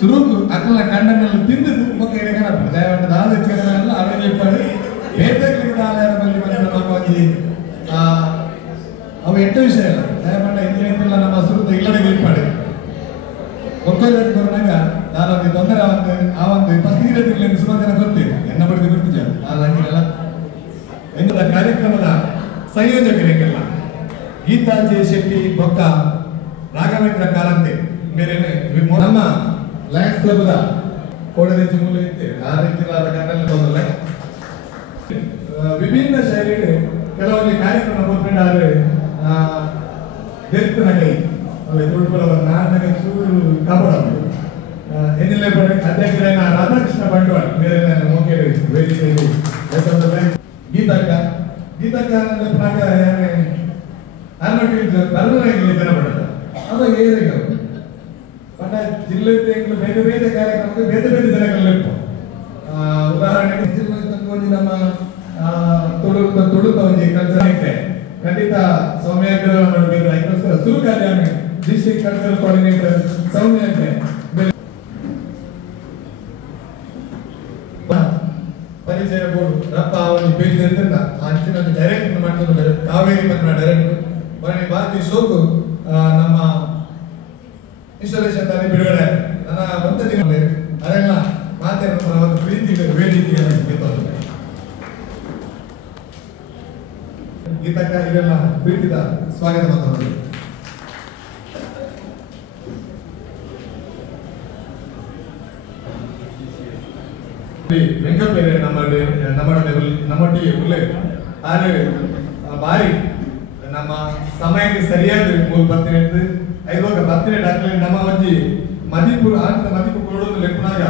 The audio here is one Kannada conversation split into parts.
ಸುರುಕು ಅಕ್ಕಲ ಕಂಡನೆಲ್ಲ ತಿಂದು ಮುಖ ಹಿಡಿಕನ ದಯವಿಟ್ಟು ದಾದ ಚಿತ್ರನೆಲ್ಲ ಅವರಿಗೆ ಇಪ್ಪಡು ಬೇತಕ್ಕೆ ಆಲಯದಲ್ಲಿ ಬಂದ ನಮ್ಮ ಈ ಅವು 8 ವಿಷಯ ಇಲ್ಲ ದಯವಿಟ್ಟು ಇಂಜಿನಿಯರಿಂಗ್ ನಮ್ಮ ಸುರುಕು ಇಲ್ಲದೆ ಇಪ್ಪಡು ಒಕ್ಕಲಕ್ಕೆ ಬಂದಾಗ ನಾನು ತೊಂದರೆ ಆ ಒಂದು ಪತ್ರಿಕೆ ಸುಮಾರು ಜನ ಗೊತ್ತಿದೆ ಎನ್ನ ಬಡಿದು ಗೊತ್ತಿದ್ದ ನಾನು ಹಂಗಿಲ್ಲ ಎಂದ ಕಾರ್ಯಕ್ರಮದ ಸಂಯೋಜಕರಿಗೆಲ್ಲ ಗೀತಾ ಜೆ ಶೆಟ್ಟಿ ಬೊಕ್ಕ ರಾಘವೇಂದ್ರ ಕಾರಂತೆ ಬೇರೆ ನಮ್ಮ ಲಯನ್ಸ್ ಕ್ಲಬ್ದ ಕೋಡದೆಚ್ಚು ಮೂಲ ಇತ್ತೆ ಆ ರೀತಿಯಾದ ಕನ್ನಡ ತೊಂದಲ್ಲ ವಿಭಿನ್ನ ಶೈಲಿಗೆ ಕೆಲವೊಂದು ಕಾರ್ಯಕ್ರಮ ಕೊಟ್ಟಿದ್ದಾರೆ ದೇರ್ತನ ಕೈ ತುಳುಪುರವರ ನಾಟಕ ಚೂರು ಕಾಪಾಡೋದು ಏನಿಲ್ಲ ಅಧ್ಯಕ್ಷರಾದ ರಾಧಾಕೃಷ್ಣ ಬಂಡವಾಳ ಬೇರೆ ಮುಖ್ಯ ವೇದಿಕೆಯಲ್ಲಿ ಗೀತಕ್ಕ ಪ್ರಾಗ ಬರವಣಿಗೆ ಜನಪಡೋದು ಅದು ಏರಿಗ ಪಂಡ ಜಿಲ್ಲೆ ಬೇರೆ ಬೇರೆ ಕಾರ್ಯಕ್ರಮಕ್ಕೆ ಬೇರೆ ಬೇರೆ ಜನಗಳೆಲ್ಲ ಉದಾಹರಣೆಗೆ ನಮ್ಮ ತುಳುಕ ಒಂದು ಕಲ್ಚರ್ ಐತೆ ಖಂಡಿತ ಸೌಮ್ಯ ಅದಕ್ಕೋಸ್ಕರ ಸುರುಕಾರ್ಯ ಡಿಸ್ಟ್ರಿಕ್ಟ್ ಕಲ್ಚರಲ್ ಕೋಆರ್ಡಿನೇಟರ್ ಸೌಮ್ಯ ಪರಿಚಯ ಬೋರ್ಡ್ ರಪ್ಪ ಅವನಿಗೆ ಪೇಜ್ ಇರ್ತಂದ ಅಂಚಿನ ಡೈರೆಕ್ಟ್ ಮಾಡ್ಕೊಂಡು ಕಾವೇರಿ ಕನ್ನಡ ಡೈರೆಕ್ಟ್ ಬರೀ ಬಾಕಿ ಶೋಕು ನಮ್ಮ ಇನ್ಸ್ಟಾಲೇಷನ್ ತಾನೇ ಬಿಡುಗಡೆ ನನ್ನ ಬಂದಿದೆ ಅದೆಲ್ಲ ಮಾತಾಡೋಣ ಒಂದು ಪ್ರೀತಿ ವೇದಿಕೆ ಗೀತಕ್ಕ ಇವೆಲ್ಲ ಪ್ರೀತಿದ ಸ್ವಾಗತ ಮಾತಾಡೋದು ವೆಂಕಟೇಶ್ವರ ನಮ್ಮೊಟ್ಟಿಗೆ ಉಳ್ಳೆ ಆದ್ರೆ ಬಾರಿ ನಮ್ಮ ಸಮಯಕ್ಕೆ ಸರಿಯಾದ 3:18 ಐದೋಗ 18 ಡಾಕ್ಟರ್ ನಮ್ಮ ಒಂಜಿ ಮದಿಪುರ ಕೊಡೋದು ಲೆಕ್ಕನಾಗ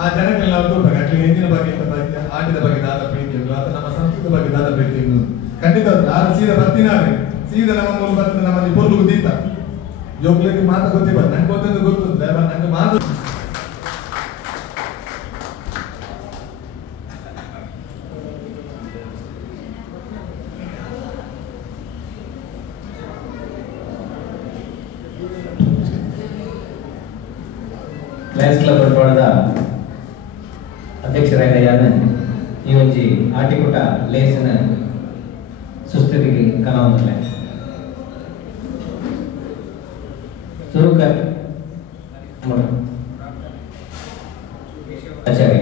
ಆ ಜನಕ್ಕೆಲ್ಲ ಅಟ್ಲಿ ಹೆಂಜಿನ ಬಗ್ಗೆ ಆಟದ ಬಗ್ಗೆ ದಾದ ಪ್ರೀತಿಯನ್ನು ಅಥವಾ ನಮ್ಮ ಸಂಸ್ಕೃತಿ ಬಗ್ಗೆ ದಾದ ಪ್ರೀತಿಯನ್ನು ಖಂಡಿತ ಸೀದಾ ಬರ್ತಿನಾರೆ ಸೀದಾ ನಮ್ಮ ಮೂಲ ಬರ್ತದೆ ನಮ್ಮ ಪೊರ್ಲು ಗೊತ್ತಿತ್ತ ಜೋಗ್ಲಿಕ್ಕೆ ಮಾತು ಗೊತ್ತಿಲ್ಲ ನಂಗೆ ಗೊತ್ತಂದು ಗೊತ್ತು ನಂಗೆ ಮಾತು ಲಯನ್ಸ್ ಕ್ಲಬ್ ಬಂಡವಾಳದ ಅಧ್ಯಕ್ಷರಾಗಿದ್ದಾನೆ ಈ ಒಂಜಿ ಆಟಿಕುಟ ಲೇಸಿನ ಸುಸ್ಥಿತಿಗೆ ಕನವೊಂದಿಲ್ಲ ಸುರುಕ ಆಚಾರ್ಯ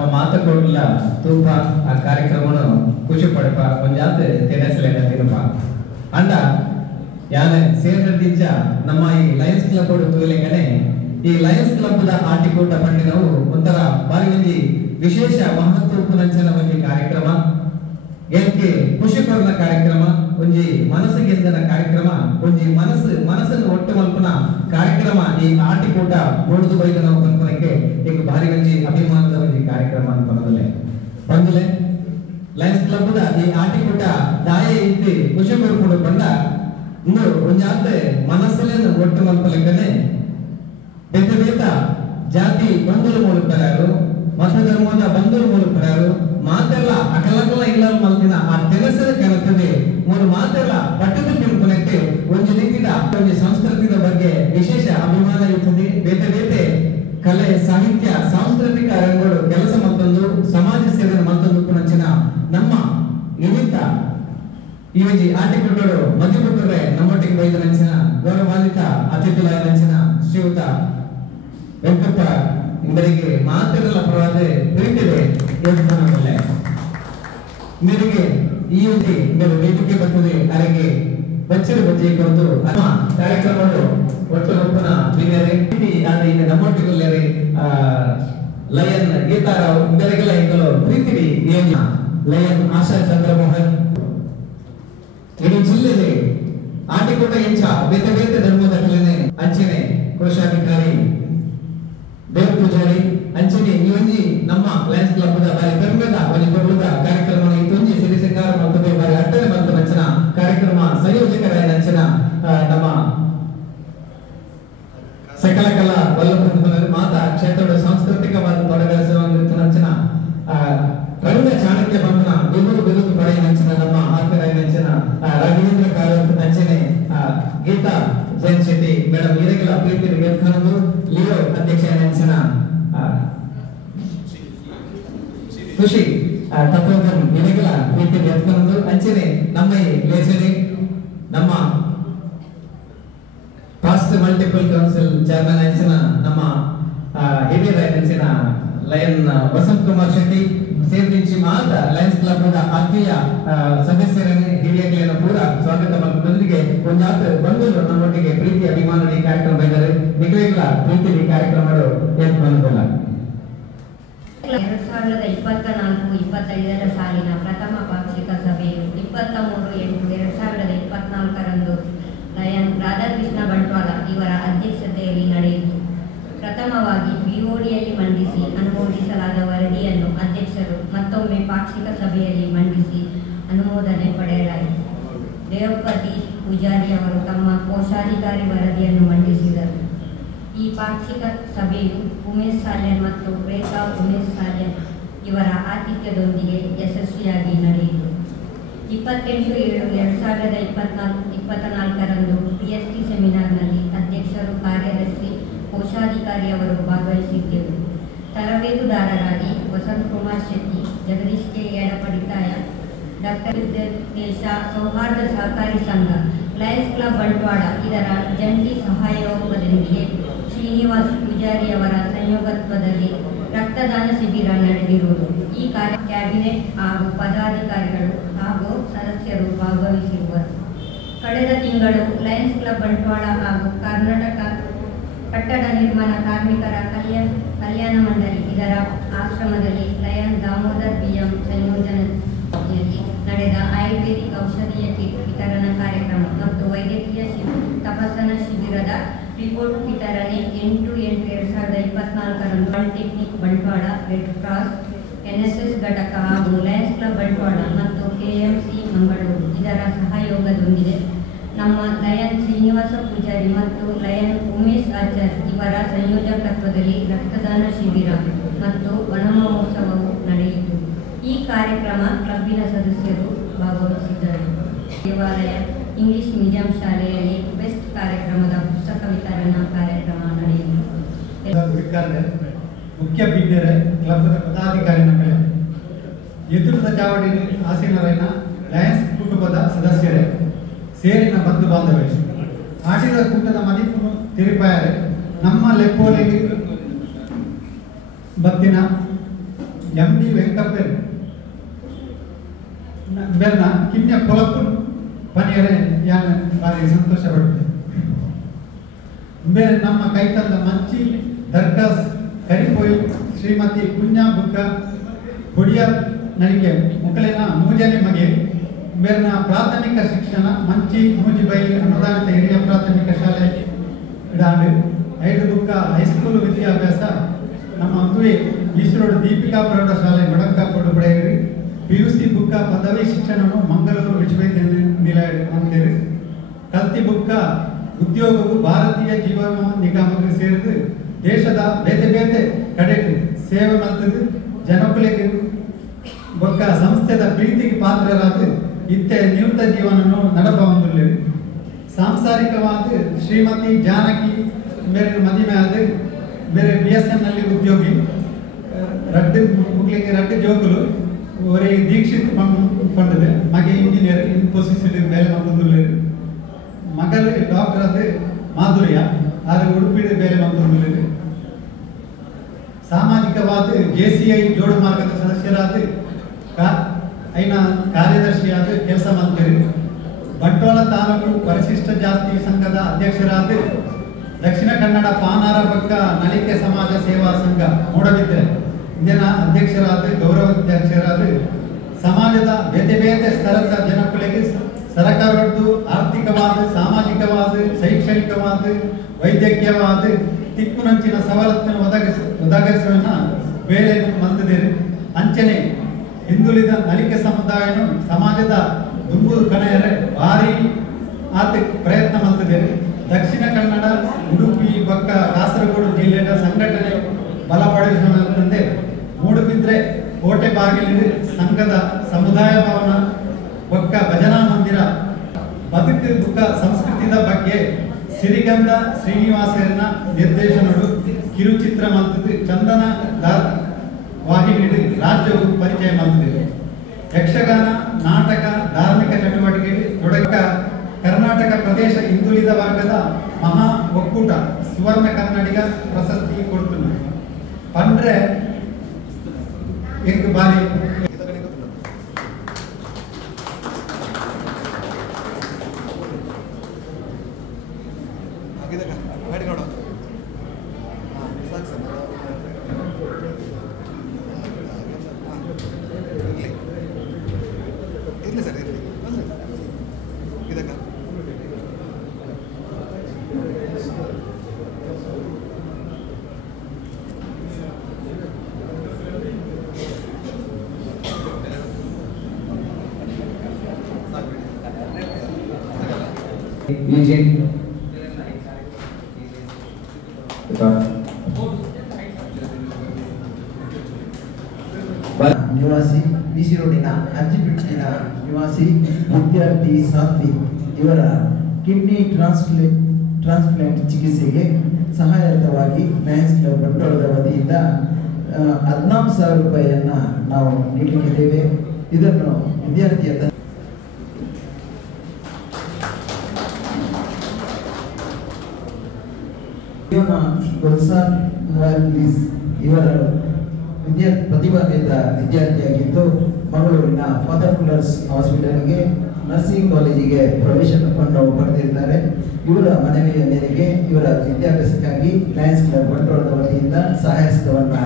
ನಮ್ಮ ಮಾತುಕೋಡ್ಲ ತೂಪ ಆ ಕಾರ್ಯಕ್ರಮನು ಖುಷಿ ಪಡಪ ಒಂಜಾತ್ ತೆನೆಸಲೇನ ತಿರುಪ ಅಂಡ ಯಾನ ಸೇರ್ದಿಜ್ಜ ನಮ್ಮ ಈ ಲಯನ್ಸ್ ಕ್ಲಬ್ ತೂಲೆಗನೆ ಈ ಲಯನ್ಸ್ ಕ್ಲಬ್ ದ ಆಟಿಕೂಟ ಪಂಡಿನವು ಒಂಥರ ಬಾರಿ ಒಂಜಿ ವಿಶೇಷ ಮಹತ್ವಪೂರ್ಣ ಒಂಜಿ ಕಾರ್ಯಕ್ರಮ ಗೆಲ್ಕೆ ಖುಷಿ ಕೊರ್ನ ಕಾರ್ಯಕ್ರಮ ಒಂಜಿ ಮನಸ್ಸು ಗೆದ್ದನ ಕಾರ್ಯಕ್ರಮ ಒಂಜಿ ಮನಸ್ಸನ್ನು ಒಟ್ಟು ಮಲ್ಪನ ಕಾರ್ಯಕ್ರಮ ಈ ಆಟಿಕೂಟ ನೋಡುದು ಬೈದ ನಾವು ಕಲ್ಪನಕ್ಕೆ ಈಗ ಭಾರಿ ಒಂಜಿ ಅಭಿಮಾನದ ಒಂಜಿ ಕಾರ್ಯಕ್ರಮ ಅಂತ ಬಂದಲೆ ಲಯನ್ಸ್ ಕ್ಲಬ್ ದ ಈ ಆಟಿಕೂಟ ದಾಯ ಇತ್ತು ಖುಷಿ ಕೊರ್ಕೊಂಡು ಬಂದ ಇನ್ನು ಒಂಜಾತ ಮನಸ್ಸನ್ನು ಒಟ್ಟು ಮಲ್ಪಲೆಕ್ಕನೆ ಬೇತ ಬೇತ ಜಾತಿ ಬಂಧುಲು ಮೂಲಕರಾರು ಮತ ಧರ್ಮದ ಬಂಧುಲು ಮೂಲಕರಾರು ಮಾತೆಲ್ಲ ಅಕಲಕಲ ಇಲ್ಲ ಮಲ್ತಿನ ಆ ತೆಲಸದ ಕನತದೆ ಮೂರು ಮಾತೆಲ್ಲ ಪಟ್ಟದ ತಿಳ್ಕೊಳಕ್ಕೆ ಒಂದು ರೀತಿಯ ಒಂದು ಸಂಸ್ಕೃತಿಯ ಬಗ್ಗೆ ವಿಶೇಷ ಅಭಿಮಾನ ಇರ್ತದೆ ಬೇತೆ ಬೇತೆ ಕಲೆ ಸಾಹಿತ್ಯ ಸಾಂಸ್ಕೃತಿಕ ರಂಗಗಳು ಕೆಲಸ ಮತ್ತೊಂದು ಸಮಾಜ ಸೇವೆ ಮತ್ತೊಂದು ಪುನಂಚಿನ ನಮ್ಮ ನಿಮಿತ್ತ ಈ ಒಂದು ಆಟಿಕೂಟರು ಮಧ್ಯಪಟ್ಟರೆ ನಮ್ಮೊಟ್ಟಿಗೆ ಬೈದ ನಂಚಿನ ಗೌರವಾನ್ವಿತ ಅತಿಥಿಗಳಾದ ನಂಚಿನ ಶ್ರೀಯುತ ವೆಂಕಪ್ಪ ಇಂದರಿಗೆ ಮಾತೆಲ್ಲ ಪರವಾದ ಪ್ರೀತಿದೆ ಯೋಚನೆ ಮೇರೆಗೆ ಈ ಒಂದು ವೇದಿಕೆ ಬರ್ತದೆ ಅರೆಗೆ ಬಚ್ಚರು ಬಜ್ಜೆ ಕೊಟ್ಟು ಅಥವಾ ಕಾರ್ಯಕ್ರಮಗಳು ಒಟ್ಟು ಒಪ್ಪನ ಬಿನ್ನರೆ ಆದ ಈಗ ನಮ್ಮೊಟ್ಟಿಗೆ ಲಯನ್ ಗೀತಾರಾವ್ ಇಂದರಿಗೆಲ್ಲ ಈಗಲೂ ಪ್ರೀತಿ ಏನ ಲಯನ್ ಆಶಾ ಚಂದ್ರಮೋಹನ್ ಇಡೀ ಜಿಲ್ಲೆಗೆ ಆಟಿಕೂಟ ಎಂಚ ಬೇತೆ ಬೇತೆ ಧರ್ಮದ ಕಲೆನೆ ಅಂಚನೆ ಕೋಶಾಧಿಕಾರಿ ದೇವ್ ಪೂಜಾರಿ ಅಂಚನೆ ಈ ಒಂಜಿ ನಮ್ಮ ಲಯನ್ಸ್ ಕ್ಲಬ್ ದ ಬಾರಿ ಕರ್ಮದ ಒಂದು ಕೊಡುದ ಕಾರ್ಯಕ್ರಮ ಇತ್ತೊಂಜಿ ಸಿರಿಸಂಗಾರ ಮತ್ತೊಂದು ಬಾರಿ ಅಟ್ಟನೆ ಮತ್ತು ನಂಚನ ಕಾರ್ಯಕ್ರಮ ಸಂಯೋಜಕರಾದ ನಂಚನ ನಮ್ಮ ಸಕಲ ಕಲಾ ವಲ್ಲಭ ಮಾತಾ ಕ್ಷೇತ್ರದ ಸಾಂಸ್ಕೃತಿಕವಾದ ತೊಡಗಿಸುವಂತ ನಂಚನ ರಂಗ ಚಾಣಕ್ಯ ಬಂಧನ ಬಿರುದು ಪಡೆಯ ನಂಚಿನ ನಮ್ಮ ಆತ್ಮೀಯ ನಂಚಿನ ರಾಘವೇಂದ್ರ ಕಾಲಂತ ನಂಚನೆ ಗೀತಾ ಜೈನ್ ಶೆಟ್ಟಿ ಮೇಡಮ್ ಈರೆಗೆಲ್ಲ ಪ್ರೀತಿ ಗೆದ್ಕೊಂಡು ಲಿಯೋ ಅಧ್ಯಕ್ಷ ನಂಚಿನ ಖುಷಿ ತತ್ವಜ್ಞಾನ ಈರೆಗೆಲ್ಲ ಪ್ರೀತಿ ಗೆದ್ಕೊಂಡು ಅಂಚನೆ ನಮ್ಮ ಲೇಸರಿ ನಮ್ಮ ಫಾಸ್ಟ್ ಮಲ್ಟಿಪಲ್ ಕೌನ್ಸಿಲ್ ಚೇರ್ಮನ್ ಅಂಚಿನ ನಮ್ಮ ಹಿರಿಯರ ನಂಚಿನ ಲಯನ್ ವಸಂತ್ ಕುಮಾರ್ ಶೆಟ್ಟಿ ಸೇರ್ದಿಂಚಿ ಮಾತ್ರ ಲಯನ್ಸ್ ಕ್ಲಬ್ ದ ಆತ್ಮೀಯ ಸದಸ್ಯರನ್ನು ಹಿರಿಯಗಳನ್ನು ಪೂರ ಸ್ವಾಗತ ಮಾಡೋದೊಂದಿಗೆ ಒಂದಾತ ಬಂಧುಗಳು ನಮ್ಮೊಟ್ಟಿಗೆ ಪ್ರೀತಿ ಅಭಿಮಾನ ಈ ಕಾರ್ಯಕ್ರಮ ಬೈದರೆ ನಿಗದಿಗಳ ಪ್ರೀತಿ ಈ ಕಾರ್ಯಕ್ರಮಗಳು ಏನು ಬಂದಿಲ್ಲ 2024-25ರ ಸಾಲಿನ ಪ್ರಥಮ ಪಾಕ್ಷಿಕ ಸಭೆಯು 23/8/2024ರಂದು ಲಯನ್ ರಾಧಾಕೃಷ್ಣ ಬಂಟ್ವಾಳ ಇವರ ಅಧ್ಯಕ್ಷತೆಯಲ್ಲಿ ನಡೆಯಿತು. ಪ್ರಥಮವಾಗಿ ಬಿಒಡಿಯಲ್ಲಿ ಮಂಡಿಸಿ ಅನುಮೋದಿಸಲಾದ ವರದಿಯನ್ನು ಅಧ್ಯಕ್ಷರು ಮತ್ತೊಮ್ಮೆ ಪಾಕ್ಷಿಕ ಸಭೆಯಲ್ಲಿ ಮಂಡಿಸಿ ಅನುಮೋದನೆ ಪಡೆಯಲಾಯಿತು. ದೇವಪತಿ ಪೂಜಾರಿ ಅವರು ತಮ್ಮ ಕೋಶಾಧಿಕಾರಿ ವರದಿಯನ್ನು ಮಂಡಿಸಿದರು. ಈ ಪಾಕ್ಷಿಕ ಸಭೆಯು ಉಮೇಶ್ ಸಾಲ್ಯನ್ ಮತ್ತು ರೇಖಾ ಉಮೇಶ್ ಸಾಲ್ಯನ್ ಇವರ ಆತಿಥ್ಯದೊಂದಿಗೆ ಯಶಸ್ವಿಯಾಗಿ ನಡೆಯಿತು. 28/7/2024ರಂದು PST ಸೆಮಿನಾರ್ನಲ್ಲಿ ಅಧ್ಯಕ್ಷರು, ಕಾರ್ಯದರ್ಶಿ, ಕೋಶಾಧಿಕಾರಿಯವರು ಭಾಗವಹಿಸಿದ್ದೆವು. ತರಬೇತುದಾರರಾಗಿ ವಸಂತ್ ಕುಮಾರ್ ಶೆಟ್ಟಿ, ಜಗದೀಶ್ ಕೆ ಎಡಪಡಿತಾಯ, ಡಾಕ್ಟರ್ ದೇಶ ಸೌಹಾರ್ದ ಸಹಕಾರಿ ಸಂಘ, ಲಯನ್ಸ್ ಕ್ಲಬ್ ಬಂಟ್ವಾಳ ಇದರ ಜಂಟಿ ಸಹಯೋಗದೊಂದಿಗೆ ಶ್ರೀನಿವಾಸ್ ಪೂಜಾರಿ ಅವರ ಸಂಯೋಗತ್ವದಲ್ಲಿ ರಕ್ತದಾನ ಶಿಬಿರ ನಡೆದಿರುವುದು. ಈ ಕ್ಯಾಬಿನೆಟ್ ಹಾಗೂ ಪದಾಧಿಕಾರಿಗಳು ಹಾಗೂ ಸದಸ್ಯರು ಭಾಗವಹಿಸಿರುವರು. ಕಳೆದ ತಿಂಗಳು ಲಯನ್ಸ್ ಕ್ಲಬ್ ಬಂಟ್ವಾಳ ಹಾಗೂ ಕರ್ನಾಟಕ ಕಟ್ಟಡ ನಿರ್ಮಾಣ ಕಾರ್ಮಿಕರ ಕಲ್ಯಾಣ ಮಂಡಳಿ ಇದರ ಆಶ್ರಮದಲ್ಲಿ ಲಯನ್ ದಾಮೋದರ್ BM ಸಂಯೋಜನೆಯಲ್ಲಿ ನಡೆದ ಆಯುರ್ವೇದಿಕ್ ಔಷಧೀಯ ಕಿಟ್ ವಿತರಣಾ ಕಾರ್ಯಕ್ರಮ ಮತ್ತು ವೈದ್ಯಕೀಯ ತಪಾಸಣಾ ಶಿಬಿರದ ರಿಪೋರ್ಟ್ ವಿತರಣೆ 8/8/2024ರಂದು polytechnic Bantwal, red cross, NSS ಘಟಕ ಹಾಗೂ ಲಯನ್ಸ್ ಕ್ಲಬ್ ಬಂಟ್ವಾಳ ಮತ್ತು KMC ಮಂಗಳೂರು ಇದರ ಸಹಯೋಗದೊಂದಿಗೆ ನಮ್ಮ ಲಯನ್ ಶ್ರೀನಿವಾಸ ಪೂಜಾರಿ ಮತ್ತು ಲಯನ್ ಉಮೇಶ್ ಆಚಾರ್ಯ ಇವರ ಸಂಯೋಜಕತ್ವದಲ್ಲಿ ರಕ್ತದಾನ ಶಿಬಿರ ಮತ್ತು ವನಮಹೋತ್ಸವವು ನಡೆಯಿತು. ಈ ಕಾರ್ಯಕ್ರಮ ಕ್ಲಬ್ಬಿನ ಸದಸ್ಯರು ಭಾಗವಹಿಸಿದ್ದರು. ದೇವಾಲಯ ಇಂಗ್ಲಿಷ್ ಮೀಡಿಯಂ ಶಾಲೆಯಲ್ಲಿ ಬೆಸ್ಟ್ ಕಾರ್ಯಕ್ರಮದ ಪುಸ್ತಕ ವಿತರಣಾ ಕಾರ್ಯಕ್ರಮ ನಡೆಯಿತು. ಮುಖ್ಯ ಬಿಡ್ಡರೆ ಕ್ಲಬ್ನ ಪದಾಧಿಕಾರಿ ಮಕ್ಕಳೇ, ಎದುರದ ಚಾವಡಿ ಆಸೀನರೈನ ಲಯನ್ಸ್ ಕುಟುಂಬದ ಸದಸ್ಯರೇ, ಸೇರಿನ ಬಂಧು ಬಾಂಧವರೇ, ಆಟಿದ ಕೂಟದ ಮದಿಪುನು ತಿರುಪಾಯರೆ ನಮ್ಮ ಲೆಪ್ಪೋಲಿಗೆ ಬತ್ತಿನ MD ವೆಂಕಪ್ಪನ್ ಬೇರೆನ ಕಿನ್ಯ ಕೊಳಕು ಪನಿಯರೆ ಯಾನ ಬಾರಿ ಸಂತೋಷ ಪಡ್ತೇನೆ. ಬೇರೆ ನಮ್ಮ ಕೈತಂದ ಮಂಚಿ ದರ್ಗಾಸ್ ಕರಿಪೋಯಿ ಶ್ರೀಮತಿ ಪುಣ್ಯ ಬುಕ್ಕ ಕೊಡಿಯ ನಡಿಕೆ ಮುಕ್ಕಲಿನ ಮೂಜನೆ ಮಗೆ ಬೇರೆನ ಪ್ರಾಥಮಿಕ ಶಿಕ್ಷಣ ಮಂಚಿ ಮೂಜಿಬೈ ಅನುದಾನಿತ ಹಿರಿಯ ಪ್ರಾಥಮಿಕ ಶಾಲೆ ಇಡಾಂಡು 5 ಬುಕ್ಕ ಹೈಸ್ಕೂಲ್ ವಿದ್ಯಾಭ್ಯಾಸ ನಮ್ಮ ಮದುವೆ ಈಶ್ವರೋಡ್ ದೀಪಿಕಾ ಪ್ರೌಢಶಾಲೆ ಮಡಕ್ಕ ಕೊಡು ಪಡೆಯಿರಿ. PUC ಬುಕ್ಕ ಪದವಿ ಶಿಕ್ಷಣವನ್ನು ಮಂಗಳೂರು ವಿಶ್ವವಿದ್ಯಾನಿಲಯ ಹೊಂದಿರಿ. ಕಲ್ತಿ ಬುಕ್ಕ ಉದ್ಯೋಗವು ಭಾರತೀಯ ಜೀವ ನಿಗಮಕ್ಕೆ ಸೇರಿದು ದೇಶದ ಬೇತೆ ಬೇತೆ ಕಡೆಗೆ ಸೇವೆ ಮಾಡ್ತದೆ. ಜನಕುಲಿಗೆ ಬೊಕ್ಕ ಸಂಸ್ಥೆದ ಪ್ರೀತಿಗೆ ಪಾತ್ರರಾದ ಇತ್ತೆ ನಿವೃತ್ತ ಜೀವನವನ್ನು ನಡಪ ಹೊಂದಿಲ್ಲ. ಸಾಂಸಾರಿಕವಾದ ಶ್ರೀಮತಿ ಜಾನಕಿ ಬೇರೆ ಮದುವೆ ಆದ ಬೇರೆ BSN ನಲ್ಲಿ ಉದ್ಯೋಗಿ ರಡ್ಡು ಮುಗ್ಲಿಗೆ ರಡ್ಡು ಜೋಗುಲು ಒರೇ ದೀಕ್ಷಿತ್ ಪಂಡದೆ ಮಗೆ ಇಂಜಿನಿಯರ್ ಇನ್ಫೋಸಿಸ್ ಬೇಲೆ ಮಂದಿಲ್ಲ. ಮಗಳು ಡಾಕ್ಟರ್ ಅದು ಮಾಧುರ್ಯ ಆದ್ರೆ ಉಡುಪಿ ಬೇರೆ ಮಂದಿಲ್ಲ. ಸಾಮಾಜಿಕವಾದ JCI ಜೋಡು ಮಾರ್ಗದ ಸದಸ್ಯರಾದ ಐನ ಕಾರ್ಯದರ್ಶಿಯಾದ ಕೆಲಸ ಮಾಡ್ತೀರಿ. ಬಂಟ್ವಾಳ ತಾಲೂಕು ಪರಿಶಿಷ್ಟ ಜಾತಿ ಸಂಘದ ಅಧ್ಯಕ್ಷರಾದ ದಕ್ಷಿಣ ಕನ್ನಡ ಪಾನಾರ ಪಕ್ಕ ನಲಿಕೆ ಸಮಾಜ ಸೇವಾ ಸಂಘ ಮೂಡಬಿದ್ರೆ ಇದನ್ನ ಅಧ್ಯಕ್ಷರಾದ ಗೌರವಾಧ್ಯಕ್ಷರಾದ ಸಮಾಜದ ಬೇತೆ ಬೇತೆ ಸ್ತರದ ಜನಗಳಿಗೆ ಸರಕಾರದ್ದು ಆರ್ಥಿಕವಾದ ಸಾಮಾಜಿಕವಾದ ಶೈಕ್ಷಣಿಕವಾದ ವೈದ್ಯಕೀಯವಾದ ತಿಕ್ಕುನಂಚಿನ ಸವಲತ್ತನ್ನು ಒದಗಿಸುವನ್ನ ಬೇರೆ ಮಂದಿದೆ. ಅಂಚನೆ ಹಿಂದುಳಿದ ನಲಿಕೆ ಸಮುದಾಯನು ಸಮಾಜದ ದುಂಬುದು ಕಣೆಯರೆ ಭಾರಿ ಆತ ಪ್ರಯತ್ನ ಮಾಡ್ತಿದ್ದೇವೆ. ದಕ್ಷಿಣ ಕನ್ನಡ ಉಡುಪಿ ಪಕ್ಕ ಕಾಸರಗೋಡು ಜಿಲ್ಲೆಯ ಸಂಘಟನೆ ಬಲಪಡಿಸುವಂತೆ ಮೂಡುಬಿದ್ರೆ ಕೋಟೆ ಬಾಗಿಲು ಸಂಘದ ಸಮುದಾಯ ಭವನ ಪಕ್ಕ ಭಜನಾ ಮಂದಿರ ಬದುಕು ಬುಕ್ಕ ಸಂಸ್ಕೃತಿದ ಬಗ್ಗೆ ಸಿರಿಗಂಧ ಶ್ರೀನಿವಾಸನ ನಿರ್ದೇಶನಗಳು ಕಿರುಚಿತ್ರ ಮಂತ್ರಿ ಚಂದನ ವಾಹಿನಿ ರಾಜ್ಯವು ಪರಿಚಯ ಮಾಡಿದೆ. ಯಕ್ಷಗಾನ ನಾಟಕ ಧಾರ್ಮಿಕ ಚಟುವಟಿಕೆ ತೊಡಕ ಕರ್ನಾಟಕ ಪ್ರದೇಶ ಹಿಂದುಳಿದ ವರ್ಗದ ಮಹಾ ಒಕ್ಕೂಟ ಸುವರ್ಣ ಕನ್ನಡಿಗ ಪ್ರಶಸ್ತಿ ಕೊಡ್ತೀನಿ. ಪಂಡ್ರೆ ಎಂಟು ಬಾರಿ ನಿವಾಸಿ BC ರೋಡಿನ ಅಜ್ಜಿಬಿಟ್ಟಿನ ನಿವಾಸಿ ವಿದ್ಯಾರ್ಥಿ ಸಾತ್ವಿಕ್ ಇವರ ಕಿಡ್ನಿ ಟ್ರಾನ್ಸ್ಪ್ಲಾಂಟ್ ಚಿಕಿತ್ಸೆಗೆ ಸಹಾಯಾರ್ಥವಾಗಿ ಲಯನ್ಸ್ ಕ್ಲಬ್ ಬಂಟ್ವಾಳದ ವತಿಯಿಂದ 14,000 ರೂಪಾಯಿಯನ್ನ ನಾವು ನೀಡಲಿದ್ದೇವೆ. ಇದನ್ನು ವಿದ್ಯಾರ್ಥಿಯ ಇವರ ಪ್ರತಿಭಾನ್ವಿತ ವಿದ್ಯಾರ್ಥಿಯಾಗಿದ್ದು ಮಂಗಳೂರಿನ ಫಾದರ್ ಕುಲರ್ಸ್ ಹಾಸ್ಪಿಟಲ್ಗೆ ನರ್ಸಿಂಗ್ ಕಾಲೇಜಿಗೆ ಪ್ರವೇಶವನ್ನು ಪಡೆದಿದ್ದಾರೆ. ಇವರ ಮನವಿಯ ಮೇರೆಗೆ ಇವರ ವಿದ್ಯಾಭ್ಯಾಸಕ್ಕಾಗಿ ಲಯನ್ಸ್ ಕ್ಲಬ್ ಬಂಟ್ವಾಳದ ವತಿಯಿಂದ ಸಹಾಯಹಸ್ತವನ್ನ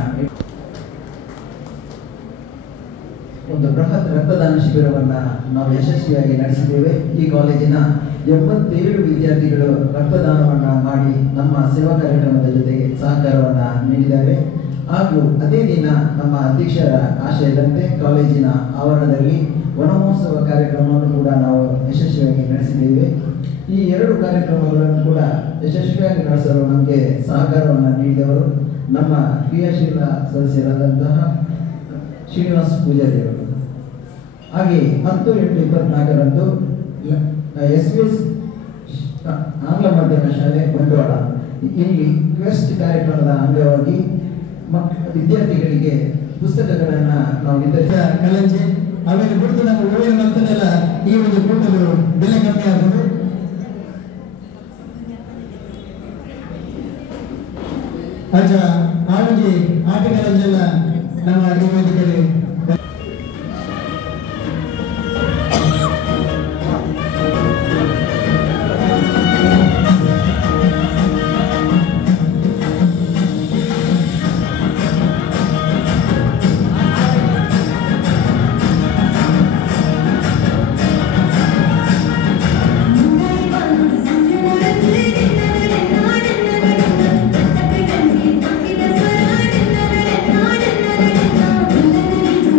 ಒಂದು ಬೃಹತ್ ರಕ್ತದಾನ ಶಿಬಿರವನ್ನ ನಾವು ಯಶಸ್ವಿಯಾಗಿ ನಡೆಸಿದ್ದೇವೆ. ಈ ಕಾಲೇಜಿನ 77 ವಿದ್ಯಾರ್ಥಿಗಳು ರಕ್ತದಾನವನ್ನ ಮಾಡಿ ನಮ್ಮ ಸೇವಾ ಕಾರ್ಯಕ್ರಮದ ಜೊತೆಗೆ ಸಹಕಾರವನ್ನ ನೀಡಿದ್ದಾರೆ. ಹಾಗೂ ಅದೇ ದಿನ ನಮ್ಮ ಅಧ್ಯಕ್ಷರ ಆಶಯದಂತೆ ಕಾಲೇಜಿನ ಆವರಣದಲ್ಲಿ ವನಮಹೋತ್ಸವ ಕಾರ್ಯಕ್ರಮವನ್ನು ಕೂಡ ನಾವು ಯಶಸ್ವಿಯಾಗಿ ನಡೆಸಿದ್ದೇವೆ. ಈ 2 ಕಾರ್ಯಕ್ರಮಗಳನ್ನು ಕೂಡ ಯಶಸ್ವಿಯಾಗಿ ನಡೆಸಲು ನಮಗೆ ಸಹಕಾರವನ್ನು ನೀಡಿದವರು ನಮ್ಮ ಕ್ರಿಯಾಶೀಲ ಸದಸ್ಯರಾದಂತಹ ಶ್ರೀನಿವಾಸ್ ಪೂಜಾರಿಯವರು. ಹಾಗೆ 10/8/24ರಂದು SVS ಆಂಗ್ಲ ಮಾಧ್ಯಮ ಶಾಲೆ ಬಂಟ್ವಾಳ ಇಲ್ಲಿ ಕ್ವೆಸ್ಟ್ ಕಾರ್ಯಕ್ರಮದ ಅಂಗವಾಗಿ ವಿದ್ಯಾರ್ಥಿಗಳಿಗೆ ಪುಸ್ತಕಗಳನ್ನು ನಾವು ಕಲಂಚೆ ಆಮೇಲೆ ಬಿಡ್ತು ನಮ್ಮ ಹೂವಿನ ಮಕ್ಕಳೆಲ್ಲ ಈ ಒಂದು ಕೂಟಗಳು ಬೆಲೆ ಕಮ್ಮಿ ಆಗೋದು. ಆಚ ಆಡುಗೆ ಆಟಗಳಲ್ಲೆಲ್ಲ ನಮ್ಮ ವೇದಿಕೆಯಲ್ಲಿ Thank you.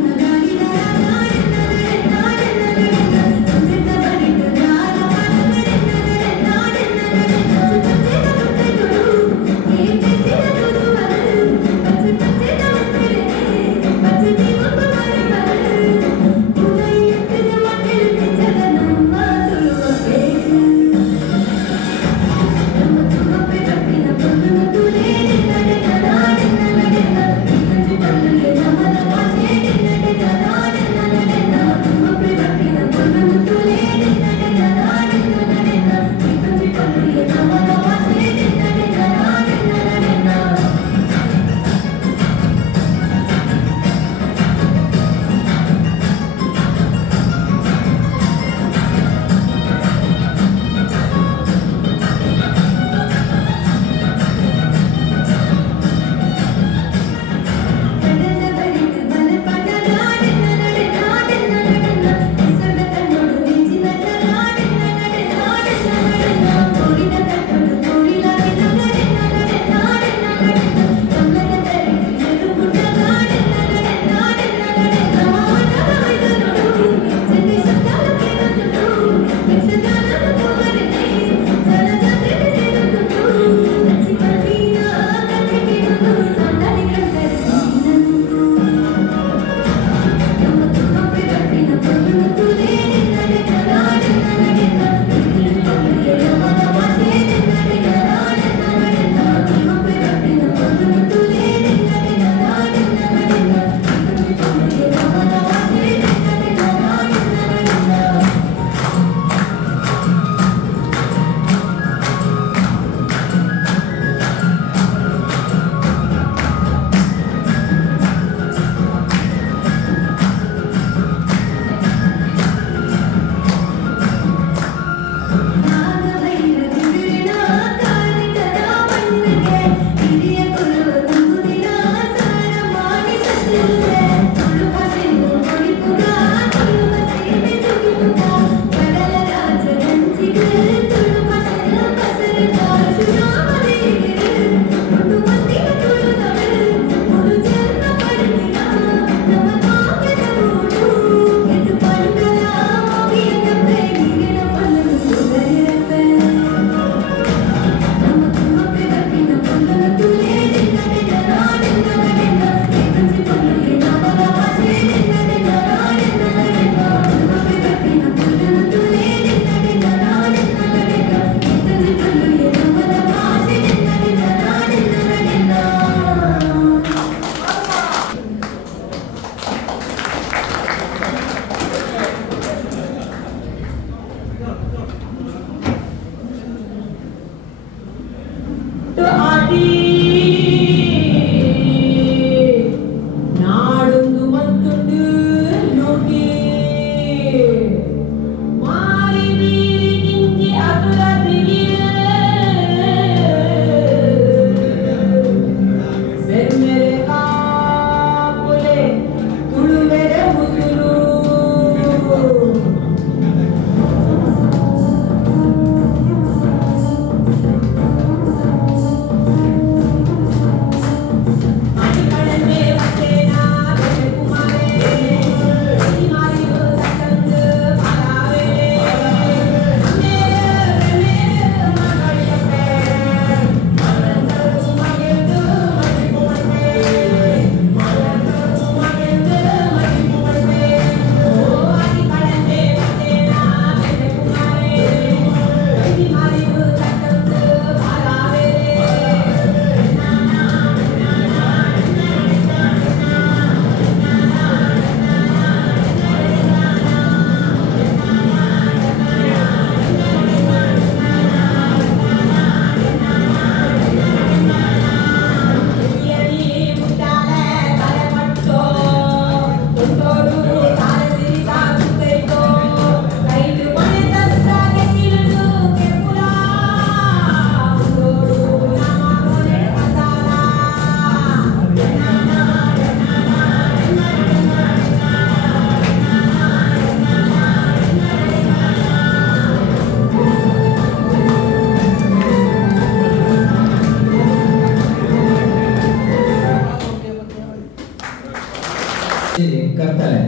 करताले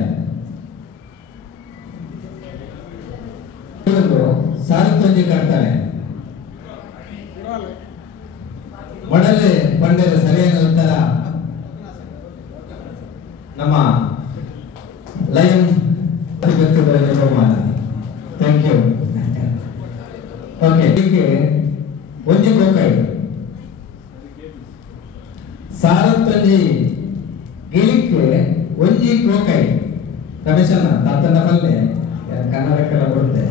ಸಾರಥ್ಯ ಕರ್ತಾನೆ ಒಡಲೆ ಬಂಡೆದ ಸರಿಯಾದ ಉತ್ತರ ನಮ್ಮ ಲಯನ್ ಬಹುಮಾನ. Thank you. ಓಕೆ, ಒಂಜಿ ಕೋಕೈ ಸಾರಥ್ಯ ಗಿಳಿಕ್ಕೆ ಒಂಜಿ ಕೋಕೈ ರಮೇಶನ ತಾತನ ಪಲ್ಲೆ ಕನ್ನಡಕ್ಕೆಲ್ಲ ಬರುತ್ತೆ.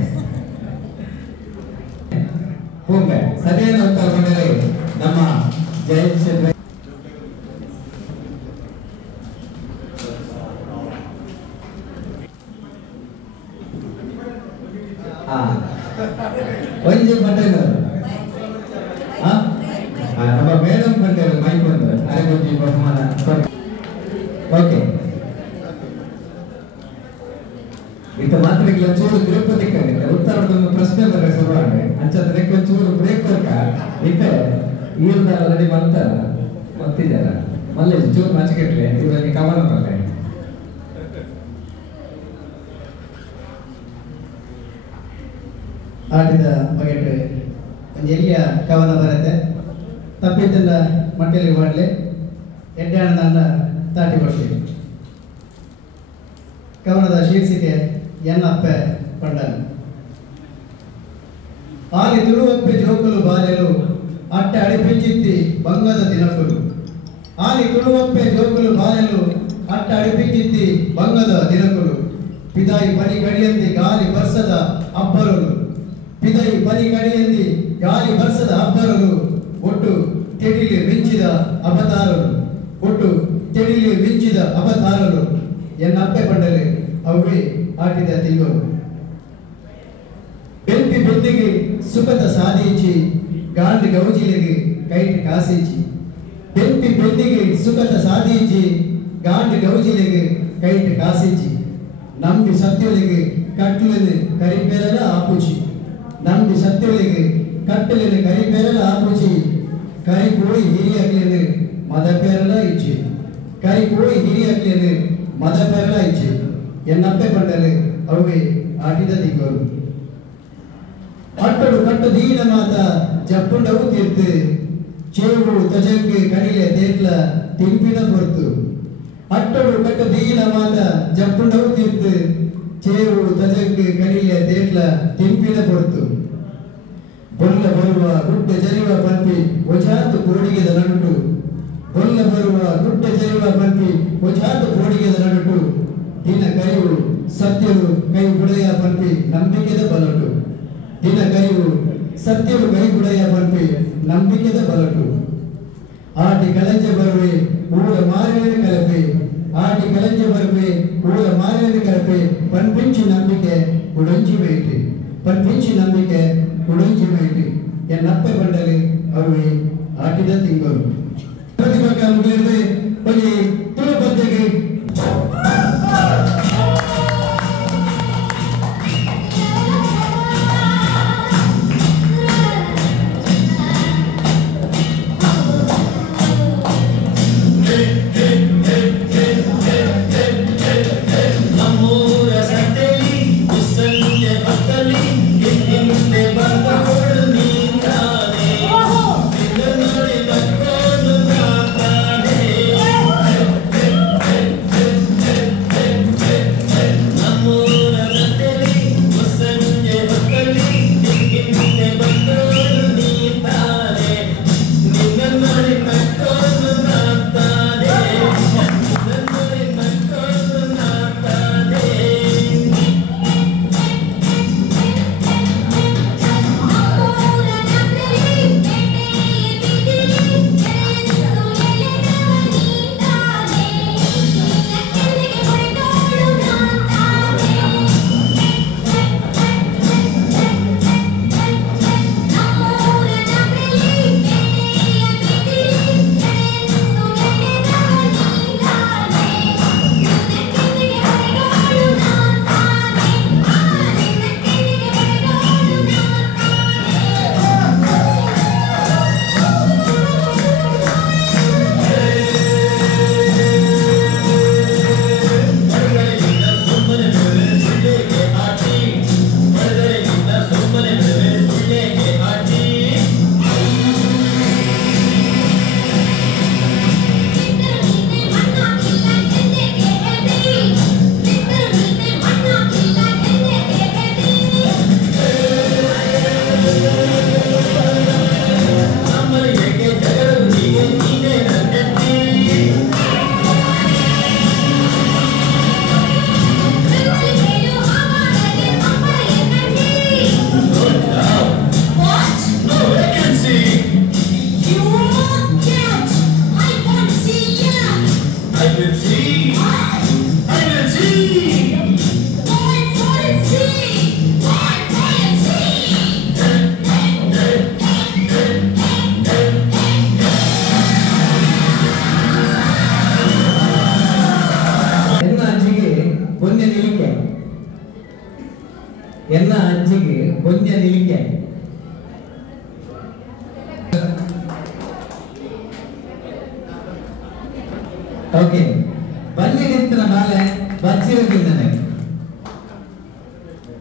ಹೋಗ್ಬೆ ಸರಿಯಾದ ಉತ್ತರ ಬಂದರೆ ನಮ್ಮ ಜಯಚಂದ್ರ ಒಂಜಿ ಬಂಡೇರು ನಮ್ಮ ಮೇಡಮ್ ಬಂಡೇರು ಮೈಕ್ ಬಂದು ಅರೆಗೊಂಜಿ ಬಹುಮಾನ. ಓಕೆ, ಇದು ಮಾತ್ರ ಚೂರು ತಿರುಪತಿ ಉತ್ತರದ ಪ್ರಶ್ನೆ ಬರ ಶುರುವಾಗೆ ಅಂಚೆ ಚೂರು ಬ್ರೇಕ್ ವರ್ಕ ಇತ್ತೆ ಈರ್ದ ಆಲ್ರೆಡಿ ಬರ್ತಾರ ಮತ್ತಿದ್ದಾರ ಮಲ್ಲೆ ಚೂರು ನಾಚಿಕೆಟ್ಲೆ ಇವರಿಗೆ ಕವನ ಬರಲೆ ಆಟಿದ ಬಗೆಟ್ ಒಂದು ಎಲ್ಲಿಯ ಕವನ ಬರುತ್ತೆ ತಪ್ಪಿದ್ದನ್ನ ಮಟ್ಟಲ್ಲಿ ಮಾಡಲಿ ಎಡ್ಡಾಣದ ತಾಟಿ ಕೊಡ್ತೀವಿ. ಕವನದ ಶೀರ್ಷಿಕೆ ಎನ್ನಪ್ಪೆ ಪಂಡನ. ಆಲಿ ತುಳುವಪ್ಪೆ ಜೋಕುಲು ಬಾಲೆಲು ಅಟ್ಟೆ ಅಡಿಪಿಂಚಿತ್ತಿ ಬಂಗದ ದಿನಕುಲು. ಆಲಿ ತುಳುವಪ್ಪೆ ಜೋಕುಲು ಬಾಲೆಲು ಅಟ್ಟೆ ಅಡಿಪಿಂಚಿತ್ತಿ ಬಂಗದ ದಿನಕುಲು. ಪಿದಾಯಿ ಪನಿ ಕಡಿಯಂದಿ ಗಾಲಿ ಬರ್ಸದ ಅಬ್ಬರಲು. ಪಿದಾಯಿ ಪನಿ ಕಡಿಯಂದಿ ಗಾಲಿ ಬರ್ಸದ ಅಬ್ಬರಲು. ಒಟ್ಟು ತೆಡಿಲಿ ಮಿಂಚಿದ ಅವತಾರಲು. ಒಟ್ಟು ತೆಡಿಲಿ ಮಿಂಚಿದ ಅವತಾರಲು. ಎನ್ನಪ್ಪೆ ಪಂಡಲೆ ಅವೇ ಆಟಿದ ತಿಂಗಳು. ಬೆಂಪಿ ಬೆಂದಿಗೆ ಸುಖದ ಸಾಧಿಂಚಿ ಗಾಂಡಿ ಗೌಜಿಲಿಗೆ ಕೈಟ್ ಕಾಸಿಂಚಿ. ಬೆಂಪಿ ಬೆಂದಿಗೆ ಸುಖದ ಸಾಧಿಂಚಿ ಗಾಂಡಿ ಗೌಜಿಲಿಗೆ ಕೈಟ್ ಕಾಸಿಂಚಿ. ನಂಬಿ ಸತ್ಯುಲಿಗೆ ಕಟ್ಟಲಿನ ಕರಿಪೇರಲ ಆಪುಚಿ. ನಂಬಿ ಸತ್ಯುಲಿಗೆ ಕಟ್ಟಲಿನ ಕರಿಪೇರಲ ಆಪುಚಿ. ಕರಿ ಕೋಳಿ ಹಿರಿಯಗ್ಲಿನ ಮದ ಪೇರಲ ಇಚ್ಚಿ. ಕರಿ ಕೋಳಿ ಹಿರಿಯಗ್ಲಿನ ಮದ ಪೇರಲ ಇಚ್ಚಿ. ಎನ್ನಪ್ಪೆ ಪಂಡಲೆ ಅವೇ ಆಟಿದ ತಿಂಗಳು. ಅಟ್ಟಡು ಕಟ್ಟು ದೀನ ಮಾತ ಜಪ್ಪುಂಡವು ತೀರ್ತು. ಚೇವು ತಜಂಗೆ ಕಣಿಲೆ ತೇಟ್ಲ ತಿಂಪಿನ ಹೊರತು. ಅಟ್ಟಡು ಕಟ್ಟು ದೀನ ಮಾತ ಜಪ್ಪುಂಡವು ತೀರ್ತು. ಚೇವು ತಜಂಗೆ ಕಣಿಲೆ ತೇಟ್ಲ ತಿಂಪಿನ ಹೊರತು. ಬೊಲ್ಲ ಬರುವ ಗುಡ್ಡ ಜರಿವ ಪಂಪಿ ಒಜಾತು ಕೋಡಿಗೆದ ನಡುಟು. ಬೊಲ್ಲ ಬರುವ ಗುಡ್ಡ ಜರಿವ ಪಂಪಿ ಒಜಾತು ಕೋಡಿಗೆದ ನಡುಟು. ದಿನ ಕೈವು ಸತ್ಯವು ಕೈ ಬುಡೆಯ ಪಂಪಿ ನಂಬಿಕೆದ ಬಲಟು. ದಿನ ಕೈವು ಸತ್ಯವು ಕೈ ಬುಡೆಯ ಪಂಪಿ ನಂಬಿಕೆದ ಬಲಟು. ಆಟಿ ಕಳಂಜ ಬರುವೆ ಊರ ಮಾರಿನ ಕಲಪೆ. ಆಟಿ ಕಳಂಜ ಬರುವೆ ಊರ ಮಾರಿನ ಕಲಪೆ. ಪನ್ಪಿಂಚಿ ನಂಬಿಕೆ ಉಡಂಚಿ ಬೇಟಿ. ಪನ್ಪಿಂಚಿ ನಂಬಿಕೆ ಉಡಂಚಿ ಬೇಟಿ. ಎನ್ನಪ್ಪೆ ಬಂಡಲೆ ಅವೇ ಆಟಿದ ತಿಂಗಳು. ಪ್ರತಿಭಾ ಮುಗಿಲಿದೆ ಬಗೆ ತುಳುಪದ್ಯಗೆ ಎನ್ನ ಅಂಜಿಗೆ ಕೊಂಜ ನಿಲಿಕೆ ಓಕೆ ಬಂಜಿರಿತ್ತಿನ ಬಾಲೆ ಬಚ್ಚಿರ ತಿಂದನೆ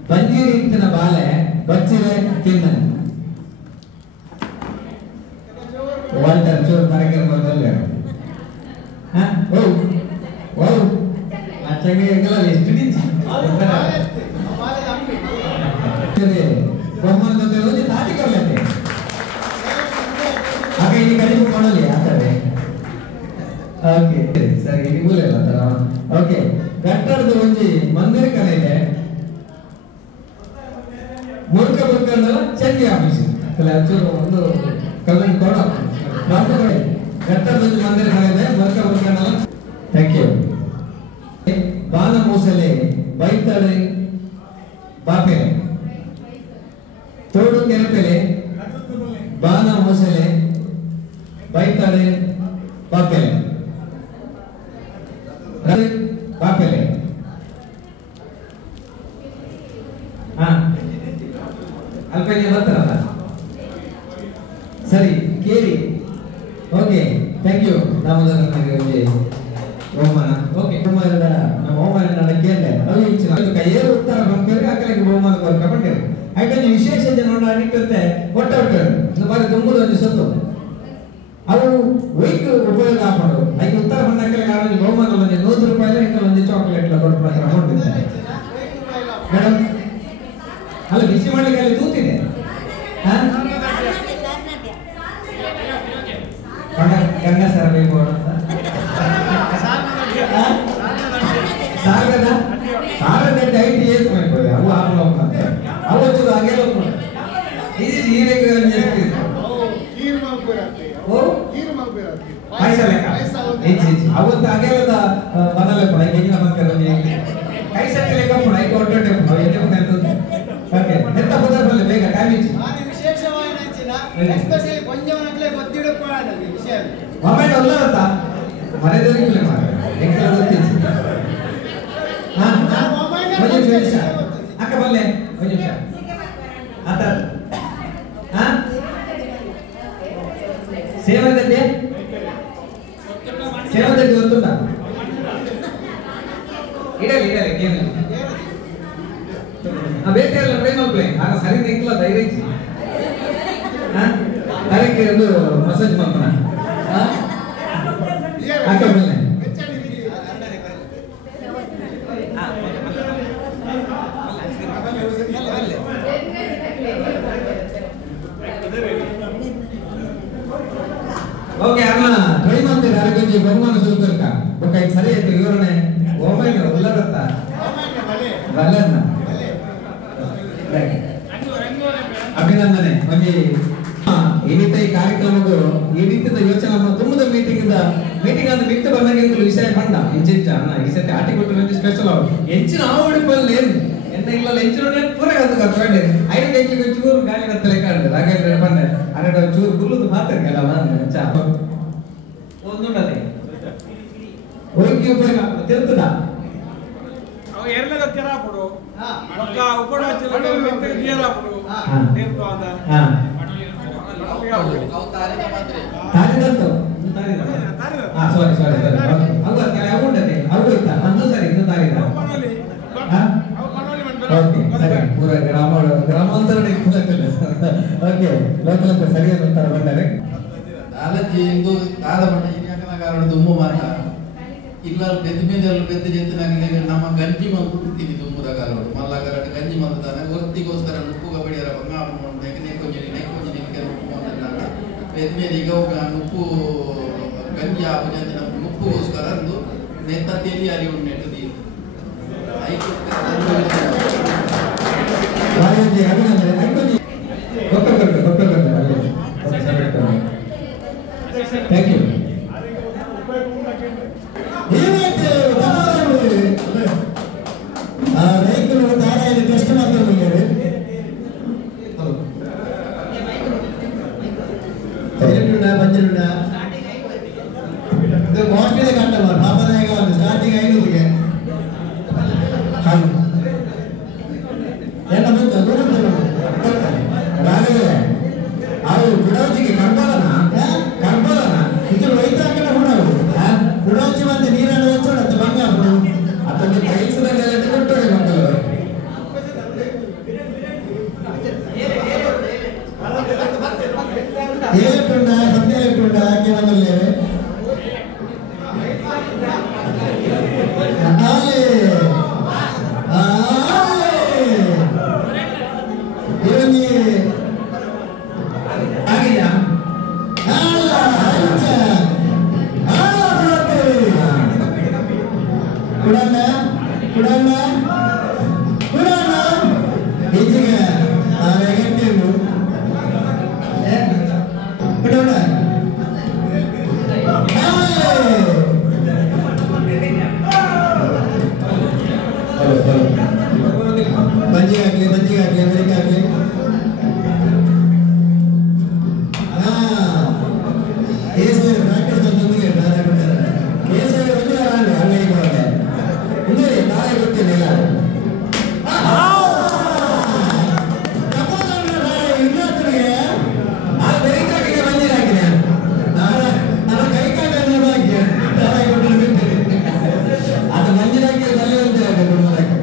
ಬಂಜಿರಿತ್ತಿನ ಬಾಲೆ ಬಚ್ಚಿರ ತಿಂದನೆ ವಾಲ್ಟರ್ ಚೂರು ಕಾರ್ಯಕ್ರಮದಲ್ಲಿ ಓ ಓ ಆಚೆಗೆ ಎಲ್ಲ ಎಷ್ಟು ನಿಂಚು ಬೊಮ್ಮನ ಜೊತೆ ಹೋಗಿ ತಾಟಿ ಕೊಡ್ಲತ್ತೆ ಹಾಗೆ ಇಲ್ಲಿ ಕಡಿಮೆ ಮಾಡಲಿ ಆತಾರೆ ಓಕೆ ಸರಿ ಇಲ್ಲಿ ಬೋಲೆಲ್ಲ ತರ ಓಕೆ ಗಟ್ಟರದ ಒಂಜಿ ಮಂದಿರ ಕಲೆ ಇದೆ ಮುರುಕ ಮುರುಕಂಡಲ್ಲ ಚಂಡಿ ಆಫೀಸ್ ಅಲ್ಲ ಚೂರು ಒಂದು ಕಲ್ಲನ್ನು ಕೊಡ ಗಟ್ಟರದ ಒಂಜಿ ಮಂದಿರ ಕಲೆ ಇದೆ ಮುರುಕ ಮುರುಕಂಡಲ್ಲ ಥ್ಯಾಂಕ್ ಯು ಬಾನ ಮೂಸಲೆ ಬೈತಾಳೆ ಬಾಪೆಲೆ ತೋಡು ಕೆರೆಪೆಲೆ ಬಾನ ಮೂಸಲೆ ಬೈತಾಳೆ ಬಾಪೆಲೆ ಬಾಪೆಲೆ ಅಲ್ಪೇನೆ ಬರ್ತಾರಲ್ಲ ಸರಿ ಕೇರಿ ಓಕೆ ಥ್ಯಾಂಕ್ ಯು ದಾಮೋದರ ಬಹುಮಾನ ಓಕೆ ಬಹುಮಾನದ ನಮ್ಮ ಬಹುಮಾನ ನನಗೆ ಅದು ಹೆಚ್ಚಿನ ಕೈಯೇರು ಉತ್ತರ ಬಂದ್ಮೇಲೆ ಆ ಕಡೆಗೆ ಬಹುಮಾನ ಬರ್ಕೊಂಡ್ಬಿಟ್ಟಿರು ಯಾಕಂದ್ರೆ ವಿಶೇಷ ಜನ ಅಡಿಕ್ಟಂತೆ ಒಟ್ಟೊಟ್ಟು ಬಾರಿ ತುಂಬುದು ಒಂದು ಸತ್ತು ಅವು ವೈಕ್ ಉಪಯೋಗ ಹಾಕೊಂಡು ಅದಕ್ಕೆ ಉತ್ತರ ಬಂದಾಗಲೇ ಕಾರಣ ಬಹುಮಾನ ಒಂದು 100 ರೂಪಾಯಿ ಇಂದ ಒಂದು ಚಾಕ್ಲೇಟ್ ಕೊಟ್ಟು ಅಮೌಂಟ್ ಇದೆ ಮೇಡಮ್ ಅಲ್ಲ ಬಿಸಿ ಮಾಡ್ಲಿಕ್ಕೆ ಅಲ್ಲಿ ತೂತಿದೆ ಗಂಗಾ ಸರ ಬೇಕು ಸಾಗದ ಸಾಗದ ಡೈಟ್ ಏತ್ ಮಾಡ್ಕೊಳ್ಳಿ ಅವು ಆಗ್ಲೋಕ ಅವತ್ತು ಹಾಗೆಲ್ಲ ಇದು ಹೀರೆಗೆ ಅವತ್ತು ಹಾಗೆಲ್ಲ ಬನಲ್ಲ ಕೂಡ ಹೆಂಗಿನ ಬಂದ್ರೆ ಕೈ ಸಕ್ಕಲೆ ಕಪ್ಪು ಐದು ಹೊಟ್ಟೆ ಓಕೆ ಎಂತ ಪದಾರ್ಥ ಬೇಗ ಟೈಮ್ ಇಚ್ಚಿ ಎಸ್ಪೆಷಲಿ ಕೊಂಚವನಕ್ಲೆ ಗೊತ್ತಿಡಕೊಳ್ಳ ವಿಷಯ ಮೊಮೆಂಟ್ ಒಲ್ಲರತ್ತ ಮರೆದೋಗಿಲ್ಲ ಮಾರೆ ಎಂಕಲ ಗೊತ್ತಿಲ್ಲ ಒಂದು ನಿಮಿಷ ಅಕ್ಕ ಬಲ್ಲೆ ಒಂದು ನಿಮಿಷ ಆತ ಸೇವದಲ್ಲಿ ಗೊತ್ತುಂಟ ಇಡಲಿ ಏನು ಬೇರೆ ಎಲ್ಲ ಟ್ರೈ ಮಾಡ್ಕೊಳ್ಳಿ ಆಗ ಸರಿ ನಿಂಕಲ ಧೈರ್ಯ ಇಚ್ಚಿ ಅದಕ್ಕೆ ಒಂದು ಮಸಾಜ್ ಮಾಡ್ತಾನ ಅಕ್ಕ ಬಲ್ಲೆ ಓಕೆ ಅಣ್ಣ ಟ್ರೈ ಮಾಡ್ತೀರಾ ಅದಕ್ಕೆ ಬಹುಮಾನ ಸೂತ್ರಕ ಓಕೆ ಸರಿ ಆಯ್ತು ವಿವರಣೆ ಒಮ್ಮೆ ಉಲ್ಲರತ್ತ ಬಲ್ಲನ್ನ ಅಭಿನಂದನೆ ಒಂದು ಈ ರೀತಿ ಕಾರ್ಯಕ್ರಮದ ಈ ರೀತಿಯ ಯೋಚನೆ ತುಂಬದ ಮೀಟಿಂಗ್ ಅಂದ್ರೆ ಮಿಕ್ತ ಬಂದಾಗ ವಿಷಯ ಬಂದ ಇಂಚಿಂಚ ಅಣ್ಣ ಈ ಸತಿ ಆಟಿ ಕೊಟ್ಟು ಸ್ಪೆಷಲ್ ಹೆಚ್ಚಿನ ಆವಡಿಪಲ್ಲಿ ಏನು ಎಂತ ಇಲ್ಲ ಹೆಚ್ಚಿನ ಪೂರ ಕತ್ಕೊಂಡೆ ಐದು ಗಂಟೆಗೆ ಚೂರು ಗಾಳಿ ಕತ್ತಲೆ ಕಾಣ್ತದೆ ಹಾಗಾದ್ರೆ ಬಂದೆ ಅರಡ ಚೂರು ಗುಲ್ಲುದು ಮಾತಾಡ್ಕಲ್ಲ ಒಂದುಂಡದೆ ಒಳಗೆ ಉಪಯೋಗ ತಿರ್ತದ ಅವ ಎರಲದ ತೆರಾಪಡು ಒಕ್ಕ ಉಪಡ ಚಲನ ಮೆತ್ತೆ ದಿಯರಾಪಡು ನೆನ್ಪು ಆದ ಅವ ತಾರಿದತ್ತು ಸಾರಿ ಅವ ಕೆಲ ಅಮೌಂಟನೆ ಅವು ಇತ್ತ ಅಂದು ಸರಿ ಇನ್ನು ತಾರಿದ ಓಕೆ ಸರಿ ಪೂರ ಗ್ರಾಮಾಂತರ ಓಕೆ ಲೋಕಲ್ ಸರಿಯಾದ ಉತ್ತರ ಬಂದರೆ ನಾಲಜಿ ಇಂದು ದಾದ ಮಟ್ಟ ಇನ್ಯಾಕನ ಕಾರಣ ದುಮ್ಮು ಮಾತ ಇಲ್ಲ ಬೆದ್ಮೇದಲ್ಲ ಬೆದ್ದ ಜಂತನಾಗಲಿ ನಮ್ಮ ಗಂಜಿ ಮಂದು ಕುಡ್ತೀವಿ ದುಮ್ಮುದ ಕಾಲೋಡು ಮಲ್ಲ ಕರಟ ಗಂಜಿ ಮಂದಾನೆ ಒರ್ತಿಗೋಸ್ಕರ ನುಪ್ಪು ಕಬಡಿಯರ ಬಂಗಾಮ ನೆಕ್ಕೊಂಜಿನಿ ಉಪ್ಪು ಮಂದ ಬೆದ್ಮೇದ ಈಗ ನುಪ್ಪು ಗಂಜಿ ಆಪು ಜಂತಿನ ನುಪ್ಪುಗೋಸ್ಕರ ಅಂದು ನೆತ್ತ ತೇಲಿ ಅರಿ ಉಂಡು ನೆಟ್ಟದಿ ಐದು ಥ್ಯಾಂಕ್ ಯು ಟೆಸ್ಟ್ ಮಾಡ್ತಾರೆ ಬಂದಿರುಂಡ ಮೋಸ್ಟ್ಲಿ ಕಟ್ಟಲ್ಲ ಪಾಪನಾಗ ಒಂದು ಸ್ಟಾರ್ಟಿಂಗ್ 500ಗೆ ಕುಡಣ್ಣ ಕುಡಣ್ಣ ಕುಡಣ್ಣ ಹೆಚ್ಚಿಗೆ ನಾವೇಗಂಟೇವು ಕುಡಣ್ಣ ಮಂಜಿಗಾಗ್ಲಿ ಮಂಜಿಗಾಗ್ಲಿ ಬೆಳಿಗಾಗ್ಲಿ ಪ್ರಾಕ್ಟೀಸ್ ಬಂದೊಂದಿಗೆ ನಾಳೆ ಬಿಡ್ತಾರೆ ಕೇಸರಿ ಬಂದು ಅಂಗಡಿ ಕೊಡೋದೆ ಮುಂದೆ ನಾಳೆ ಗೊತ್ತಿಲ್ಲ ಇನ್ನೊತ್ತರಿಗೆ ಆ ಬೆಳಿಕಾಗಿಗೆ ಮಂಜಿಗಾಗಿದೆ ನನ್ನ ಕೈ ಕಾಟ ಹಾಕಿ ಅದು ಮಂಜಿರಾಕಿ ತಲೆ ಅಂತ ಕುಟುಂಬಕ್ಕೆ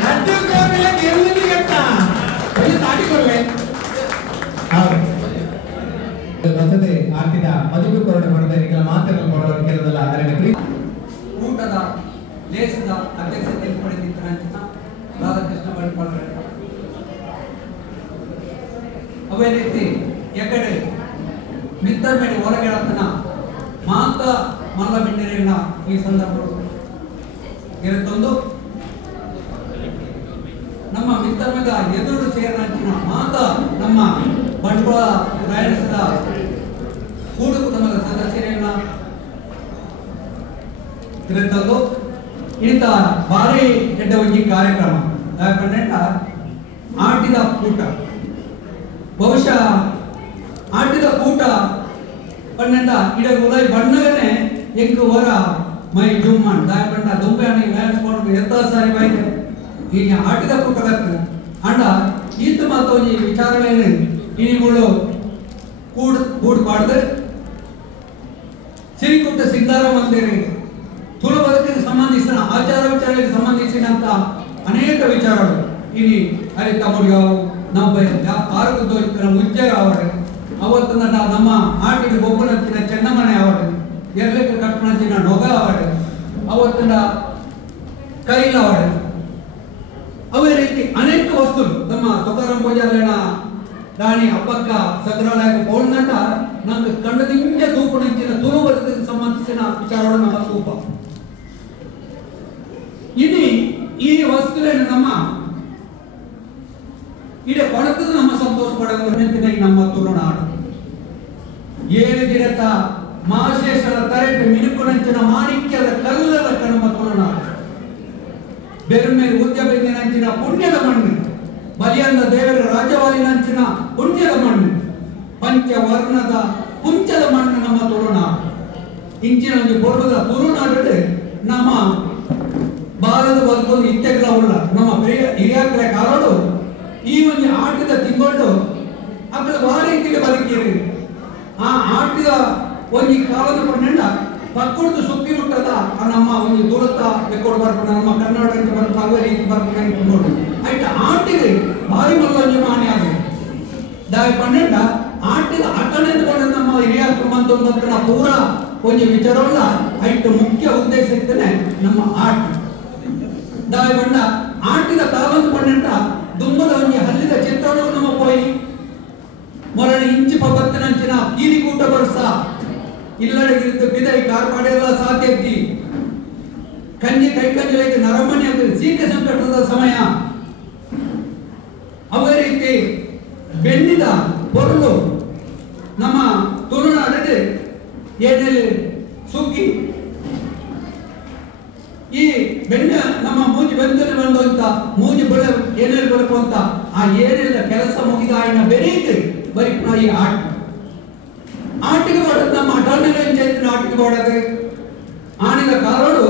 Nanti kau bilang dia lebih kata, jadi tadi kau bilang ಆಟಿದ ಮದುವೆ ಕೊರಡು ಬರೆದರಿಗೆಲ್ಲ ಮಾತುಗಳನ್ನು ಕೊಡೋರು ಕೆಲದಲ್ಲ ಅರಣ್ಯ ಊಟದ ದೇಶದ ಅಧ್ಯಕ್ಷತೆಯಲ್ಲಿ ಪಡೆದಿದ್ದ ರಾಧಾಕೃಷ್ಣ ಬಂಟ್ವಾಳ ಅವೇ ರೀತಿ ಎಕಡೆ ಮಿತ್ರ ಮೇಲೆ ಹೊರಗೆಳತನ ಮಾತ ಮಲ್ಲ ಮಿಂಡರಿನ ಈ ಸಂದರ್ಭ ಇರುತ್ತೊಂದು ನಮ್ಮ ಮಿತ್ರಮದ ಎದುರು ಸೇರಿನ ಮಾತ ನಮ್ಮ ಬಂಟ್ವಾಳ ಪ್ರಯಾಣಿಸಿದ ಕೂಡು ಕುಟುಂಬದ ಸದಸ್ಯರನ್ನ ಇರುತ್ತದ್ದು ಇಂಥ ಭಾರಿ ಕೆಟ್ಟ ಒಂದು ಕಾರ್ಯಕ್ರಮ ಯಾಕಂದ್ರೆ ಆಟಿದ ಕೂಟ ಬಹುಶಃ ಆಟಿದ ಕೂಟ ಪನ್ನಂಡ ಇಡಗುಲೈ ಬಣ್ಣಗನೆ ಎಂಕು ವರ ಮೈ ಜುಮ್ಮನ್ ದಾಯಪಂಡ ದುಂಬೆani ವ್ಯಾನ್ಸ್ಕೊಂಡು ಎತ್ತ ಸಾರಿ ಬೈತೆ ಈಗ ಆಟಿದ ಕೂಟಗತ್ತು ಅಂಡ ಈತ ಮಾತೋಜಿ ವಿಚಾರಗಳೇನೆ ಇನಿಗಳು ಕೂಡ್ ಪಾಡ್ದೆ ಸಿರಿಕುಟ್ಟ ಸಿಂಗಾರ ಮಂದಿರಿ ತುಳು ಬದುಕಿಗೆ ಸಂಬಂಧಿಸಿದ ಆಚಾರ ವಿಚಾರಗಳಿಗೆ ಸಂಬಂಧಿಸಿದಂತ ಅನೇಕ ವಿಚಾರಗಳು ಇನಿ ಅರಿತ ಮುಡಿಯಾವು ನಮ್ಮ ಆರೋಗ್ಯ ಉಜ್ಜಯ ಅವರೇ ಅವತ್ತಿನ ನಮ್ಮ ಆಟಿನ ಗೊಬ್ಬನಂಚಿನ ಚೆನ್ನಮನೆ ಅವರೇ ಎರಲೆಕ್ಕ ಕಟ್ಟಣಂಚಿನ ನೊಗ ಅವರೇ ಅವತ್ತಿನ ಕೈಲ ಅವರೇ ಅವೇ ರೀತಿ ಅನೇಕ ವಸ್ತುಗಳು ನಮ್ಮ ತುಕಾರಾಂ ಪೂಜಾರಿನ ರಾಣಿ ಅಪ್ಪಕ್ಕ ಸಗ್ರಾಲಯ ಪೌರ್ಣಂಟ ನಮ್ಗೆ ಕಂಡದಿಂಗೆ ತೂಪಣಂಚಿನ ತುಳು ಬದುಕಿಗೆ ಸಂಬಂಧಿಸಿದ ವಿಚಾರಗಳು ನಮ್ಮ ತೂಪ ಇಡೀ ಈ ವಸ್ತುಗಳನ್ನು ನಮ್ಮ ಇಡೀ ಕೊಡಕದ ನಮ್ಮ ಸಂತೋಷ ಪಡೋದು ನಮ್ಮ ತುಳುನಾಡು ಏಳು ಗಿಡತ ಮಹಾಶೇಷರ ತರೆಟ್ಟು ಮಿನುಕುನಂಚಿನ ಮಾಣಿಕ್ಯದ ಕಲ್ಲದ ನಮ್ಮ ತುಳುನಾಡು ಬೆರ್ಮೇಲೆ ಉದ್ಯಮಿನಂಚಿನ ಪುಣ್ಯದ ಮಣ್ಣು ಬಲಿಯಂದ ದೇವರ ರಾಜವಾಲಿನಂಚಿನ ಪುಣ್ಯದ ಮಣ್ಣು ಪಂಚವರ್ಣದ ಪುಂಚದ ಮಣ್ಣು ನಮ್ಮ ತುಳುನಾಡು ಇಂಚಿನ ಒಂದು ಬೊರ್ಗದ ತುಳುನಾಡು ನಮ್ಮ ಭಾರತ ಬದುಕೊಂಡು ಇತ್ತೆಗಳ ಉಳ್ಳ ನಮ್ಮ ಹಿರಿಯಾಕರ ಕಾಲೋಡು ಈ ಒಂದು ಆಟದ ತಿಂಗಳು ಅక్కడ ವಾರೀತಿಗೆ ಬದುಕಿರಿ ಆ ಆಟದ ಒಂದು ಕಾಲದ ಪನ್ನಂಡ ಪಕ್ಕುಡ್ದು ಸುಕ್ಕಿ ಮುಟ್ಟದ ನಮ್ಮ ಒಂದು ದೂರತ್ತ ಬೆಕ್ಕೋಡು ಬರ್ಕೊಂಡು ನಮ್ಮ ಕರ್ನಾಟಕ ಬರ್ತಾ ಅವೇ ರೀತಿ ಬರ್ಕೊಂಡು ಅನ್ಕೊಂಡು ಆಯ್ತು ಆಟಿಗೆ ಭಾರಿ ಮಲ್ಲೊಂದು ಮಾಣಿ ಆಗಿದೆ ದಾಯ ಪನ್ನಂಡ ಆಟಿದ ಅಟ್ಟನೆಂದುಕೊಂಡು ನಮ್ಮ ಹಿರಿಯಾಕರು ಮಂತೊಂದು ಪೂರ ಒಂದು ವಿಚಾರವಲ್ಲ ಆಯ್ತು ಮುಖ್ಯ ಉದ್ದೇಶ ಇರ್ತದೆ ನಮ್ಮ ಆಟ ದಾಯ ಬಂಡ ಆಟಿದ ಕಾಲದ ಪನ್ನಂಡ ದುಂಬದ ಒಂದು ಹಲ್ಲಿದ ಚಿತ್ರಣವು ನಮ್ಮ ಪೋಯಿ ಮೊರಣ ಇಂಚಿ ಪಬ್ಬತ್ತಿನಂಚಿನ ಕೀರಿಕೂಟ ಬರ್ಸ ಇಲ್ಲಡಗಿರಿದ್ದು ಬಿದೈ ಕಾರ್ಪಾಡೆಲ್ಲ ಸಾಧ್ಯತಿ ಕಂಜಿ ಕೈಕಂಜಲಿಗೆ ನರಮಣಿ ಅಂತ ಸೀಕ ಸಂಕಟದ ಸಮಯ ಅವೇ ರೀತಿ ಬೆನ್ನಿದ பொருಳು ನಮ್ಮ ತುಳುನಾಡಿಗೆ ಏನೆಲ್ಲಿ ಸುಗ್ಗಿ ಈ ಬೆನ್ನ ನಮ್ಮ ಮೂಜಿ ಬೆಂದಲ್ಲಿ ಬಂದು ಅಂತ ಮೂಜಿ ಬೆಳೆ ಏನೇನು ಬರಕು ಅಂತ ಆ ಏನೆಲ್ಲ ಕೆಲಸ ಮುಗಿದ ಆಯ್ನ ಬೆರೀಗೆ ಬರೀ ಈ ಆಟಿಗೆ ಮಾಡೋದು ನಮ್ಮ ಅಟಲ್ನ ಆಟಿಗೆ ಮಾಡೋದು ಆಣಿದ ಕಾರೋಡು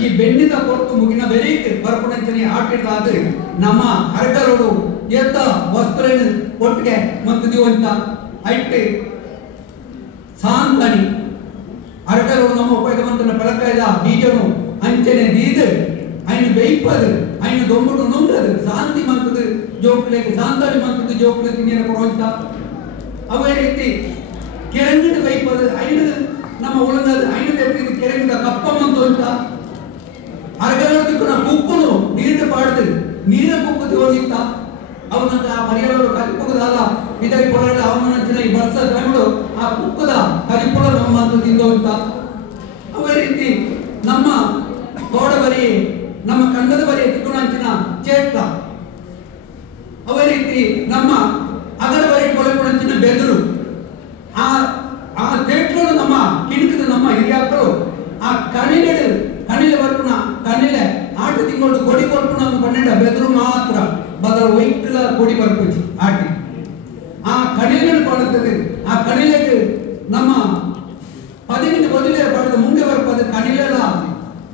ಈ ಬೆನ್ನಿದ ಕೊಟ್ಟು ಮುಗಿನ ಬೆರೀಗೆ ಬರ್ಕೊಂಡಂಚನೆ ಆಟಿದಾದ್ರೆ ನಮ್ಮ ಹರಕರೋಡು ಎತ್ತ ವಸ್ತ್ರನ ಒಟ್ಟಿಗೆ ಮಂತಿದೀವಿ ಅಂತ ಐಟೆ ಸಾಂತನಿ ಹರಕರೋಡು ನಮ್ಮ ಉಪಯೋಗವಂತನ ಬೆಳಕಾಯ್ದ ಬೀಜನು ಅಂಚನೆ ದೀದು ಐನು ಬೇಯ್ಪದು ಐನು ದೊಂಬುಡು ನುಂಗದು ಶಾಂತಿ ಮಂತದು ಜೋಕ್ಲೆಗೆ ಸಾಂತಾಳಿ ಮಂತದು ಜೋಕ್ಲೆಗೆ ನೀರು ಕೊಡುವಂತ ಅವೇ ರೀತಿ ಕೆರಂಗಿದ ಬೈಪದು ಐನು ನಮ್ಮ ಉಳಂಗದ ಐನು ತೆಗೆದು ಕೆರಂಗಿದ ಕಪ್ಪ ಮಂತು ಅಂತ ಅರಗಲೋದಕ್ಕೂ ನಾವು ಕುಕ್ಕುನು ನೀರು ಪಾಡ್ದು ನೀರ ಕುಕ್ಕುದು ಹೋಗಿತ್ತ ಅವನಂತ ಆ ಮರಿಯವರು ಕಲಿಪುಗದಾದ ಇದಕ್ಕೆ ಕೊಡಲ್ಲ ಅವನ ಈ ವರ್ಷ ತಗೊಂಡು ಆ ಕುಕ್ಕದ ಕಲಿಪುಳ ನಮ್ಮ ಅಂತ ತಿಂದು ಅಂತ ಅವೇ ರೀತಿ ನಮ್ಮ ತೋಡ ಬರಿ ನಮ್ಮ ಕಂಡದ ಬರಿ ತಿಕ್ಕುಣಂಚಿನ ಚೇಟ್ಟ ಅವೇ ರೀತಿ ನಮ್ಮ ಅಗರ ಬರಿ ಕೊಳಕುಣಂಚಿನ ಬೆದರು ಆ ಚೇಟ್ಗಳು ನಮ್ಮ ಕಿಣಕದ ನಮ್ಮ ಹಿರಿಯಕ್ಕಳು ಆ ಕಣಿಲೆ ಬರ್ಪುಣ ಕಣಿಲೆ ಆಟ ತಿಂಗಳು ಕೊಡಿ ಬರ್ಪುಣ ಪನ್ನೆಂಡ ಬೆದರು ಮಾತ್ರ ಬದಲು ವೈಕಲ ಕೊಡಿ ಬರ್ಪುಜಿ ಆಟಿ ಆ ಕಣಿಲೆ ಕೊಡುತ್ತದೆ ಆ ಕಣಿಲೆಗೆ ನಮ್ಮ ಪದಗಿನ ಬದಲೇ ಪಡೆದ ಮುಂದೆ ಬರ್ಪದ ಕಣಿಲೆಲ್ಲ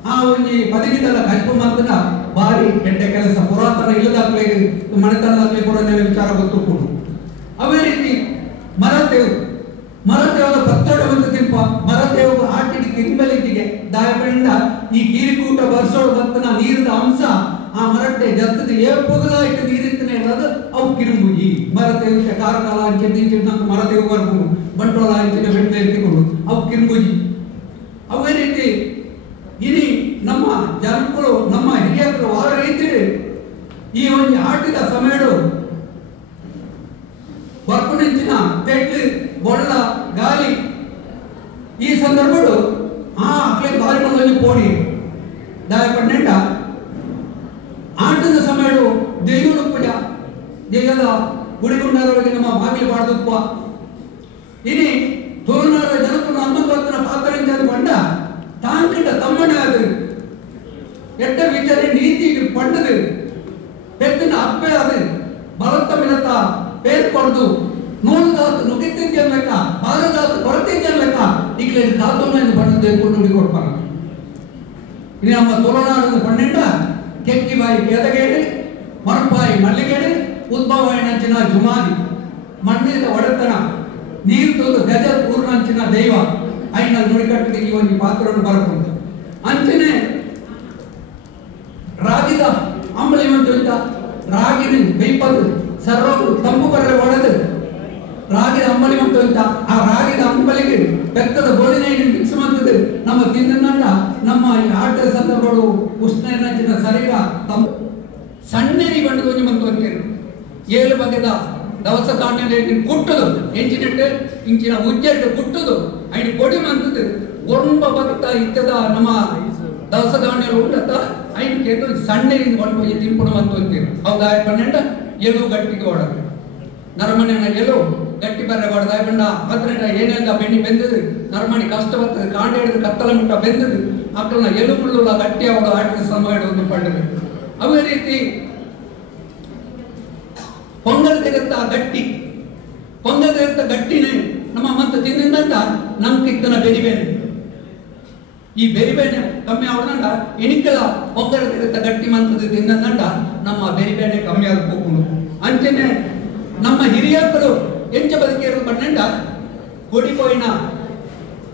ಆ ಒಂದು ಪದಗಿದಲ್ಲ ಕಲ್ಪ ಮಾತನ ಭಾರಿ ಕೆಟ್ಟ ಕೆಲಸ ಪುರಾತನ ಇಲ್ಲದಾಗಲೇ ಮನೆತನದಾಗಲೇ ಕೂಡ ವಿಚಾರ ಗೊತ್ತುಕೊಂಡು ಅವೇ ರೀತಿ ಮರದೇವದ ಪತ್ತೋಡವಂತ ತಿಂಪ ಮರದೇವ ಆಟಿಗೆ ತಿಂಬಲಿಗೆ ದಾಯಪಡಿಂದ ಈ ಕೀರಿಕೂಟ ಬರ್ಸೋಡು ಬತ್ತನ ನೀರಿನ ಅಂಶ ಆ ಮರಟ್ಟೆ ಜತ್ತದ ಏಪುಗಳಾಯ್ತು ನೀರಿತ್ತನೆ ಅನ್ನೋದು ಅವು ಕಿರುಂಬುಜಿ ಮರತೆ ಕಾರಕಾಲ ಅಂಚೆ ನಮ್ಮ ಮರತೆ ಬರ್ಬೋದು ಬಂಟ್ವಾಳ ಅಂಚಿನ ಬೆಟ್ಟ ಎತ್ತಿಕೊಂಡು ಅವು ಕಿರುಂಬುಜಿ ಅವೇ ರೀತಿ ಇಡೀ ನಮ್ಮ ಜನಗಳು ನಮ್ಮ ಹಿರಿಯರು ವಾರ ರೀತಿ ಈ ಒಂದು ಆಟಿದ ಸಮಯಡು ಬರ್ಪುನಿಂಚಿನ ಪೆಟ್ಲು ಬೊಳ್ಳ ಗಾಳಿ ಈ ಸಂದರ್ಭಗಳು ಅಕ್ಲೆ ಬಾರಿ ಬಂದಲ್ಲಿ ಪೋಡಿ ದಾಯಪಣ್ಣೆಂಡ ಆಟದ ಸಮಯಡು ದೈವದ ಪೂಜಾ ದೈವದ ಗುಡಿಗುಂಡಾರೊಳಗೆ ನಮ್ಮ ಬಾಗಿಲು ಬಾಡ್ದಪ್ಪ ಇನಿ ತುಳುನಾಡ ಜನಕ್ಕೂ ಅಮ್ಮನ ಪಾತ್ರ ಪಂಡ ತಾಂಕಿಟ ತಮ್ಮಣ್ಣ ಅದು ಎಟ್ಟ ವಿಚಾರ ನೀತಿ ಪಂಡದು பெத்தன அப்பே அது பலத்த மினத்தா பேர் கொண்டு நூலுதாத்து நுகித்திஞ்ச ಲೆಕ್ಕ ಬಾರದಾತು ಕೊರತಿಂಜ ಲೆಕ್ಕ ಈಗಲೇ ದಾತೋನ ಪಂಡದೆ ಕೊಂಡು ಕೊಡ್ಪಾರ ಇನ್ನು ನಮ್ಮ ತುಳುನಾಡದ ಪಂಡಿತ ಕೆಕ್ಕಿಬಾಯಿ ಕೇದಗೇಡಿ ಮರಪಾಯಿ ಮಲ್ಲಿಗೇಡಿ ಉದ್ಭವಾಯನಂಚಿನ ಜುಮಾದಿ ಮಣ್ಣಿನ ಒಡೆತನ ನೀರು ತೋದು ಗಜ ಪೂರ್ಣಂಚಿನ ದೈವ ಐನ ನುಡಿಕಟ್ಟಿಗೆ ಈ ಒಂದು ಪಾತ್ರವನ್ನು ಬರಬಹುದು ಅಂಚನೆ ರಾಗಿದ ಅಂಬಳಿವಂತ ರಾಗಿನ ಬೈಪದು ಸರ್ವವು ತಂಪು ಬರರೆ ಒಡೆದು ರಾಗಿದ ಅಂಬಳಿವಂತ ಆ ರಾಗಿದ ಅಂಬಲಿಗೆ ಬೆಕ್ಕದ ಗೋಳಿನ ಮಿಕ್ಸ್ ಮಾಡ್ತದೆ ನಮ್ಮ ತಿಂದ ನಮ್ಮ ಆಟದ ಸಂದರ್ಭಗಳು ಉಷ್ಣ ಶರೀರ ಸಣ್ಣರಿ ಬಂಡು ಮಂತೇನು ಏಳು ಬಗೆದ ದವಸ ಧಾನ್ಯ ಕುಟ್ಟದು ಎಂಚಿನಟ್ಟು ಇಂಚಿನ ಉಜ್ಜೆಟ್ಟು ಕುಟ್ಟದು ಐದು ಕೊಡಿ ಮಂತದ್ದು ಒಂಬ ಭಕ್ತ ಇತ್ತದ ನಮ್ಮ ದವಸ ಧಾನ್ಯ ಉಂಟತ್ತ ಐದು ಕೇದು ಸಣ್ಣರಿಂದ ಬಂದು ತಿಂಪುಣ ಅಂತೀವಿ ಹೌದಾ ಪನ್ನೆಂಡ ಎಲು ಗಟ್ಟಿಗೆ ಹೊಡದು ನರಮಣ್ಣ ಎಲು ಗಟ್ಟಿ ಬರ್ರೆ ಹೊಡೆದ ಬಂಡ ಹತ್ತಿರ ಏನೆಲ್ಲ ಬೆಣ್ಣಿ ಬೆಂದದು ನರಮಣಿ ಕಷ್ಟ ಬರ್ತದೆ ಕಾಂಡ ಹಿಡಿದು ಕತ್ತಲ ಮುಟ್ಟ ಬೆಂದದು ಮಕ್ಕಳನ್ನ ಎಲು ಮುಳ್ಳುಳ ಗಟ್ಟಿ ಅವಳ ಆಟದ ಸಮಯ ಒಂದು ಪಂಡಬೇಕು ಅವೇ ರೀತಿ ಪೊಂಗಲ್ ತೆಗೆದ ಗಟ್ಟಿ ಪೊಂಗಲ್ ತೆಗೆದ ಗಟ್ಟಿನೇ ನಮ್ಮ ಮತ್ತೆ ತಿಂದಿಂದ ನಮ್ಕಿತ್ತನ ಬೆರಿಬೇನೆ ಈ ಬೆರಿಬೇನೆ ಕಮ್ಮಿ ಅವನಂಡ ಎಣಿಕಲ ಪೊಂಗಲ್ ತೆಗೆದ ಗಟ್ಟಿ ಮಂತದ ತಿಂದಂಡ ನಮ್ಮ ಬೆರಿಬೇನೆ ಕಮ್ಮಿ ಆದ ಹೋಗ್ಕೊಂಡು ಅಂಚೆನೆ ನಮ್ಮ ಹಿರಿಯಕ್ಕಳು ಎಂಚ ಬದುಕಿರೋದು ಬಣ್ಣಂಡ ಕೊಡಿ ಪೋಯಿನ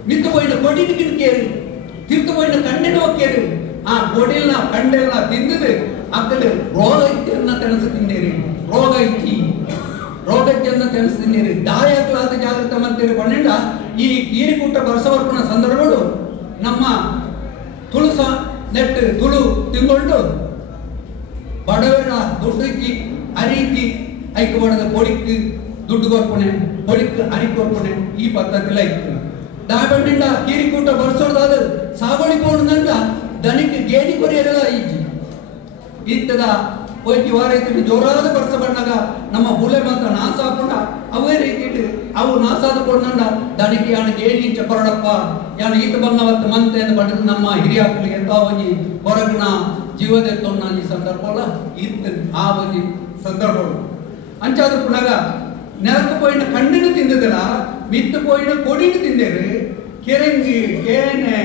ಮಿತ್ತು ಪೋಯಿನ ಕೊಡಿನ ಕಿಣಕೇರಿ ತಿರ್ತು ಪೋಯಿನ ಕಣ್ಣೆನ ಹೋಗ್ಕೇರಿ ಆ ಕೊಡಿಲ್ನ ಕಂಡೆಲ್ಲ ತಿಂದದು ಅಕ್ಕಳು ರೋಗ ಇತ್ಯನ್ನ ತೆನಸು ತಿಂದೇರಿ ರೋಗ ಇಕ್ಕಿ ರೋಗ ಇತ್ಯನ್ನ ತೆನಸು ತಿಂದೇರಿ ದಾಯಕಲಾದ ಜಾಗೃತ ಮಂತ್ರಿ ಬಣ್ಣಂಡ ಈ ಕೀರಿಕೂಟ ಬರಸವರ್ಪಣ ಸಂದರ್ಭಗಳು ನಮ್ಮ ತುಳುಸ ನೆಟ್ಟು ತುಳು ತಿಂಗಳು ಬಡವರ ದುಡ್ಡಿಕ್ಕಿ ಅರಿಕಿ ಐಕ್ಯ ಮಾಡದ ಕೊಡಿಕ್ ದುಡ್ಡು ಕೊರ್ಪಣೆ ಕೊಡಿಕ್ ಅರಿ ಕೊರ್ಪಣೆ ಈ ಪದ್ಧತಿಲ ಇತ್ತು ದಾಬಣ್ಣಿಂದ ಕೀರಿಕೂಟ ಬರ್ಸೋದಾದ ಸಾಗೋಳಿ ಪೋಣದಂಡ ದನಿಕ್ ಗೇಣಿ ಕೊರಿಯರೆಲ್ಲ ಈಜಿ ಇತ್ತದ ಹೋಗಿ ವಾರೈತಿ ಜೋರಾದ ಬರ್ಸ ಬಣ್ಣಗ ನಮ್ಮ ಹುಳೆ ಮಾತ್ರ ನಾಶ ಹಾಕೊಂಡ ಅವೇ ರೀತಿ ಅವು ನಾಸಾದ ಕೊಂಡ ದನಿಗೆ ಯಾನ ಗೇಣಿ ಚಪರಡಪ್ಪ ಯಾನ ಈತ ಬಂದವತ್ತು ಮಂತೆ ಅಂತ ಬಂದ ನಮ್ಮ ಹಿರಿಯ ಮಕ್ಕಳಿಗೆ ಎಂತ ಹೋಗಿ ಹೊರಗಿನ ಜೀವದೆತ್ತೊನ್ನ ಈ ಸಂದರ್ಭ ಇತ್ತು ಆ ಒಂದು ಸಂದರ್ಭಗಳು ಅಂಚಾದ ಪುನಗ ನೆಲಕ್ಕೆ ಪೋಯಿನ ಕಣ್ಣಿನ ತಿಂದಿದರ ಮಿತ್ತು ಪೋಯಿನ ಕೊಡಿನ ತಿಂದೇರು ಕೆರಂಗಿ ಕೇನೆ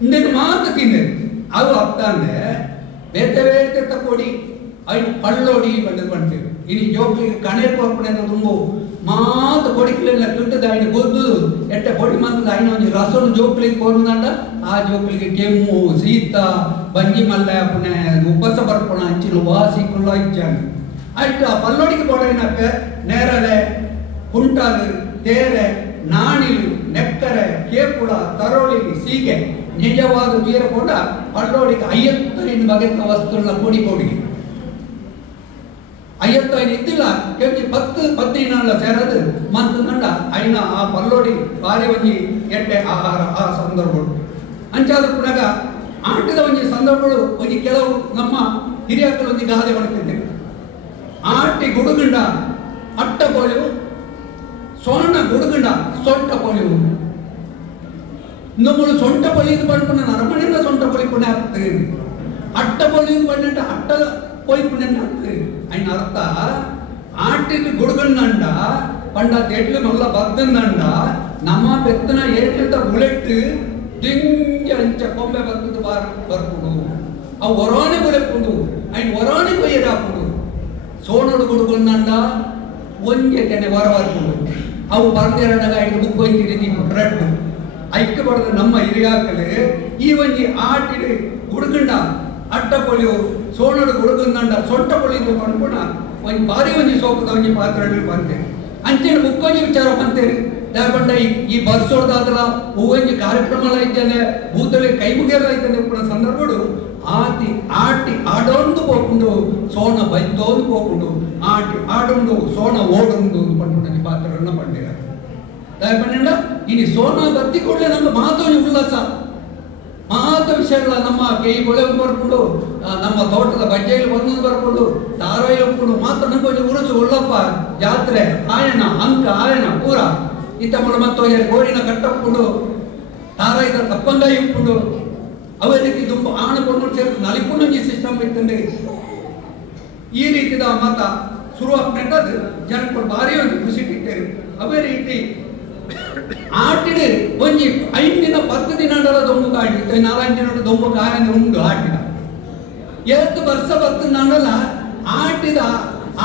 ಇಂದನ್ನು ಮಾತ್ರ ತಿಂದೇರು ಅವು ಅರ್ಥ ಅಂದ್ರೆ ಬೇತೆ ಬೇತೆ ಕೊಡಿ ಐದು ಪಳ್ಳೋಡಿ ಬಂದದ್ದು ಮಾಡ್ತೇವೆ ಇನ್ನು ಜೋಕ್ಲಿಗೆ ಕಣೆ ಕೊರ್ಪಣೆ ತುಂಬ ಮಾತು ಕೊಡಿಕ್ಲೆಲ್ಲ ಕಿಟ್ಟದ ಐದು ಗೊದ್ದು ಎಟ್ಟೆ ಕೊಡಿ ಮಂತದ ಐನ ಒಂದು ರಸನು ಜೋಕ್ಲಿಗೆ ಕೋರ್ನಂಡ ಆ ಜೋಕ್ಲಿಗೆ ಕೆಮ್ಮು ಶೀತ ಬಂಜಿ ಮಲ್ಲೆ ಪುಣೆ ಉಪಸ ಬರ್ಪಣ ಹಂಚಿನ ವಾಸಿ ಕುಳ್ಳ ಇಚ್ಚಾನೆ ಆಯ್ತು ಆ ಪಲ್ಲೋಡಿಗೆ ಕೊಡೋನಕ್ಕೆ ನೇರಳೆ ಕುಂಟಾಲು ತೇರೆ ನಾಣಿಲು ನೆಕ್ಕರೆ ಕೇಪುಳ ತರೋಳಿ ಸೀಗೆ ನಿಜವಾದ ತೀರಕೊಂಡ ಪಲ್ಲೋಡಿಗೆ 55 ಬಗೆತ ವಸ್ತುಗಳ ಕೊಡಿ ಕೊಡಿ 55 ಇದ್ದಿಲ್ಲ ಕೆಂಚಿ 10-15 ಸೇರದು ಮಂತ್ ನಂಡ ಐನ ಆ ಪಲ್ಲೋಡಿ ಬಾರಿ ಒಂಜಿ ಎಟ್ಟೆ ಆಹಾರ ಆ ಸಂದರ್ಭಗಳು ಅಂಚಾದ ಪುನಗ ಆಟದ ಒಂಜಿ ಸಂದರ್ಭಗಳು ಒಂಜಿ ಕೆಲವು ನಮ್ಮ ಹಿರಿಯಕ್ಕಳು ಒಂಜಿ ಗಾದೆ ಮಾಡ್ತಿದ್ದೇವೆ ಆಟಿ ಗುಡುಗುಂಡ ಅಟ್ಟ ಪೊಳೆವು ಸೊಣ್ಣ ಗುಡುಗುಂಡ ಸೊಂಟ ಪೊಳೆವು ಇನ್ನೊಬ್ಬಳು ಸೊಂಟ ಪೊಲಿದು ಬಂದ್ಕೊಂಡು ನರಮಣಿಂದ ಸೊಂಟ ಪೊಲಿಕೊಂಡೆ ಆಗ್ತದೆ ಅಟ್ಟ ಪೊಲಿದು ಬಂಡ ಅಟ್ಟ ಪೊಲಿಕೊಂಡೆ ಆಗ್ತದೆ ಐನ ಅರ್ಥ ಆಟಿಗೆ ಗುಡುಗುಂಡ ಪಂಡ ತೆಟ್ಲು ಮಲ್ಲ ಬಗ್ಗಂದಂಡ ನಮ್ಮ ಬೆತ್ತನ ಏಟಿಂದ ಬುಲೆಟ್ ದಿಂಗಿ ಅಂಚ ಕೊಂಬೆ ಬರ್ತದ ಬರ್ಕೊಡು ಅವು ಹೊರಾಣಿ ಬುಲೆಕೊಂಡು ಐನ್ ಹೊರಾಣಿ ಕೊಯ್ಯದ ಹಾಕೊಂಡು ಸೋನಡು ಗುಡುಗುಂಡ ಒಂಜೆ ತೆನೆ ಹೊರವರ್ಕೊಂಡು ಅವು ಬರ್ದೇರಡಗ ಐದು ಬುಕ್ ಹೋಯ್ತಿರಿ ರೆಡ್ ಐಕ್ಯ ಬಡದ ನಮ್ಮ ಹಿರಿಯಾಕಲೆ ಈ ಒಂಜಿ ಆಟಿಗೆ ಗುಡುಗುಂಡ ಅಟ್ಟಪೊಳಿಯು ಸೋಣಡು ಗುಡುಗಂದಂಡ ಸೊಂಟ ಪೊಳಿದು ಕೊಂಡ್ಕೊಣ ಒಂದು ಭಾರಿ ಒಂಜಿ ಸೋಪದ ಒಂಜಿ ಪಾತ್ರೆ ಬಂತೆ ಅಂಚೆನ ಮುಕ್ಕೊಂಜಿ ವಿಚಾರ ಬಂತೇರಿ ದಾಪಂಡ ಈ ಬರ್ಸೋದಾದ್ರ ಹೂವಂಜಿ ಕಾರ್ಯಕ್ರಮ ಇದ್ದೇನೆ ಭೂತಲೆ ಕೈ ಮುಗಿಯಲ್ಲ ಇದ್ದೇನೆ ಕೂಡ ಸಂದರ್ಭಗಳು ಆಟಿ ಆಡೊಂದು ಹೋಗ್ಕೊಂಡು ಸೋಣ ಬೈತೋಂದು ಹೋಗ್ಕೊಂಡು ಆಡೊಂದು ಸೋಣ ಓಡೊಂದು ಪಂಡು ಪಾತ್ರಗಳನ್ನ ಪಂಡಿರ ದಾಪಂಡ ಇನಿ ಸೋಣ ಬತ್ತಿ ಕೂಡಲೇ ನಮ್ಗೆ ಮಾತೊಂದು ಉಲ್ಲಾಸ ಮಾತ ವಿಷಯಗಳ ನಮ್ಮ ಕೈ ಬೊಳೆ ಬರ್ಕೊಂಡು ನಮ್ಮ ತೋಟದ ಬಜ್ಜೆಯಲ್ಲಿ ಒಂದೊಂದು ಬರ್ಕೊಂಡು ಧಾರಾವಾಹಿ ಹೋಗ್ಕೊಂಡು ಮಾತೊಂದು ಉರುಸು ಉಳ್ಳಪ್ಪ ಜಾತ್ರೆ ಆಯಣ ಅಂಕ ಆಯಣ ಪೂರ ಇತ್ತಮ್ಮಳು ಮತ್ತು ಗೋರಿನ ಕಟ್ಟಕೊಂಡು ತಾರಾಯಿದ ತಪ್ಪಂಗಾಯಿ ಇಟ್ಕೊಂಡು ಅವೇ ರೀತಿ ತುಂಬ ಆಣಕೊಂಡು ಸೇರಿ ನಲಿಪುಣಂಜಿ ಸಿಸ್ಟಮ್ ಇತ್ತಂದ್ರೆ ಈ ರೀತಿದ ಮತ ಶುರುವಾಗ್ತದೆ ಜನಕ್ಕೆ ಭಾರಿ ಒಂದು ಖುಷಿ ಇಟ್ಟೇರಿ ಅವೇ ರೀತಿ ಆಟಿಡೆ ಒಂಜಿ 5 ದಿನ 10 ದಿನ ದೊಂಬು ಕಾಡಿ 4 ದಿನ ದೊಂಬು ಕಾಯಂದ್ರೆ ಉಂಡು ಆಟಿದ 7 ವರ್ಷ 10 ನಾಡಲ್ಲ ಆಟಿದ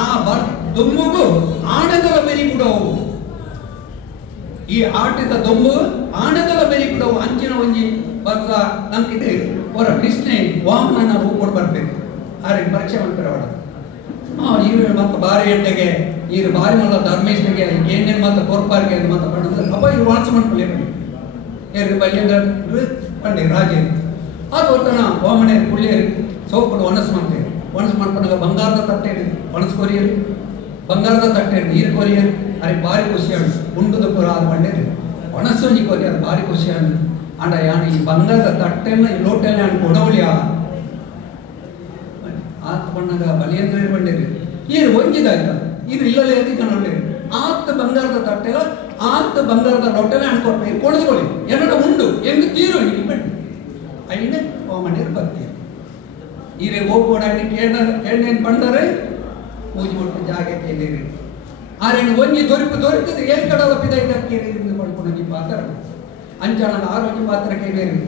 ಆ ದೊಂಬುಗೂ ಆಣಗಳ ಬೆರಿ ಬಿಡವು ಈ ಆಟಿದ ದೊಂಬು ಆಣಗಳ ಬೆರಿ ಬಿಡವು ಅಂಚಿನ ಒಂಜಿ ವರ್ಷ ನಂಬಿದೆ ಅವರ ಕೃಷ್ಣೆ ವಾಮನ ರೂಪಡ್ ಬರ್ಬೇಕು ಆರೆ ಪರೀಕ್ಷೆ ಮಾಡ್ತಾರೆ ಅವಳ ಇವ್ರು ಮತ್ತೆ ಬಾರಿ ಎಟ್ಟೆಗೆ ಇವ್ರು ಬಾರಿ ಮಲ್ಲ ಧರ್ಮೇಶ್ನಿಗೆ ಏನೇನು ಮತ್ತೆ ಕೋರ್ಪಾರ್ಗೆ ಮತ್ತೆ ಪಂಡ ಅಪ್ಪ ಇವ್ರು ವಾಸ ಮಾಡ್ಕೊಳ್ಳಿ ಏರು ಬಲ್ಯಂದ್ರ ಪಂಡೆ ರಾಜೇ ಅದು ಒತ್ತಣ ವಾಮನೆ ಕುಳ್ಳಿಯರು ಸೋಪಡು ಒಣಸು ಮಾಡ್ಕೊಂಡಾಗ ಬಂಗಾರದ ತಟ್ಟೆ ಒಣಸು ಕೊರಿಯರು ಬಂಗಾರದ ತಟ್ಟೆ ನೀರು ಕೊರಿಯರು ಅರೆ ಭಾರಿ ಖುಷಿಯಾಡು ಉಂಡುದ ಪುರ ಅದು ಪಂಡೇರಿ ಒಣಸೊಂಜಿ ಕೊರಿಯರು ಭಾರಿ ಖುಷಿಯಾಡು ಅಂಡ ಯಾನು ಈ ಬಂಗಾರದ ತಟ್ಟೆನ ಈ ಲೋಟೆಲ್ಲ ಅನ್ಕೊ ಉಡವಳಿಯ ಆತ ಬಣ್ಣಗ ಬಲಿಯಂದ್ರ ಬಂಡೇರಿ ಈರು ಒಂಜಿದಾಯ್ತ ಇದು ಇಲ್ಲಲೇ ಎತ್ತಿಕೊಂಡೇ ಆತ ಬಂಗಾರದ ತಟ್ಟೆಲ ಆತ ಬಂಗಾರದ ಲೊಟ್ಟೆಲೆ ಅನ್ಕೊಡ್ಬೇಕು ಕೊಡದುಕೊಳ್ಳಿ ಎರಡು ಉಂಡು ಎಂದು ತೀರು ಬಿಟ್ಟು ಐನೆ ಓಮನೇರು ಬರ್ತೀರಿ ಈರೆ ಹೋಗ್ಬೋಡ ಕೇಳೇನು ಬಂದರೆ ಪೂಜೆ ಕೊಟ್ಟು ಜಾಗ ಕೇಳಿರಿ ಆರೇನು ಒಂಜಿ ದೊರಿತದೆ ಏನ್ ಕಡಲ ಪಿದ ಇದಕ್ಕೆ ಪಡ್ಕೊಂಡು ಪಾತ್ರ ಅಂಚನ ಆರೋಗ್ಯ ಪಾತ್ರ ಕೇಳಿರಿ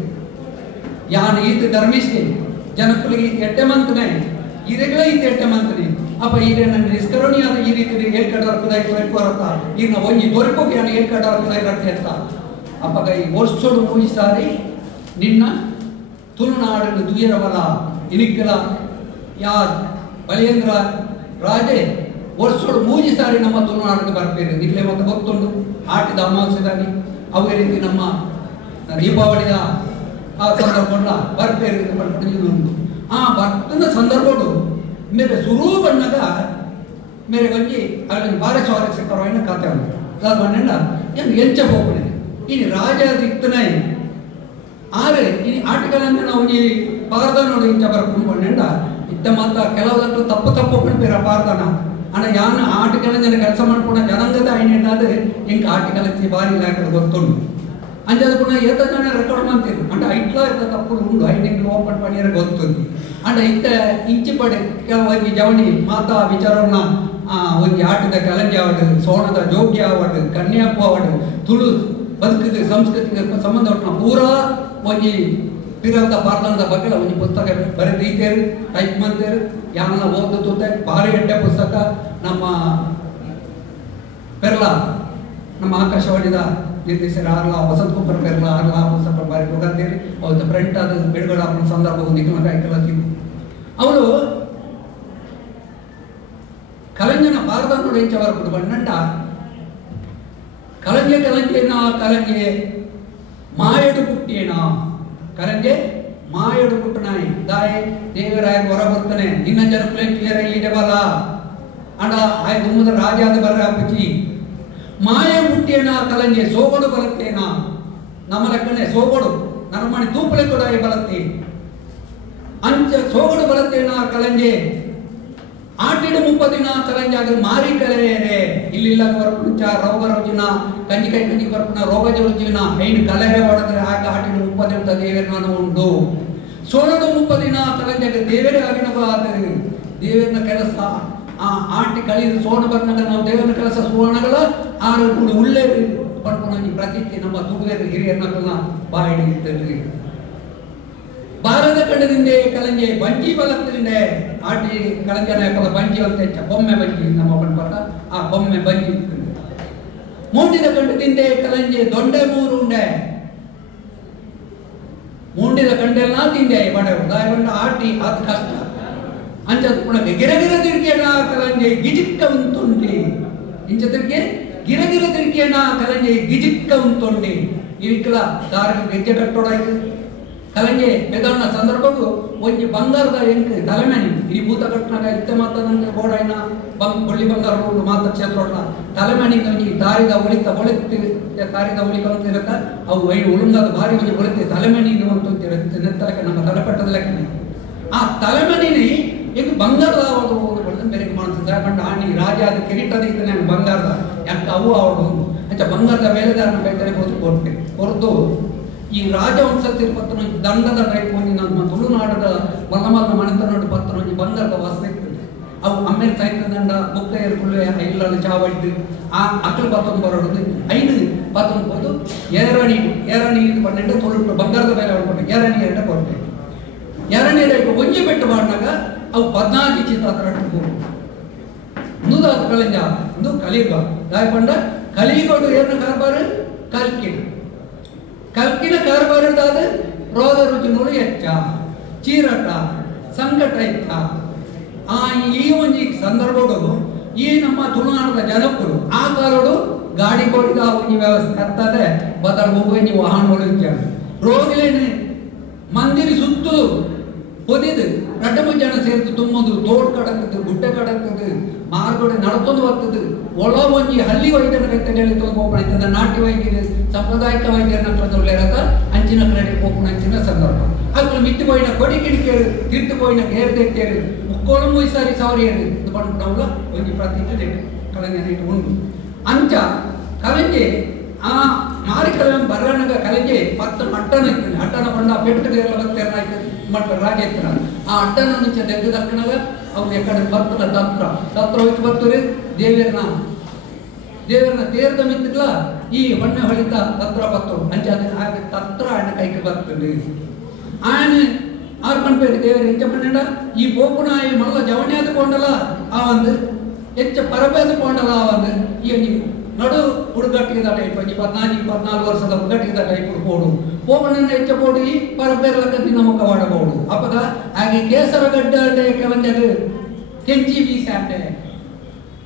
ಯಾನು ಈತ ಧರ್ಮಿಸಿ ಜನಕ್ಕಳಿಗೆ ಈತ ಎಟ್ಟೆ ಮಂತನೆ ಈರೆಗಳೇ ಈತ ಎಟ್ಟೆ ಮಂತನೆ ಅಪ್ಪ ಈರೆ ನನ್ನ ನಿಷ್ಕರುಣಿಯಾದ ಈ ರೀತಿ ಏಳ್ಕಡರ ಕುದಾಯಿ ತೋರಿಕೋರತ್ತ ಈಗ ಒಂಜಿ ದೊರಕೋಕೆ ನಾನು ಏಳ್ಕಡರ ಕುದಾಯಿ ರಟ್ಟೆ ಅಂತ ಅಪ್ಪಗ ಈ ವರ್ಷೋಡು ಮುಗಿಸಾರಿ ನಿನ್ನ ತುಳುನಾಡನ್ನು ದುಯ್ಯರವಲ ಇನಿಕ್ಕಲ ಯಾರ್ ಬಲಿಯಂದ್ರ ರಾಜೆ ವರ್ಷೋಡು ಮೂಜಿ ಸಾರಿ ನಮ್ಮ ತುಳುನಾಡನ್ನು ಬರ್ಬೇರು ನಿಕ್ಲೆ ಮತ್ತೆ ಗೊತ್ತುಂಡು ಆಟಿದ ಅಮಾವಾಸ್ಯದಾಗಿ ಅವೇ ರೀತಿ ನಮ್ಮ ದೀಪಾವಳಿಯ ಆ ಸಂದರ್ಭ ಬರ್ಬೇರು ಉಂಟು ಆ ಭಕ್ತನ ಸಂದರ್ಭಗಳು ಮೇರೆ ಶುರು ಬಣ್ಣದ ಮೇರೆ ಬಂದು ಅಲ್ಲಿ ಬಾರೆ ಸ್ವಾರಸ್ಯಕರವಾದ ಕಥೆ ಉಂಟು ಅದು ಬಣ್ಣ ಏನು ಎಂಚ ಹೋಗ್ಬಿಡಿದೆ ಇನ್ನು ರಾಜ ಇತ್ತನೇ ಆರೆ ಇನ್ನು ಆಟಗಳನ್ನ ನಾವು ಈ ಪಾರದಾನ ಇಂಚ ಬರ್ಕೊಂಡು ಬಣ್ಣ ಇತ್ತ ಮಾತ ಕೆಲವು ತಪ್ಪು ಬೇರೆ ಪಾರದಾನ ಅಣ್ಣ ಯಾನ ಆಟಗಳನ್ನ ಕೆಲಸ ಮಾಡ್ಕೊಂಡ ಜನಾಂಗದ ಐನೇನಾದ್ರೆ ಹಿಂಗೆ ಆಟಗಳಕ್ಕೆ ಭಾರಿ ಇಲಾಖೆ ಗೊತ್ತುಂಟು ಅಂಜದ ಪುನಃ ಏತ ಜನ ರೆಕಾರ್ಡ್ ಮಾಡ್ತೀರಿ ಅಂಡ ಐಟ್ಲ ಇತ್ತ ತಪ್ಪು ಉಂಡು ಐನಿಂಗ್ ಓಪನ್ ಪಣಿಯರ ಗೊತ್ತುಂಟು ಅಂಡ ಇತ್ತ ಇಂಚಿ ಪಡೆ ಕೆಲವೊಂದು ಜವಣಿ ಮಾತಾ ವಿಚಾರವನ್ನ ಒಂದು ಆಟದ ಕಲಂಜಿ ಆವಡು ಸೋಣದ ಜೋಗ್ಯ ಆವಡು ಕನ್ಯಾಪು ಆವಡು ತುಳು ಬದುಕಿಗೆ ಸಂಸ್ಕೃತಿಗೆ ಸಂಬಂಧಪಟ್ಟ ಪೂರಾ ಒಂದು ಪಿರದ ಪಾರ್ಲನದ ಬಗ್ಗೆ ಒಂದು ಪುಸ್ತಕ ಬರೆದೀತೇರು ಟೈಪ್ ಮಾಡ್ತೇರು ಯಾರನ್ನ ಓದುತ್ತೆ ಭಾರಿ ಎಡ್ಡೆ ಪುಸ್ತಕ ನಮ್ಮ ಪೆರ್ಲ ನಮ್ಮ ಆಕಾಶವಾಣಿದ ನಿರ್ದೇಶಕರ ಆರ್ಲ ವಸಂತ ಕುಮಾರ್ ಪೆರ್ಲ ಆರ್ಲ ಪುಸ್ತಕ ಬಾರಿ ಹೋಗಂತೀರಿ ಅವತ್ತು ಪ್ರಿಂಟ್ ಅದು ಬಿಡುಗಡೆ ಆಗೋ ಸಂದರ್ಭ ಒಂದು ಕೈಕಲತ್ತೀವಿ ಅವಳು ಕಲಂಜನ ಭಾರತ ನೋಡಿ ಹೆಚ್ಚವರ್ಬಿಟ್ಟು ಬಣ್ಣಂಡ ಕಲಂಜೆ ಮಾಯಡು ಪುಟ್ಟಿಯೇನ ಕಲಂಜೆ ಮಾಯಡು ಪುಟ್ಟನಾಯಿ ದಾಯಿ ದೇವರಾಯ ಹೊರ ಬರ್ತಾನೆ ನಿನ್ನ ಜನಪ್ಲೇ ಕ್ಲಿಯರ್ ಇಡಬಲ್ಲ ಅಣ್ಣ ಆಯ್ ದುಮ್ಮದ ರಾಜಾದ ಬರ್ರ ಅಪ್ಪಚಿ ಮಾಯ ಮುಟ್ಟಿಯೇನ ಕಲಂಜೆ ಸೋಗಡು ಬರುತ್ತೇನ ನಮ್ಮ ಲೆಕ್ಕನೆ ಸೋಗಡು ನರ್ಮಣಿ ತೂಪಳೆ ಕೂಡ ಬಲತ್ತಿ ಅಂಚ ಸೋಗಡು ಬಲತ್ತೇನ ಕಲಂಜೆ ಆಟಿಡು 30 ದಿನ ಕಲಂಜಾಗ ಮಾರಿ ಕಲೆಯರೆ ಇಲ್ಲಿಲ್ಲ ಬರ್ಪುಂಚ ರೋಗ ರುಜಿನ ಕಂಜಿಕೈ ಕಂಜಿ ಬರ್ಪುನ ರೋಗ ರುಜಿನ ಐನು ಕಲೆರೆ ಹೊಡೆದ್ರೆ ಆಗ ಆಟಿಡು 30 ದಿನ ದೇವರನ್ನ ಉಂಟು ಸೋಳಡು 30 ದಿನ ಕಲಂಜಾಗ ದೇವರೇ ಆಗಿನವಾದರೆ ದೇವರನ ಕೆಲಸ ಆ ಆಟಿ ಕಳಿದು ಸೋಣ ಬರ್ನಾಗ ನಾವು ದೇವರನ ಕೆಲಸ ಸುವರ್ಣಗಳ ಆರು ಕೂಡ ಉಳ್ಳೆ ಪಡ್ಕೊಂಡು ಪ್ರತಿಜ್ಞೆ ನಮ್ಮ ತುಡುಗರು ಹಿರಿಯರನ್ನ ಬಾಯಿಡಿ ಇದ್ದಲ್ಲಿ ಭಾರತ ಖಂಡದಿಂದ ಕಲಂಜೆ ಬಂಜಿ ಬಲತ್ತಿಂದ ಆಟಿ ಕಲಂಜನ ಬಂಜಿ ಅಂತ ಬೊಮ್ಮೆ ಬಂಜಿ ನಮ್ಮ ಪಡ್ಪಟ ಆ ಬೊಮ್ಮೆ ಬಂಜಿ ಮೂಡಿದ ಖಂಡದಿಂದ ಕಲಂಜೆ ದೊಂಡೆ ಮೂರು ಉಂಡೆ ಮೂಂಡಿದ ಹುಟ್ಟಿದ ಕಂಡೆಲ್ಲ ತಿಂದೆ ಬಡವರು ದಾಯಗೊಂಡ ಆಟಿ ಅದು ಕಷ್ಟ ಅಂಚದ ಪುನಃ ಗಿರಗಿರ ತಿರ್ಕೇಣ ಕಲಂಜೆ ಗಿಜಿಕ್ಕ ಉಂಟುಂಡಿ ಇಂಚದಕ್ಕೆ ಗಿರಗಿರ ತಿರ್ಕೇಣ ಕಲಂಜೆ ಗಿಜಿಕ್ಕ ಉಂಟುಂಡಿ ಇರಿಕಲ ದಾರಿಗೆ ಗೆಜ್ಜೆ ಕಟ್ಟೋಡಾಯ್ತು ಕಲಂಜೆ ಬೆದಣ್ಣ ಸಂದರ್ಭಕ್ಕೂ ಒಂಜಿ ಬಂಗಾರದ ಎಂಕ್ ತಲೆಮಣಿ ಈ ಭೂತ ಕಟ್ಟನಾಗ ಇತ್ತೆ ಮಾತಂದ್ರೆ ಗೋಡಾಯಿನ ಬಳ್ಳಿ ಬಂಗಾರ ಮಾತ ಕ್ಷೇತ್ರ ತಲೆಮಣಿ ಒಂಜಿ ದಾರಿದ ಒಳಿತಿ ದಾರಿದ ಒಳಿಕ ಅಂತಿರತ್ತ ಅವು ಐದು ಉಳುಂಗದ ಭಾರಿ ಒಂಜಿ ಒಳಿತಿ ತಲೆಮಣಿ ಅಂತಿರುತ್ತೆ ನೆತ್ತಲಕ್ಕೆ ನಮ್ಮ ತಲೆಪಟ್ಟದ ಲೆಕ್ಕನೆ ಆ ತಲೆಮಣಿನಿ ಈಗ ಬಂಗಾರದ ಅವಳು ಬೆರಗ್ಗೆ ಮಾಡಿಸಿದ್ರೆ ಕಂಡು ಆಣಿ ರಾಜ ಅದು ಕಿರೀಟದ ಇದ್ದಾನೆ ಬಂಗಾರದ ಯಾಕೆ ಅವು ಅವಳು ಅಂಚ ಬಂಗಾರದ ಬೇಲೆದಾರನ ಕೈತರೆ ಹೋಗಿ ಕೊರತು ಈ ರಾಜವಂಶ ತಿರುಪತ್ತನ ದಂಡದ ಟೈಪ್ ನಮ್ಮ ತುಳುನಾಡದ ಮಲ್ಲಮಲ್ಲ ಮನೆತನೋಡು ಪತ್ತನ ಬಂಗಾರದ ವಾಸನೆ ಇರ್ತದೆ ಅವು ಆಮೇಲೆ ಸಾಹಿತ್ಯ ದಂಡ ಬುಕ್ಕ ಏರ್ಕೊಳ್ಳು ಇಲ್ಲಲ್ಲಿ ಚಾವಡ್ಡು ಆ ಅಕ್ಕಳು ಪತ್ತೊಂದು ಬರೋದು ಐದು ಪತ್ತೊಂದು ಹೋದು ಎರಣಿ ಇದು ಪನ್ನೆಂಟು ತೊಳು ಬಂಗಾರದ ಬೇರೆ ಹೊಡ್ಕೊಂಡು ಎರಣಿ ಎರಡು ಕೊಟ್ಟೆ ಎರಡನೇ ಒಂಜಿ ಬೆಟ್ಟು ಮಾಡಿದಾಗ ಅವು 14 ಚಿತ್ರ ನೂದಾದ ಕಳಿಂಜ ಒಂದು ಕಲಿಯುಗ ದಾಯಕೊಂಡ ಕಲಿಯುಗಡು ಏನು ಕಾರ್ಬಾರು ಕಲ್ಕಿನ ಕಾರ್ಬಾರದಾದ ರೋಗ ರುಚಿನೋಡು ಹೆಚ್ಚ ಚೀರಟ ಸಂಕಟ ಇತ್ತ ಆ ಈ ಒಂಜಿ ಸಂದರ್ಭಗಳು ಈ ನಮ್ಮ ತುಳುನಾಡದ ಜನಕ್ಕರು ಆ ಕಾಲಡು ಗಾಡಿ ಕೊಡಿದ ಒಂಜಿ ವ್ಯವಸ್ಥೆ ಅರ್ಥದೆ ಬದಲು ಹೋಗಿ ವಾಹನಗಳು ಇಚ್ಚಾడు ರೋಗಿಲೇನೆ ಮಂದಿರಿ ಸುತ್ತು పొదిదు రెడ్డముజ్జన సేర్తు తుమ్మదు తోడు కడక్కుదు గుడ్డ కడక్కుదు మార్గొడి నడతొంದು వರ್ತదు ಒಳ ಒಂಜಿ ಹಳ್ಳಿ ವೈದ್ಯರ ಕೈತಲ್ಲಿ ಹೋಗ್ಬಿಡ್ತದೆ ನಾಟ್ಯ ವೈದ್ಯರು ಸಾಂಪ್ರದಾಯಿಕ ವೈದ್ಯರನ್ನ ತೊಂದರೆರಕ ಅಂಚಿನ ಕಡೆ ಹೋಗ್ಬಿಡ ಅಂಚಿನ ಸಂದರ್ಭ ಅದ್ರ ಮಿತ್ತು ಪೋಯಿನ ಕೊಡಿ ಕಿಡಿಕೇರು ತಿರ್ತು ಪೋಯಿನ ಗೇರು ತೆಟ್ಟೇರು ಮುಕ್ಕೋಳು ಮುಯ್ಸಾರಿ ಸವರಿಯರು ಇದು ಬಂದ್ಬಿಟ್ಟವಲ್ಲ ಒಂಜಿ ಪ್ರತಿಜ್ಞೆ ಕಲಂಜ ಉಂಡು ಅಂಚ ಕಲಂಜೆ ಆ ಮಾರಿ ಕಲಂ ಬರಣಗ ಕಲಂಜೆ ಪತ್ತ ಅಟ್ಟನ ಇರ್ತದೆ ಅಟ್ಟನ ಬಂಡ ಪೆಟ್ಟುಗಳೆಲ್ಲ ಬರ್ತೇನೆ ಮಟ್ಟ ರಾಜೇಂದ್ರ ಆ ಅಡ್ಡನ ಮುಂಚೆ ತೆಗೆದು ದಕ್ಕಣಗ ಅವ್ರು ಎಕಡೆ ಬರ್ತದ ತತ್ರ ಹೋಗಿ ಬರ್ತಾರೆ ದೇವರನ್ನ ತೇರ್ದ ಮಿತ್ತಲ ಈ ಬಣ್ಣ ಹೊಳಿತ ತತ್ರ ಬರ್ತರು ಅಂಚಾದ ಹಾಗೆ ತತ್ರ ಅಣ್ಣ ಕೈಗೆ ಬರ್ತದೆ ಆಯನ ಆರು ಕಣ್ಪೇರು ದೇವರ ಹೆಚ್ಚ ಪನ್ನಡ ಈ ಪೋಪುಣ ಈ ಮಲ್ಲ ಜವಣಿ ಆದುಕೊಂಡಲ್ಲ ಆ ಒಂದು ಹೆಚ್ಚ ಪರಬೆ ಆದುಕೊಂಡಲ್ಲ ಆ ಒಂದು ಈ ನೀವು ನಡು ಹುಡುಗಟ್ಟಿದ ಟೈಪ್ 14 ವರ್ಷದ ಹುಡುಗಟ್ಟಿದ ಟೈಪ್ ಹುಡುಕೋಡು ಪೋಪಣ್ಣನ ಹೆಚ್ಚ ಪೋಡಿ ಪರಬೇರ್ಲಕ್ಕ ದಿನ ಮುಖ ಮಾಡಬಹುದು ಅಪ್ಪಗ ಹಾಗೆ ಕೇಸರ ಗಡ್ಡ ಅಂದ್ರೆ ಕೆಲವಂಜಾಗ ಕೆಂಚಿ ಬೀಸ ಅಂದ್ರೆ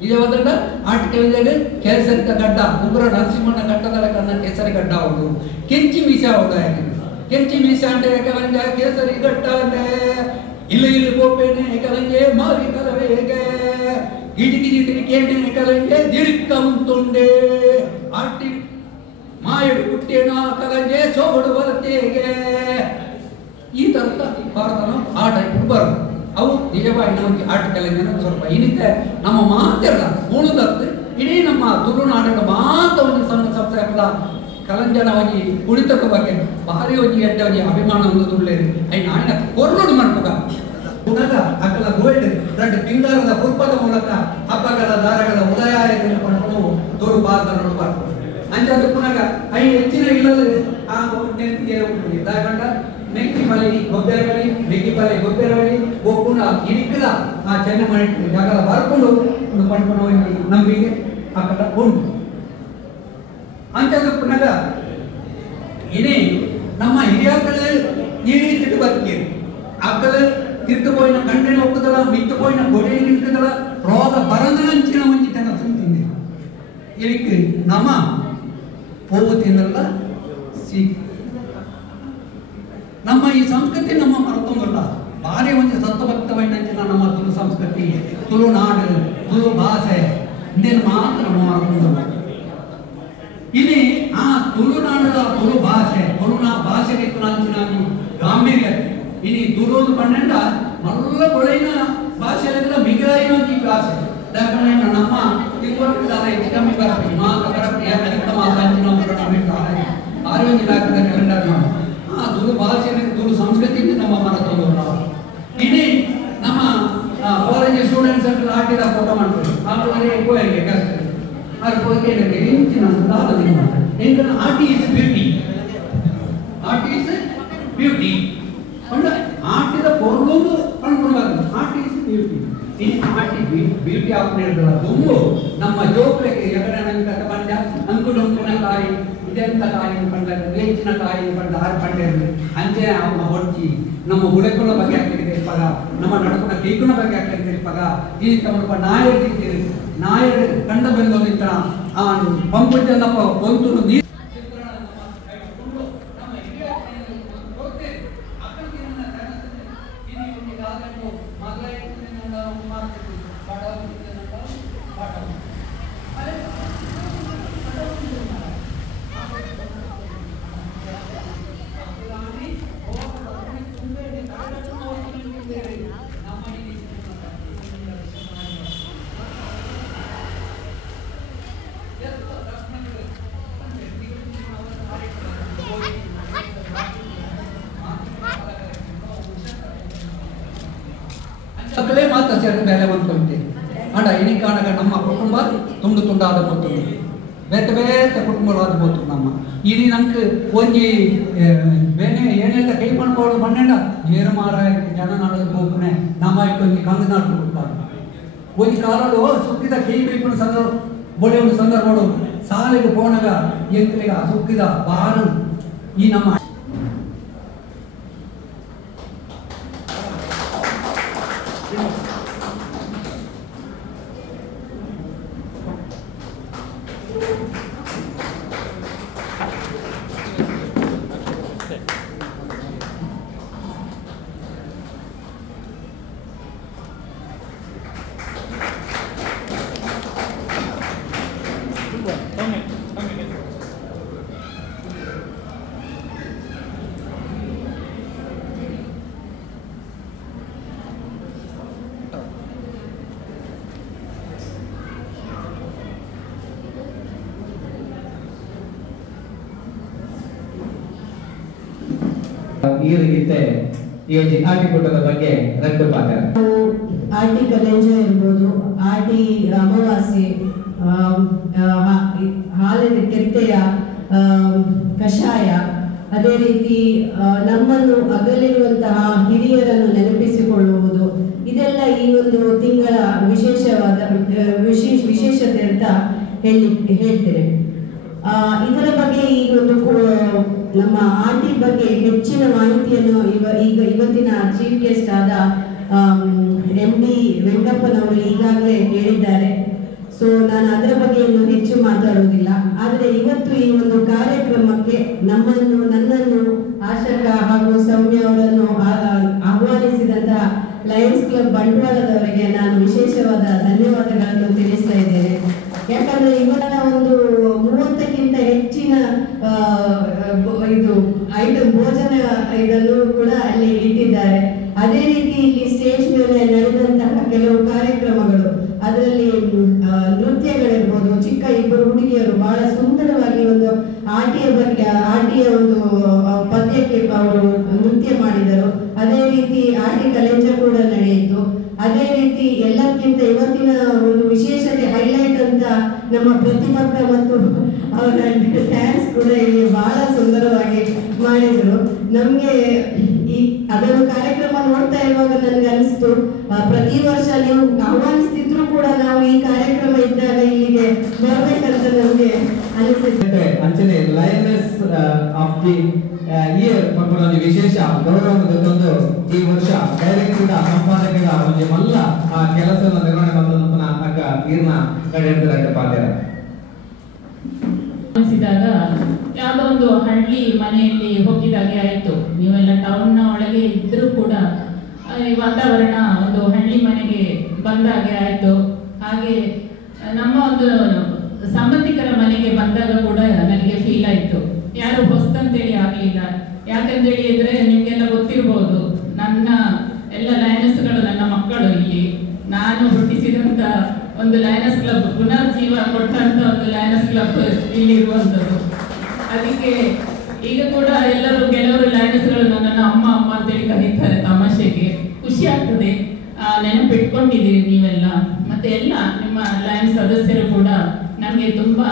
ನಿಜವಾದ ಆಟ ಕೆಲವಂಜಾಗ ಕೇಸರಿತ ಗಡ್ಡ ಉಗ್ರ ನರಸಿಂಹನ ಗಡ್ಡದ ಕನ್ನ ಕೇಸರಿ ಗಡ್ಡ ಹೌದು ಕೆಂಚಿ ಮೀಸ ಹೌದು ಹಾಗೆ ಕೆಂಚಿ ಮೀಸ ಅಂದ್ರೆ ಕೆಲವಂಜ ಕೇಸರಿ ಗಡ್ಡ ಅಂದ್ರೆ ಇಲ್ಲಿ ಪೋಪೇನೆ ಕೆಲಂಜೆ ಮಾರಿ ಕಲವೇಗೆ ಗಿಜಿಗಿಜಿ ತಿರಿಕೇನೆ ಕಲಂಜೆ ದಿರಿಕ್ಕ ಉಂಟುಂಡೆ ಆಟಿ ಮಾಯಡು ಕುಟ್ಟೇನ ಕಲಂಜೆ ಸೋಗಡು ಬರತ್ತೇಗೆ ಈ ತರದ ಭಾರತನ ಆ ಟೈಪ್ ಬರೋದು ಅವು ನಿಜವಾಗಿ ಒಂದು ಆಟ ಕಲೆಂಜನ ಸ್ವಲ್ಪ ಇನ್ನಿತ್ತೆ ನಮ್ಮ ಮಾತೆಲ್ಲ ಉಳಿದದ್ದು ಇಡೀ ನಮ್ಮ ತುಳುನಾಡಿನ ಮಾತ ಒಂದು ಸಣ್ಣ ಸಂಸ್ಥೆಗಳ ಕಲಂಜನವಾಗಿ ಕುಣಿತದ ಬಗ್ಗೆ ಭಾರಿ ಒಂಜಿ ಎಡ್ಡ ಒಂಜಿ ಅಭಿಮಾನ ಒಂದು ತುಳ್ಳೇರಿ ಐನ ಆಯ್ನ ಕೊರ್ರೋಡು ಮಾಡ್ಬೇಕ ಪುನಃ ಅಕ್ಕಲ ಗೋಲ್ಡ್ ಎರಡು ತಿಂಗಾರದ ಪುರ್ಪದ ಮೂಲಕ ಹಬ್ಬಗಳ ದಾರಗಳ ಉದಯಾಯವನ್ನು ತೋರು ಭಾರತವನ್ನು ಬರ್ತಾರೆ ಅಂಚದು ಪುನಃ ಐ ಹೆಚ್ಚಿನ ಇಲ್ಲದೆ ಆ ದಾಗಂಡ ಮೆಕ್ಕಿಪಲ್ಲಿ ಗೊಬ್ಬೆರವಳಿ ಒಪ್ಪುನ ಇರಿಕಲ ಆ ಚೆನ್ನಮಣಿ ಜಾಗದ ಬರ್ಕೊಂಡು ಒಂದು ಪಂಪನ ನಂಬಿಕೆ ಅಕ್ಕಲ ಉಂಟು ಅಂಚದು ಪುನಃ ಇಡೀ ನಮ್ಮ ಹಿರಿಯಕ್ಕಳು ಈ ರೀತಿ ಬರ್ತೀರಿ ಅಕ್ಕಲು ತಿರ್ತುಪೋಯಿನ ಕಂಡೆನ ಒಕ್ಕದಲ್ಲ ಮಿತ್ತುಪೋಯಿನ ಗೊಡೆನ ನಿಂತದಲ್ಲ ರೋಗ ಬರದನಂಚಿನ ಒಂಜಿ ತನ ತಿಂದಿ ಇದಕ್ಕೆ ನಮ್ಮ ಹೋಗುತ್ತಿನಲ್ಲ ಸಿ ನಮ್ಮ ಈ ಸಂಸ್ಕೃತಿ ನಮ್ಮ ಮರ್ತೊಂದಲ್ಲ ಭಾರಿ ಒಂದು ಸತ್ವಭಕ್ತವೈನಂಚಿನ ನಮ್ಮ ತುಳು ಸಂಸ್ಕೃತಿ ತುಳುನಾಡು ತುಳು ಭಾಷೆ ಇಂದೇನು ಮಾತ್ರ ನಮ್ಮ ಮರ್ತೊಂದಲ್ಲ ಇಲ್ಲಿ ಆ ತುಳುನಾಡದ ತುಳು ಭಾಷೆ ಭಾಷೆಗೆ ತುಳಂಚಿನ ಗಾಂಭೀರ್ಯ ಇನಿ ತುಳುದು ಪನ್ನೆಂಡ ಮಲ್ಲ ಕೊಳೆನ ಭಾಷೆಲೆಲ್ಲ ಮಿಗಿಲಾಯಿನ ಈ ಭಾಷೆ ಯಾಕಂದ್ರೆ ನಮ್ಮ ತಿರುವಳಿದಾರೆ ಕಮ್ಮಿ ಬರಬೇಕು ಮಾತ ಬರಬೇಕು ಕನಿಷ್ಠ ಮಾತ ಅಂಚಿನ ನಮಗೆ ಆರೋಗ್ಯ ಇಲಾಖೆದ ಕ್ಯಾಲೆಂಡರ್ ಆ ತುಳು ಭಾಷೆ ತುಳು ಸಂಸ್ಕೃತಿ ನಮ್ಮ ಮನತೊಂದು ಇಡೀ ನಮ್ಮ ಕಾಲೇಜ್ ಸ್ಟೂಡೆಂಟ್ಸ್ ಅಂತ ಆಟಿದ ಫೋಟೋ ಮಾಡ್ತಾರೆ ಆಮೇಲೆ ಕೋಯಿಗೆ ಕಷ್ಟ ಅದು ಹೋಗಿ ಇಂಚಿನ ದಾದದಿಂದ ಎಂಕನ ಆರ್ಟ್ ಈಸ್ ಬ್ಯೂಟಿ ಪಂಡ ಆಟಿದ ಪೊರ್ಲೊಂದು ಪಂಡ್ಕೊಂಡಾಗ ಆರ್ಟ್ ಈಸ್ ಬ್ಯೂಟಿ ಈ ಆರ್ಟ್ ಬ್ಯೂಟಿ ಆಪರೇಟರ್ ತುಂಬು ನಮ್ಮ ಜೋಕ್ಲೆಗೆ ಎಗಡೆ ನಂಗೆ ಪಂಡ ಅಂಕುಡೊಂಕುನ ಕಾಯಿ ಇದೆಂತ ಕಾಯಿ ಪಂಡ ವೇಚಿನ ಕಾಯಿ ಪಂಡ ಆರು ಪಂಡ ಅಂಚೆ ನಮ್ಮ ಬುಳೆಕೊಳ ಬಗ್ಗೆ ಹಾಕಿದೆ ಇಪ್ಪಾಗ ನಮ್ಮ ನಡಕುನ ಕೇಕುನ ಬಗ್ಗೆ ಹಾಕಿದೆ ಇಪ್ಪಾಗ ಈ ತಮ್ಮ ನಾಯರ್ ನಾಯರ್ ಕಂಡ ಬಂದೋದಿತ್ತ ಆ ಪಂಪುಜನಪ್ಪ ಗೊಂತು ನೀರು ಮಾತ್ರ ಸೇರಿ ಬೆಲೆ ಬಂದ್ಕೊಳ್ತೀವಿ ಅಂಡ ಇನಿ ಕಾರಣಗ ನಮ್ಮ ಕುಟುಂಬ ತುಂಡು ತುಂಡಾದ ಬೋದು ಬೇತೆ ಬೇತೆ ಕುಟುಂಬವಾದ ಬೋದು ನಮ್ಮ ಇಡೀ ನಮ್ಗೆ ಒಂಜಿ ಬೇನೆ ಏನೆಲ್ಲ ಕೈ ಮಾಡ್ಕೊಂಡು ಬಣ್ಣಂಡ ಏರು ಮಾರಾಯ ಜನ ನಾಡೋದು ಹೋಗ್ನೆ ನಮ್ಮ ಇಟ್ಟೊಂದು ಕಂದು ನಾಡು ಕೊಡ್ತಾರೆ ಒಂಜಿ ಕಾಲಡು ಸುಕ್ಕಿದ ಕೈ ಬೈಪುಣ ಸಂದರ್ಭ ಬೊಡೆ ಒಂದು ಸಂದರ್ಭಗಳು ಸಾಲಿಗೆ ಪೋಣಗ ಎಂಕ್ಲಿಗ ಸುಕ್ಕಿದ ಬಾರು ಈ ನಮ್ಮ ಈ ರೀತಿ ಈ ಆಟಿಕೂಟದ ಬಗ್ಗೆ ರೆಡ್ ಪಾತ್ರ ಆರ್ಟಿ ಕಲೆಂಜ ಇರ್ಬೋದು, ಆರ್ಟಿ ಅಮಾವಾಸ್ಯೆ, ಹಾಲಿನ ಕೆತ್ತೆಯ ಕಷಾಯ, ಅದೇ ರೀತಿ ನಮ್ಮನ್ನು ಅಗಲಿರುವಂತಹ ಹಿರಿಯರನ್ನು ನೆನಪಿಸಿಕೊಳ್ಳುವುದು, ಇದೆಲ್ಲ ಈ ಒಂದು ತಿಂಗಳ ವಿಶೇಷವಾದ ವಿಶೇಷತೆ ಅಂತ ಹೇಳ್ತೇನೆ. ಇದರ ಬಗ್ಗೆ ಈ ಒಂದು ನಮ್ಮ ಆರ್ಟಿ ಬಗ್ಗೆ ಹೆಚ್ಚಿನ ಮಾಹಿತಿಯನ್ನು ಇವತ್ತಿನ ಚೀಫ್ ಗೆಸ್ಟ್ ಆದ MD ವೆಂಕಪ್ಪನವರು ಈಗಾಗಲೇ ಹೇಳಿದ್ದಾರೆ. ಸೊ ನಾನು ಅದರ ಬಗ್ಗೆ ಇನ್ನು ಹೆಚ್ಚು ಮಾತಾಡುವುದಿಲ್ಲ. ಆದರೆ ಇವತ್ತು ಈ ಒಂದು ಕಾರ್ಯಕ್ರಮಕ್ಕೆ ನನ್ನನ್ನು ಆಶಕ ಹಾಗೂ ಸೌಮ್ಯ ಅವರನ್ನು ಆಹ್ವಾನಿಸಿದಂತಹ ಲಯನ್ಸ್ ಕ್ಲಬ್ ಬಂಟ್ವಾಳದವರಿಗೆ ನಾನು ವಿಶೇಷವಾದ ಧನ್ಯವಾದಗಳನ್ನು ತಿಳಿಸ್ತಾ ಇದ್ದೇನೆ. ಯಾಕಂದ್ರೆ ಇವರ ಒಂದು 30ಕ್ಕಿಂತ ಹೆಚ್ಚಿನ ಇದು ಐಟಮ್ ಭೋಜನ ಇದನ್ನು ಕೂಡ ಅಲ್ಲಿ ಇಟ್ಟಿದ್ದಾರೆ. ಅದೇ ರೀತಿ ಇಲ್ಲಿ ಸ್ಟೇಜ್ ಮೇಲೆ ನಡೆದಂತಹ ಕೆಲವು ಕಾರ್ಯಕ್ರಮಗಳು, ಅದರಲ್ಲಿ ನೃತ್ಯಗಳಿರ್ಬೋದು, ಚಿಕ್ಕ ಇಬ್ಬರು ಹುಡುಗಿಯರು ಬಹಳ ಸುಂದರವಾಗಿ ಒಂದು ಆಟಿಯ ಒಂದು ಪದ್ಯಕ್ಕೆ ಅವರು ನೃತ್ಯ ಮಾಡಿದರು. ಅದೇ ರೀತಿ ಆಟಿ ಕಲೆಂಜ ಕೂಡ ನಡೆಯಿತು. ಅದೇ ರೀತಿ ಎಲ್ಲಕ್ಕಿಂತ ಇವತ್ತಿನ ಒಂದು ವಿಶೇಷತೆ ಹೈಲೈಟ್ ಅಂತ ನಮ್ಮ ಪ್ರತಿಪಕ್ಕ ಮತ್ತು ಅವರ ಡ್ಯಾನ್ಸ್ ಕೂಡ ಇಲ್ಲಿ ಬಹಳ ಸುಂದರವಾಗಿ ಮಾಡಿದ್ರು. ನಮ್ಗೆ ಅದನ್ನು ಕಾರ್ಯಕ್ರಮ ನೋಡ್ತಾ ಇರುವಾಗ ನನ್ಗೆ ಅನಿಸ್ತು, ಪ್ರತಿ ವರ್ಷ ನೀವು ಆಹ್ವಾನಿಸ್ತಿದ್ರು ಕೂಡ ನಾವು ಈ ಕಾರ್ಯಕ್ರಮ ಇದ್ದಾಗ ಇಲ್ಲಿಗೆ ಬರ್ಬೇಕಂತ ನಮ್ಗೆ ಅನಿಸುತ್ತೆ. ಅಂಚನೆ ಲಯನೆಸ್ ಆಫ್ ದಿ ಇಯರ್ ಪಕ್ಕದಲ್ಲಿ ವಿಶೇಷ ಗೌರವದೊಂದು ಈ ವರ್ಷ ಡೈರೆಕ್ಟರ್ ಸಂಪಾದಕರ ಒಂದು ಮಲ್ಲ ಆ ಕೆಲಸವನ್ನು ನಿರ್ವಹಣೆ ಮಾಡುವಂತ ಅಕ್ಕ ಈರ್ನ ಕಡೆಯಿಂದ ಪಾತ್ರ ಯಾವುದೋ ಒಂದು ಹಳ್ಳಿ ಮನೆಯಲ್ಲಿ ಹೋಗಿದಾಗೆ ಆಯಿತು. ನೀವೆಲ್ಲ ಟೌನ್ನ ಒಳಗೆ ಇದ್ರೂ ಕೂಡ ಈ ವಾತಾವರಣ ಒಂದು ಹಳ್ಳಿ ಮನೆಗೆ ಬಂದಾಗೆ ಆಯಿತು. ಹಾಗೆ ನಮ್ಮ ಒಂದು ಸಂಬಂಧಿಕರ ಮನೆಗೆ ಬಂದಾಗ ಕೂಡ ನನಗೆ ಫೀಲ್ ಆಯಿತು. ಯಾರು ಹೊಸ್ತಂತೇಳಿ ಆಗಲಿಲ್ಲ. ಯಾಕಂತೇಳಿ ಇದ್ರೆ ನಿಮಗೆಲ್ಲ ಗೊತ್ತಿರ್ಬೋದು, ನನ್ನ ಎಲ್ಲ ಲಯನಸ್ಗಳು ನನ್ನ ಮಕ್ಕಳು. ಇಲ್ಲಿ ನಾನು ಹುಟ್ಟಿಸಿದಂಥ ಒಂದು ಲಯನಸ್ ಕ್ಲಬ್, ಪುನರ್ಜೀವ ಕೊಟ್ಟಂತ ಒಂದು ಲಯನಸ್ ಕ್ಲಬ್ ಇಲ್ಲಿ ಇರುವಂಥದ್ದು. ಅದಕ್ಕೆ ಈಗ ಕೂಡ ಕೆಲವರು ಲಯನಸ್ಗಳು ನನ್ನನ್ನು ಅಮ್ಮ ಅಮ್ಮ ಅಂತೇಳಿ ಕರೀತಾರೆ ತಮಾಷೆಗೆ. ಖುಷಿ ಆಗ್ತದೆ. ನೆನಪಿಟ್ಕೊಂಡಿದ್ದೀರಿ ನೀವೆಲ್ಲ. ಮತ್ತೆ ಎಲ್ಲ ನಿಮ್ಮ ಲಯನ್ಸ್ ಸದಸ್ಯರು ಕೂಡ ನಮಗೆ ತುಂಬಾ,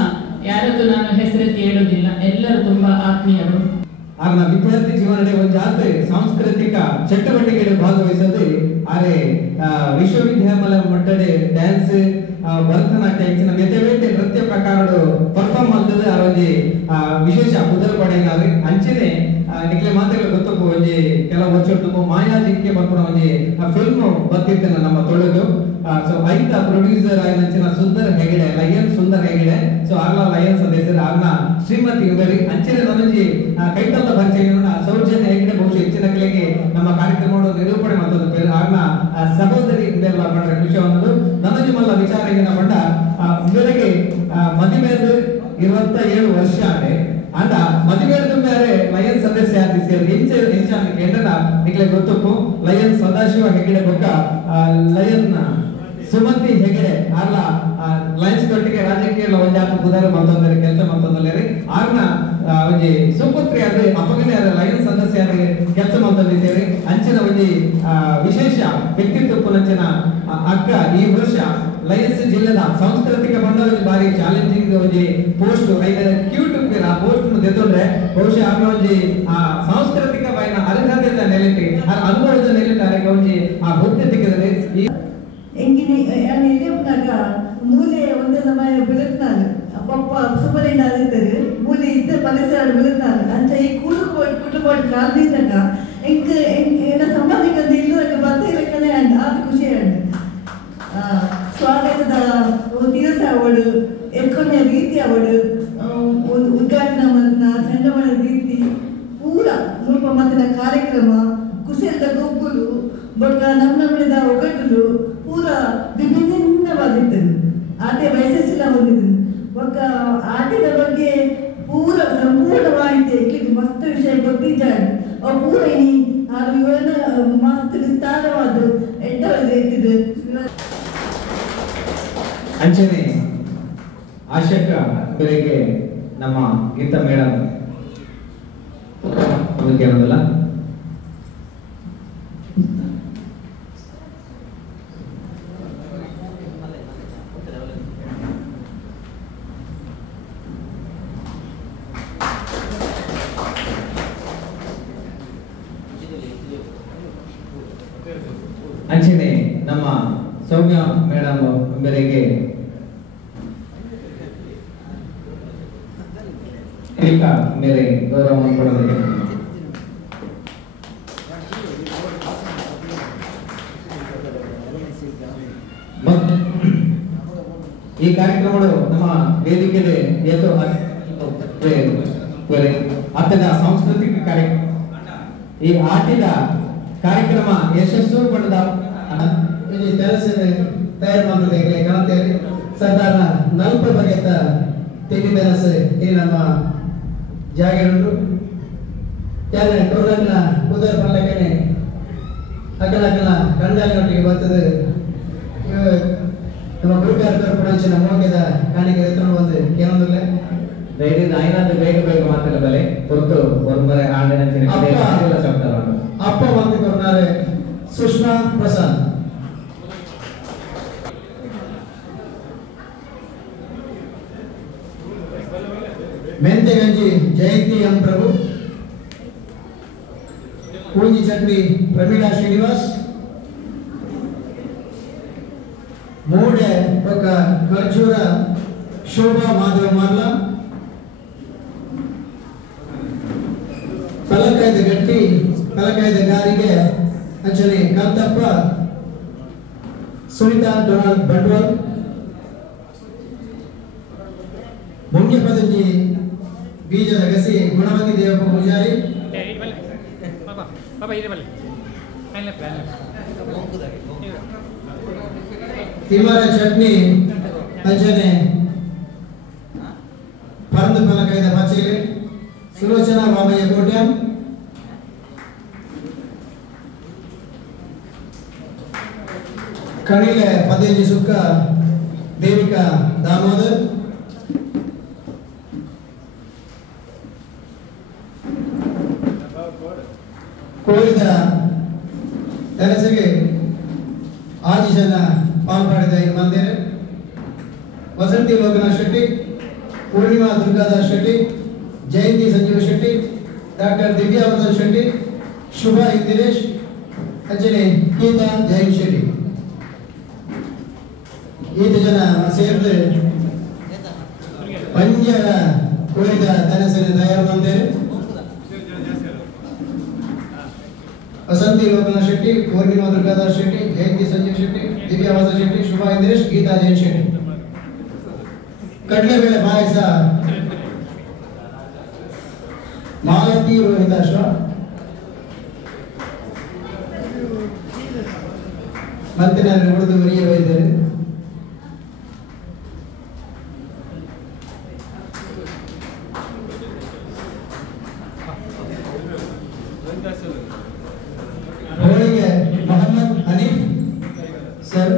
ಯಾರದ್ದು ನಾನು ಹೆಸರೆತ್ತಿ ಹೇಳೋದಿಲ್ಲ, ಎಲ್ಲರೂ ತುಂಬಾ ಆತ್ಮೀಯರು. ಆಗ ವಿದ್ಯಾರ್ಥಿ ಜೀವನದ ಒಂದು ಜಾತ್ರೆ ಸಾಂಸ್ಕೃತಿಕ ಚಟುವಟಿಕೆಗಳು ಭಾಗವಹಿಸದೆ ಆರೆ ವಿಶ್ವವಿದ್ಯಾಲಯ ಮಟ್ಟದ ಡ್ಯಾನ್ಸ್, ಭರತನಾಟ್ಯ ಹೆಚ್ಚಿನ ಬೇತೆ ಬೇತೆ ನೃತ್ಯ ಪ್ರಕಾರಗಳು ಪರ್ಫಾರ್ಮ್ ಮಾಡ್ತದೆ. ಆ ಒಂದು ವಿಶೇಷ ಕುದಲ್ ಪಡೆಯಿನಾದ್ರೆ ಅಂಚನೆ ನಿಕ್ಲೆ ಮಾತೆಲ್ಲ ಗೊತ್ತಪ್ಪು ಒಂಜಿ ಕೆಲವು ವರ್ಷ ತುಂಬ ಮಾಯಾಜಿಕ್ಕೆ ಬರ್ಪುನ ಒಂಜಿ ಫಿಲ್ಮ್ ಬರ್ತಿರ್ತೇನೆ ನಮ್ಮ ತೊಳೆದು ಸೊ ಐತ ಪ್ರೊಡ್ಯೂಸರ್ ಆಯ್ನಂಚಿನ ಸುಂದರ್ ಹೆಗಡೆ ಲಯನ್ ಸುಂದರ್ ಹೆಗಡೆ ಸೊ ಆಗ್ಲ ಲಯನ್ ಸದಸ್ಯರು ಆಗ್ನ ಶ್ರೀಮತಿ ಉದರಿ ಅಂಚಿನ ನನಂಜಿ ಕೈತಲ್ಲ ಪರಿಚಯ ಸೌಜನ್ಯ ಹೆಗಡೆ ಬಹುಶಃ ಹೆಚ್ಚಿನ ಕೆಳಗೆ ನಮ್ಮ ಕಾರ್ಯಕ್ರಮ ನಿರೂಪಣೆ ಮತ್ತೊಂದು ಪೇರು ಆಗ್ನ ಸಹೋದರಿ ಇದೆಲ್ಲ ಮಾಡ್ರೆ ಖುಷಿ ಅನ್ನೋದು ನನಂಜಿ ಮಲ್ಲ ವಿಚಾರ ಏನ ಬಂಡ ಇವರಿಗೆ ಮದುವೆದು 27 ವರ್ಷ ಆಡೆ ಅಂಡ ಮದುವೆದು ಬೇರೆ ಲಯನ್ ಸದಸ್ಯ ಆದಿಸಿರು ಎಂಚ ಎಂಡನ ನಿಕ್ಲೆ ಗೊತ್ತಪ್ಪು ಲಯನ್ ಸದಾಶಿವ ಹೆಗಡೆ ಬೊಕ್ಕ ಲಯನ್ ಸುಮತಿ ಹೆಗಡೆ ಆರ್ಲ ಲಯನ್ಸ್ ತೊಟ್ಟಿಗೆ ರಾಜಕೀಯ ಒಂದಾತ ಬುಧರ ಮತ್ತೊಂದರೆ ಕೆಲಸ ಮತ್ತೊಂದಲ್ಲೇ ಆರ್ನ ಒಂಜಿ ಸುಪುತ್ರಿ ಅದು ಅಪಗನೆ ಲಯನ್ ಸದಸ್ಯ ಕೆಲಸ ಮತ್ತೊಂದಿದ್ದೇವೆ ಅಂಚಿನ ಒಂಜಿ ವಿಶೇಷ ವ್ಯಕ್ತಿತ್ವ ಪುನಂಚಿನ ಅಕ್ಕ ಈ ವರ್ಷ ಲಯನ್ಸ್ ಜಿಲ್ಲೆದ ಸಾಂಸ್ಕೃತಿಕ ಬಂದ ಬಾರಿ ಚಾಲೆಂಜಿಂಗ್ ಒಂಜಿ ಪೋಸ್ಟ್ ಐದರ ಕ್ಯೂಟ್ ಆ ಪೋಸ್ಟ್ ತೆತ್ತೊಂಡ್ರೆ ಬಹುಶಃ ಆಗ ಒಂಜಿ ಸಾಂಸ್ಕೃತಿಕ ಬಯನ ಅರ್ಹತೆದ ನೆಲೆಟಿ ಅನುಭವದ ನೆಲೆಟಿ ಅದಕ್ಕೆ ಒಂಜಿ ಆ ಹುದ್ದೆ ತೆಗೆದರೆ ಎಂಗಿನಿ ಯಾನಿ ಇಲೆಪ್ನಾಗ ಮೂಲೆ ಒಂದೇ ಸಮಯ ಬೆಳತ್ನಾಗ ಪಪ್ಪ ಸುಪರಿಂದ ಆದಿದ್ದರು ಮೂಲೆ ಇದ್ದ ಪರಿಸರ ಬೆಳತ್ನಾಗ ಅಂಚ ಈ ಕುಟುಂಬ ಕಾಲ್ದಿದ್ದಾಗ ಎಂಕ ಏನ ಸಂಬಂಧಿಕದ ಇಲ್ಲದಾಗ ಬರ್ತಾ ಇಲ್ಲಕನೆ ಅಂಡ ಅದು ಖುಷಿ ಅಂಡ ಸ್ವಾಗತದ ದಿವಸ ಅವಳು ಎಲ್ಕೊನೆಯ ರೀತಿ ಅವಳು ಉದ್ಘಾಟನಾ ಮನ್ನ ಚಂಡಮಾನ ರೀತಿ ಪೂರ ಮುಲ್ಪ ಮತ್ತಿನ ಕಾರ್ಯಕ್ರಮ ಕುಶಲದ ಗೊಬ್ಬಲು ಬೊಕ್ಕ ನಮ್ಮದ ಒಗಟಲು ಪೂರ ವಿಭಿನ್ನವಾಗಿದ್ದನು ಆಟೆ ವಯಸ್ಸಿಲ್ಲ ಹೊಂದಿದ್ದನು ಒಕ್ಕ ಆಟದ ಬಗ್ಗೆ ಪೂರ ಸಂಪೂರ್ಣ ಮಾಹಿತಿ ಇಕ್ಲಿಕ್ಕೆ ಮಸ್ತ್ ವಿಷಯ ಗೊತ್ತಿದ್ದಾಳೆ ಅವು ಪೂರ ಇನಿ ಆ ವಿವರಣ ಮಸ್ತ್ ವಿಸ್ತಾರವಾದ ಎಡ್ಡವರಿಗೆ ಅಂಚನೆ ಆಶಕ ಬೆಳಗ್ಗೆ ನಮ್ಮ ಗೀತಾ ಮೇಡಮ್ ಒಂದು ಕೇಳೋದಲ್ಲ ಅಂಚನೆ ನಮ್ಮ ಸೌಮ್ಯ ಮೇಡಮ್ ಬೆಳಗ್ಗೆ ಮೇರೆ ಗೌರವ ಕೊಡಬೇಕು ಈ ಕಾರ್ಯಕ್ರಮಗಳು ನಮ್ಮ ವೇದಿಕೆಗೆ ಏತು ಆತನ ಸಾಂಸ್ಕೃತಿಕ ಕಾರ್ಯಕ್ರಮ ಈ ಆಟಿದ ಕಾರ್ಯಕ್ರಮ ಯಶಸ್ಸು ಪಡೆದ ತಯಾರು ಮಾಡೋದಕ್ಕೆ ಕಾಣ್ತೇವೆ ಸಾಧಾರಣ 40 ಬಗೆಯ ತಿಂಡಿ ತಿನಸು ಈ ನಮ್ಮ ಜಾಗರುಂಟು ಯಾರು ಟೋರ್ಗನ್ನ ಕುದುರ ಪಲ್ಲಕ್ಕನೆ ಅಕಲಕಲ ಕಂಡಾಲಿನೊಟ್ಟಿಗೆ ಬರ್ತದೆ ನಮ್ಮ ಗುರುಕಾರ ಪುಣಂಚಿನ ಮೋಗದ ಕಾಣಿಕೆ ಎತ್ತಕೊಂಡು ಬಂದು ಏನೊಂದಿಲ್ಲ ಧೈರ್ಯದ ಐನಾದ ಬೇಗ ಬೇಗ ಮಾತ್ರ ಬಲೆ ಹೊರತು ಒಂಬರೆ ಆಂಡನ ಅಪ್ಪ ಬಂದು ಕೊಡ್ತಾರೆ ಸುಷ್ಮಾ ಪ್ರಸಾದ್ ಮೆಂತೆಗಂಜಿ ಜಯಂತಿ ಎಂ ಪ್ರಭು ಪೂಂಜಿ ಚಟ್ನಿ ಪ್ರಮೀಳಾ ಶ್ರೀನಿವಾಸ್ ಮೂಡೆ ఒక ಖರ್ಜೂರ ಶೋಭಾ ಮಾಧವ ಮಾರ್ಲ ಪಲಕಾಯ್ದ ಗಟ್ಟಿ ಪಲಕಾಯ್ದ ಗಾರಿಗೆ ಅಂಚನೆ ಕಾಂತಪ್ಪ ಸುನಿತಾ ಡೊನಾಲ್ಡ್ ಬಂಡ್ವಾಲ್ ಮುಂಗೆ ಪದಂಜಿ ಬೀಜದ ಗಸಿ ಗುಣವತಿ ದೇವಪ್ಪ ಪೂಜಾರಿ ತಿಮ್ಮರ ಚಟ್ನಿ ಅಂಚನೆ ಪರಂದು ಪಲಕಾಯ್ದ ಪಚೇಲಿ ಸುಲೋಚನಾ ಬಾಬಯ್ಯ ಕೋಟ್ಯಾಂ ಕಣಿಲೆ ಪದೇಜಿ ಸುಕ್ಕ ದೇವಿಕಾ ದಾಮೋದರ್ ಕೋರಿದ ಕೆಲಸಕ್ಕೆ ಆಜಿ ಜನ ಪಾಲ್ಪಡಿದ ಮಂದಿರ ವಸಂತಿ ಲೋಕನಾಥ್ ಶೆಟ್ಟಿ ಪೂರ್ಣಿಮಾ ದುರ್ಗಾದಾಸ್ ಶೆಟ್ಟಿ ಜಯಂತಿ ಸಂಜೀವ ಶೆಟ್ಟಿ ಡಾಕ್ಟರ್ ದಿವ್ಯಾವರ್ಧನ್ ಶೆಟ್ಟಿ ಶುಭಾ ಇಂದಿರೇಶ್ ಅಂಚನೆ ಗೀತಾ ಜಯಂತ್ ಶೆಟ್ಟಿ ಈತ ಜನ ಸೇರಿದು ಪಂಜರ ಕೋರಿದ ತನಸಿನ ತಯಾರು ಮಂದಿರ ಸುಮತಿ ಲೋಕನಾಥ್ ಶೆಟ್ಟಿ, ಪೂರ್ಣಿಮಾ ದುರ್ಗಾದಾಸ್ ಶೆಟ್ಟಿ, ಜಯಂತಿ ಸಂಜೀವ್ ಶೆಟ್ಟಿ, ದಿವ್ಯಾವಾಸ ಶೆಟ್ಟಿ, ಶುಭಾ ಇಂದ್ರೇಶ್, ಗೀತಾ ಜೈನ್ ಶೆಟ್ಟಿ. ಕಡಲೆಬೇಳೆ ಪಾಯಸ ಮಾಲತಿ ರೋಹಿತಾಶ್ವ, ಮತ್ತೆ ನಾನು ಉಳಿದು ವರಿಯವಿದ್ದಾರೆ. ಹೋಳಿಗೆ ಮೊಹಮ್ಮದ್ ಹನೀಫ್ ಸರ್,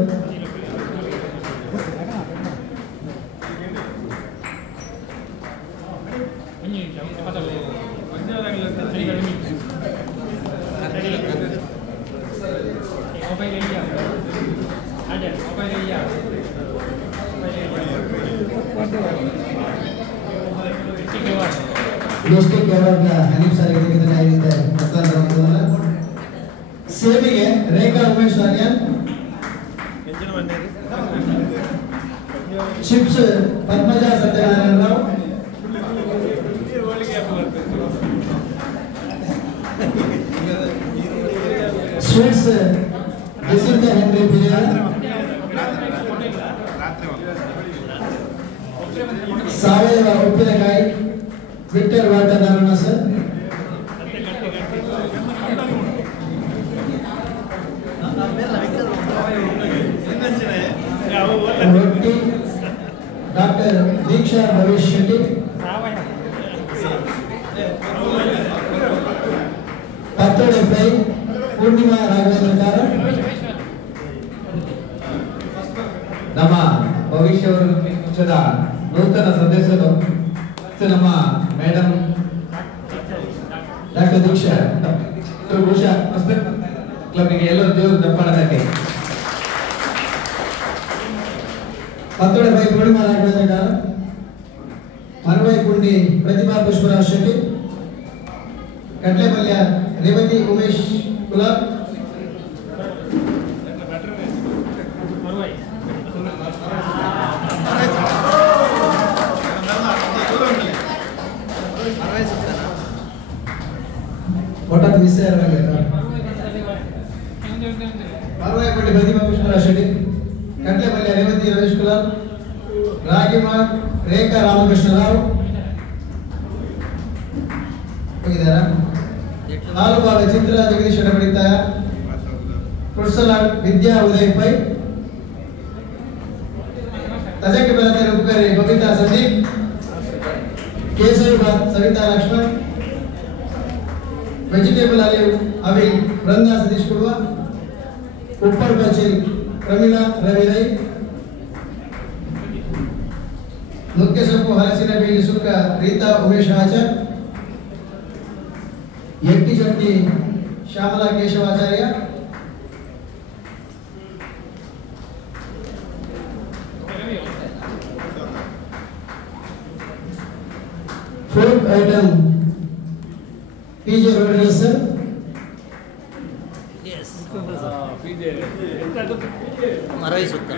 ಡಿಸ್ಟ್ರಿಕ್ಟ್ ಅವಾರ್ಡ್ನ ಹನೀಫ್ ಸರ್ ತೆಗೆದುಕೊಂಡಿದ್ದಾರೆ. ಸೇವೆಗೆ Rekha Umesh Aryan, chips Padmaja Satyanarayana Rao, sweets Jacinta Henry Pereira, ಸಾವಯವ ಉಪ್ಪಿನಕಾಯಿ ವಿಕ್ಟರ್ ವಾಟರ್ ನಾರಾಯಣ ಸರ್, ರೊಟ್ಟಿ ಡಾಕ್ಟರ್ ದೀಕ್ಷಾ ಭವೇಶ್ ಶೆಟ್ಟಿ, ಪತ್ರೊಡೆ ಫ್ರೈ ಪೂರ್ಣಿಮಾ ರಾಘವೇಂದ್ರ, ನಮ್ಮ ಭವಿಷ್ಯ ಪಕ್ಷದ ನೂತನ ಸದಸ್ಯರು ನಮ್ಮ ಮೇಡಮ್ ಡಾಕ್ಟರ್ ದೀಕ್ಷಾ ಬಹುಶಃ ಕ್ಲಬ್ಗೆ ಎಲ್ಲರೂ ದೇವರು ದಪ್ಪಳದಕ್ಕೆ ಪತ್ರೊಡೆ ಫ್ರೈ ಪೂರ್ಣಿಮಾ ರಾಘವೇಂದ್ರ, ಮರವೈ ಕುಂಡಿ ಪ್ರತಿಭಾ ಪುಷ್ಪರಾಜ್ ಶೆಟ್ಟಿ, ಕಡ್ಲೆಪಲ್ಯ ರೇವತಿ ಉಮೇಶ್ ಕುಲಾರ್, ಒಟ್ಟು ಮಿಸ್ ಮರವೈ ಕುಂಡಿ ಪ್ರತಿಭಾ ಪುಷ್ಪರಾಜ್ ಶೆಟ್ಟಿ, ಕಡ್ಲೆಪಲ್ಯ ರೇವತಿ ರಮೇಶ್ ಕುಲಾರ್, ರಾಗಿಮಾರ್ ರೇಖಾ ರಾಮಕೃಷ್ಣ ರಾವ್ ಹೋಗಿದ್ದಾರಾ, ಹಾಲುಬಾಗ ಚಿತ್ರ ಜಗದೀಶ್ ಬಡಿತಾಯ, ಕುರ್ಸಲಾಡ್ ವಿದ್ಯಾ ಉದಯ್ ಪೈ, ತಜಕ್ಕೆ ಬೆಳತೆ ಉಪಕರಿ ಬಬಿತಾ ಸಂದೀಪ್, ಕೇಸರಿ ಬಾತ್ ಸವಿತಾ ಲಕ್ಷ್ಮಣ್, ವೆಜಿಟೇಬಲ್ ಅಲಿವ್ ಅವಿಲ್ ಬೃಂದಾ ಸತೀಶ್ ಕುಡುವ, ಉಪ್ಪರ್ ಬಚಿಲ್ ಪ್ರಮೀಳಾ ರವಿ ರೈ, ನುಗ್ಗೆ ಸೊಪ್ಪು ಹಲಸಿನ ಬೀಜ ಸುಕ್ಕ Reetha Umesh Achar, ಎಟ್ಟಿ chutney Shyamala Keshavacharya, pork item PJ Rodrigues sir, ಮರೈ ಸುತ್ತ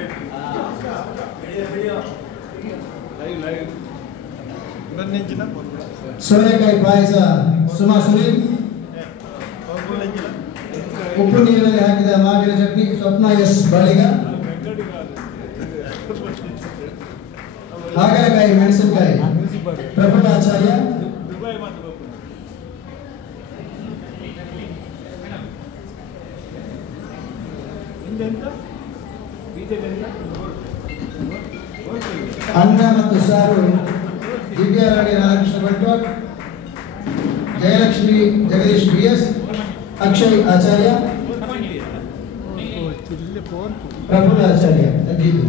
ಸೋರೆಕಾಯಿ ಪಾಯಸ ಸುಮಾ ಸುನೀಲ್, ಉಪ್ಪು ನೀರಿನಲ್ಲಿ ಹಾಕಿದ ಮಾವಿನ ಚಟ್ನಿ ಸ್ವಪ್ನ ಎಸ್ ಬಾಳಿಗ, ಹಾಗಲಕಾಯಿ ಮೆಣಸಿನಕಾಯಿ ಪ್ರಭುತ ಆಚಾರ್ಯ, ಅನ್ನ ಮತ್ತು ಸಾರು ದಿವ್ಯಾರಾಣಿ ರಾಧಾಕೃಷ್ಣ ಬಂಟ್ವಾಳ್, ಜಯಲಕ್ಷ್ಮಿ ಜಗದೀಶ್ ಬಿಎಸ್, ಅಕ್ಷಯ್ ಆಚಾರ್ಯ, ಪ್ರಫುಲ್ಲ ಆಚಾರ್ಯ ಅಜ್ಜಿದು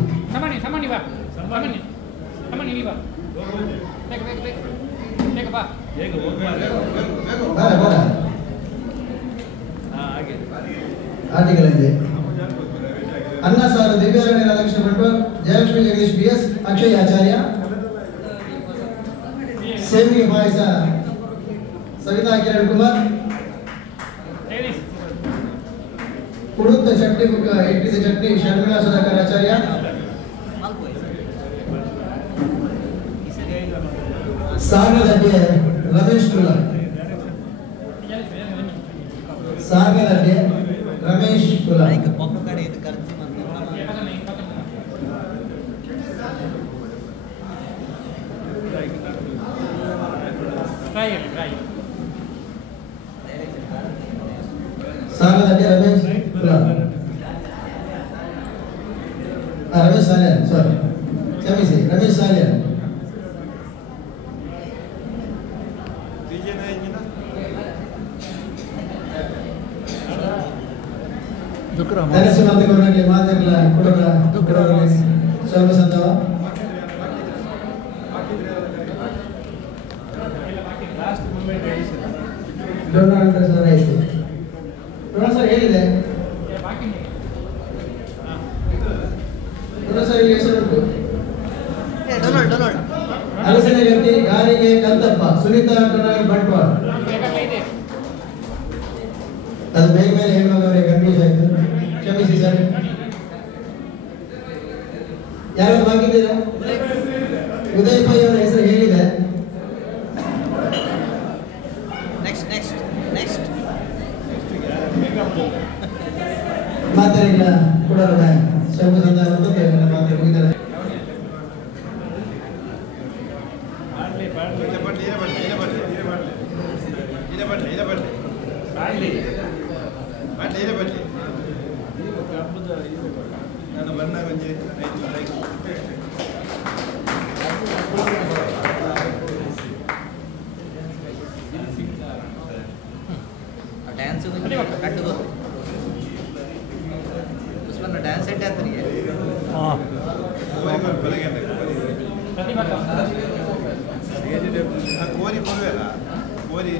ಆರ್ಟಿಕಲ್ ಅನ್ನ ಸಾರು ದಿವ್ಯಾರಾಣಿ ರಾಧಾಕೃಷ್ಣ ಬಂಟ್ವಾಳ್, ಜಯಲಕ್ಷ್ಮಿ ಜಗದೀಶ್ ಬಿಎಸ್, ಅಕ್ಷಯ್ ಆಚಾರ್ಯ, ಸೇವಿಗೆ ಪಾಯಸ ಸವಿತಾ ಕಿರಣ್ ಕುಮಾರ್, ಕುಡುತ್ತ ಚಟ್ನಿ ಇಟ್ಟಿದ ಚಟ್ನಿ ಶರ್ಮಿಳಾ ಸುಧಾಕರ್ ಆಚಾರ್ಯ, ಸಾಗರದಡ್ಡೆ ರಮೇಶ್ ಕುಲಾರ್, ಸಾಗರದಡ್ಡೆ ಸಾಲದಲ್ಲಿ ರಮೇಶ್ ರಮೇಶ್ ಸಾಲಿಯನ್ ಸಾರಿ ಕ್ಷಮಿಸಿ ರಮೇಶ್ ಸಾಲಿಯನ್ ತನಸು ಮತ್ತೆ ಕೊಡಲಿ ಮಾತಿರಲ್ಲ ಕೊಡಲ್ಲ ಸ್ವಲ್ಪ ಸಂತವ ಡೊನಾಲ್ಡ್ ಸರ್ ಆಯ್ತು ಡೊನಾಲ್ಡ್ ಸರ್ ಹೇಳಿದೆ ಡೊನಾಲ್ಡ್ ಸರ್ ಇಲ್ಲಿ ಹೆಸರುಂಟು ಅಲಸನೆ ಗಟ್ಟಿ ಗಾರಿಗೆ ಕಂತಪ್ಪ ಸುನೀತಾ ಡೊನಾಲ್ಡ್ ಬಂಟ್ವಾಳ ಅದು ಬೇಗ ಮೇಲೆ ಹೇಳುವವರೇ ಕನ್ಫ್ಯೂಸ್ ಆಯ್ತು ಕ್ಷಮಿಸಿ ಸರ್ ಯಾರು ಬಾಕಿದ್ದೀರಾ ಉದಯ್ ಪೈ ಅವರ ಹೆಸರು ಹೇಳಿದೆ ಮಾತಾಡಿಲ್ಲ ಕೊಡೋಣ ಸ್ವಲ್ಪ ಸಂದರ್ಭ ಮಾತು ಮುಗಿದರೆ ಡ್ಯಾನ್ಸ್ ಕಟ್ಟುದು ಡ್ಯಾನ್ಸ್ ಸೆಟ್ ಆತನಿಗೆ ಕೋರಿ ಕೊಡುವಲ್ಲ ಕೋರಿ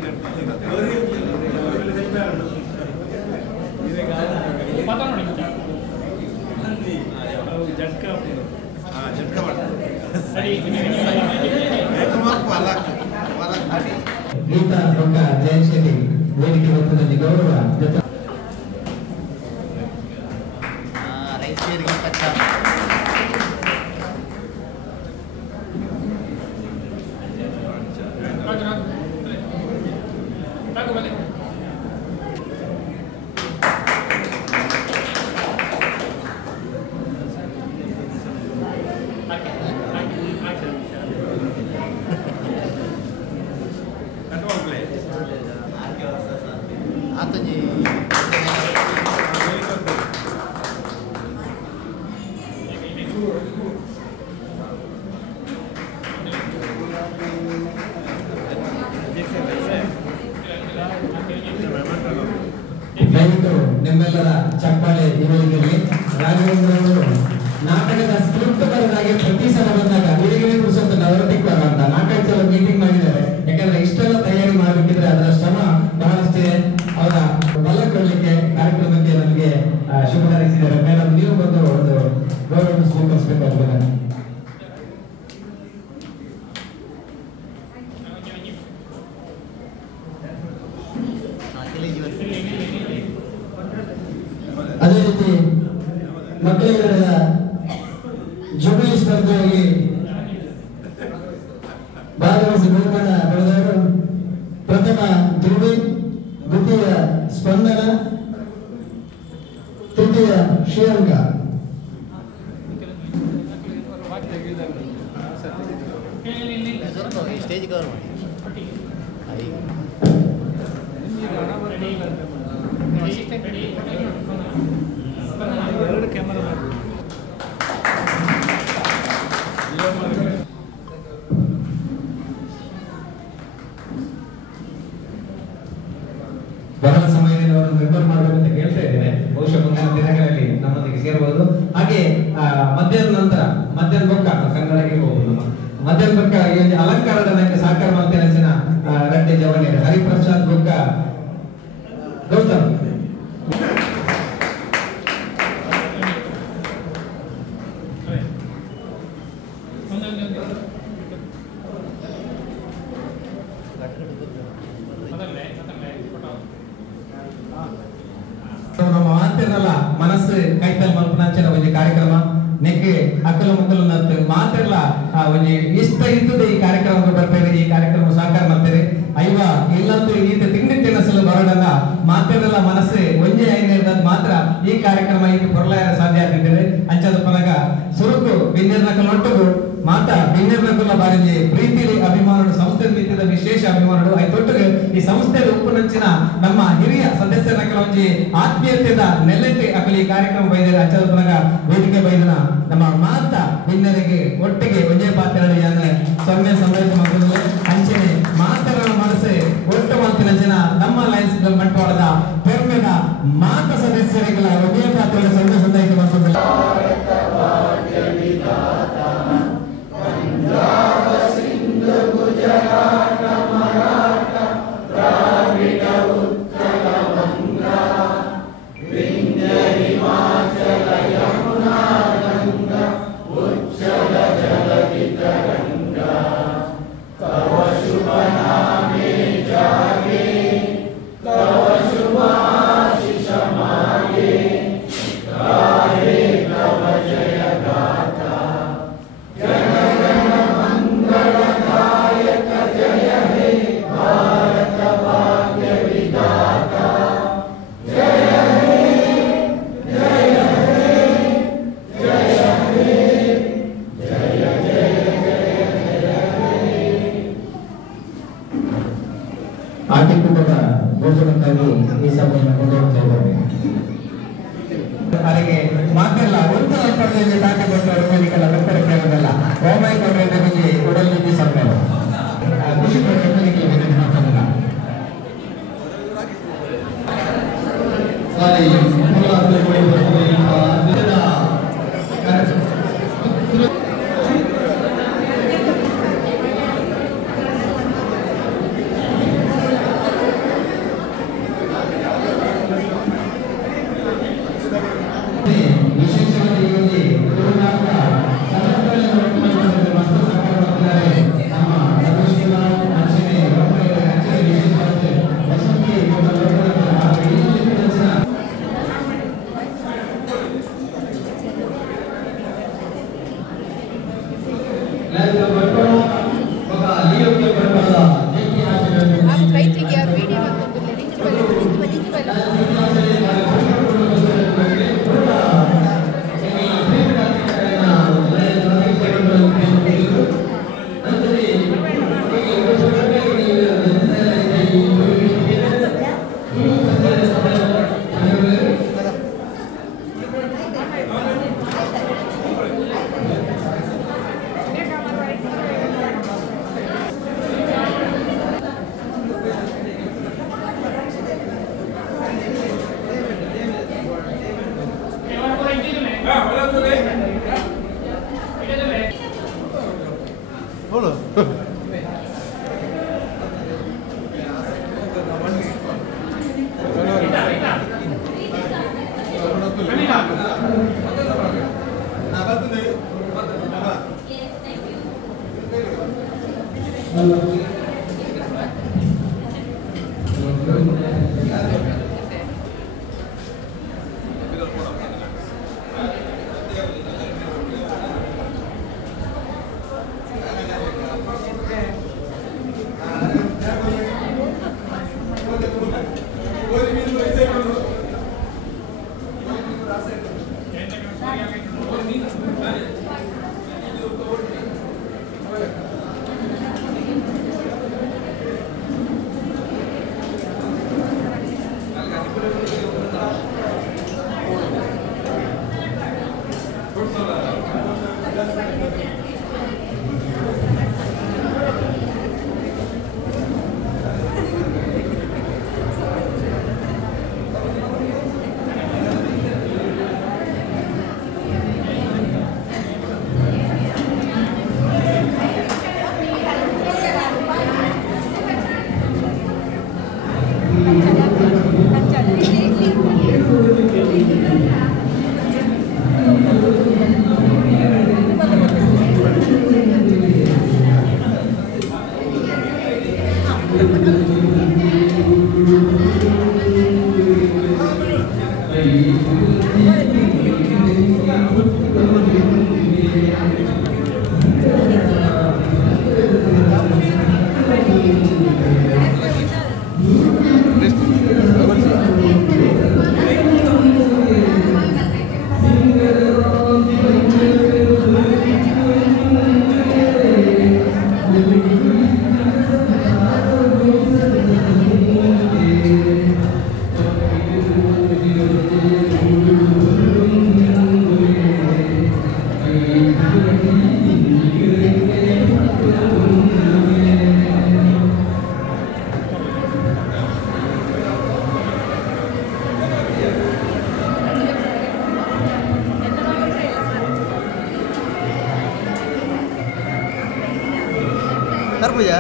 ಗೀತಾ ರೊಕ್ಕ ಜಯಂತ್ ಶೆಟ್ಟಿ ವೇದಿಕೆ ವೃತ್ತದಲ್ಲಿ ಗೌರವ ದಯವಿಟ್ಟು ನಿಮ್ಮೆಲ್ಲರ ಚಪ್ಪಾಳೆ ಇವರಿಗಿರಲಿ. ರಾಘವೇಂದ್ರ ಅವರು ನಾಟಕದ ಸ್ಕ್ರಿಪ್ಟ್ ಬರೆದಾಗೆ ಪ್ರತಿ ಸಲ ಬಂದಾಗ ಇವರಿಗೆ ಸ್ವಲ್ಪ ನವರಟಿಕ್ವಾಗ ಅಂತ ನಾಟಕ ಸಲ ಮೀಟಿಂಗ್ ಮಾಡಿದ್ದಾರೆ. ಯಾಕಂದ್ರೆ ಇಷ್ಟೆಲ್ಲ ತಯಾರಿ ಮಾಡಬೇಕಿದ್ರೆ ಅದರ ಶ್ರಮ ಬಹಳಷ್ಟಿದೆ. ಅವರ ಬಲ ಕೊಡಲಿಕ್ಕೆ ಕಾರ್ಯಕ್ರಮಕ್ಕೆ ನಮಗೆ ಶುಭ ಹಾರೈಸಿದ್ದಾರೆ. ಮೇಡಮ್ ನೀವು ಬಂದು ಒಂದು ಗೌರವವನ್ನು ಸ್ವೀಕರಿಸಬೇಕಾಗ್ತದೆ. ಅದೇ ರೀತಿ ಮಕ್ಕಳಿಗೆ ನಡೆದ ಜುಬಿಲಿ ಸ್ಪರ್ಧೆಯಲ್ಲಿ ಭಾಗವಹಿಸಿ ಬಹುಮಾನ ಪಡೆದವರು ಪ್ರಥಮ ಧ್ರುವಿ, ದ್ವಿತೀಯ ಸ್ಪಂದನ, ತೃತೀಯ ಶ್ರೀರಂಗ. ಸ್ಟೇಜ್ ಕವರ್ ಮಾಡಿ ಬಹಳ ಸಮಯದಿಂದ ಅವರನ್ನು ಮೆಂಬರ್ ಮಾಡಬೇಕಂತ ಕೇಳ್ತಾ ಇದ್ದೇನೆ. ಬಹುಶಃ ಮುಂದಿನ ದಿನಗಳಲ್ಲಿ ನಮ್ಮೊಂದಿಗೆ ಸೇರಬಹುದು. ಹಾಗೆ ಮಧ್ಯಾಹ್ನ ನಂತರ ಮಧ್ಯಾಹ್ನ ಬೊಕ್ಕ ಕನ್ನಡಕ್ಕೆ ಹೋಗುದು. ಮಧ್ಯಾಹ್ನ ಬೊಕ್ಕ ಈ ಅಲಂಕಾರದ ನನಗೆ ಸಹಕಾರ ಮಾಡ್ತೇನೆ ಅಂಚಿನ ರಡ್ಡೆ ಜವಳಿ ಹರಿಪ್ರಸಾದ್ ಬೊಕ್ಕ ಗೌತಮ್ ನಮ್ಮ ಮಾತಿರಲ್ಲ ಮನಸ್ಸು ಕೈತಲ್ ಮಲ್ಪನಾಂಚಿನ ಒಂದು ಕಾರ್ಯಕ್ರಮ ನೆಕ್ಕೆ ಅಕ್ಕಲು ಮಕ್ಕಳು ಮಾತಿರಲ್ಲ ಒಂದು ಇಷ್ಟ ಇದ್ದದೆ ಈ ಕಾರ್ಯಕ್ರಮಕ್ಕೆ ಬರ್ತೇವೆ. ಈ ಕಾರ್ಯಕ್ರಮ ಸಹಕಾರ ಮಾಡ್ತೇವೆ. ಅಯ್ಯವ ಇಲ್ಲಂತೂ ಈತ ತಿಂಡಿ ತಿನಸಲು ಬರೋಡಲ್ಲ ಮಾತೆಲ್ಲ ಮನಸ್ಸು ಒಂಜೆ ಐದು ಮಾತ್ರ ಈ ಕಾರ್ಯಕ್ರಮ ಇದು ಪೊರಲಾಯರ ಸಾಧ್ಯ ಆಗ್ತಿದ್ದೇವೆ ಅಂಚದ ಪಲಗ ಸುರುಕು ಬಿನ್ನಿರ್ನಕಲೊಟ್ಟುಗು ಮಾತ ಬಿನ್ನಿರ್ನಕುಲ ಬಾರಿಗೆ ಪ್ರೀತಿಲಿ ಅಭಿಮಾನಗಳು ಸಂಸ್ಥೆ ಮಿತ್ತಿದ ವಿಶೇಷ ಅಭಿಮಾನಗಳು ಐತೊಟ್ಟಿಗೆ ಈ ಸಂಸ್ಥೆಯ ಉಪ್ಪುನಂಚಿನ ನಮ್ಮ ಹಿರಿಯ ಸದಸ್ಯರ ಕೆಲವೊಂಜಿ ಆತ್ಮೀಯತೆದ ನೆಲೆಟ್ಟಿ ಅಕಲಿ ಕಾರ್ಯಕ್ರಮ ಬೈದರೆ ಅಂಚದ ಪಲಗ ವೇದಿಕೆ ಬೈದನ ನಮ್ಮ ಮಾತ ಬಿನ್ನರಿಗೆ ಒಟ್ಟಿಗೆ ಒಂಜೆ ಪಾತ್ರೆ ಸೊನ್ನೆ ಸಂದೇಶ ಮಾಡುವುದು ಅಂಚನೆ ಮಾತಗಳ ಮನಸ್ಸೆ ಒಟ್ಟು ಮಾತಿನ ಜನ ನಮ್ಮ ಲಯನ್ಸ್ ಕ್ಲಬ್ ಬಂಟ್ವಾಳದ ಪೆರ್ಮೆದ ಮಾತ ಸದಸ್ಯರಿಗಳ ಒಂದೇ ಪಾತ್ರೆ ಸೊನ್ನೆ ಸಂದೇಶ ಮಾಡುವುದು ಅವರಿಗೆ ಮಾತೆಲ್ಲ ಒಂದು ಅಲ್ಪದಲ್ಲಿ ದಾಟಿ ಕೊಟ್ಟವರು ಮೇಲಿಗೆಲ್ಲ ಬೆಟ್ಟರ ಕೇಳೋದಲ್ಲ ಓಮೈ ಕೊಟ್ಟರೆ ಬಗ್ಗೆ ಉಡಲ್ ನಿಧಿ ಸರ್ಕಾರ ಖುಷಿ ಪಟ್ಟಣಿಗೆ ಮಾತಾಡಲ್ಲ Gracias. ಕರ್ಪೂಜ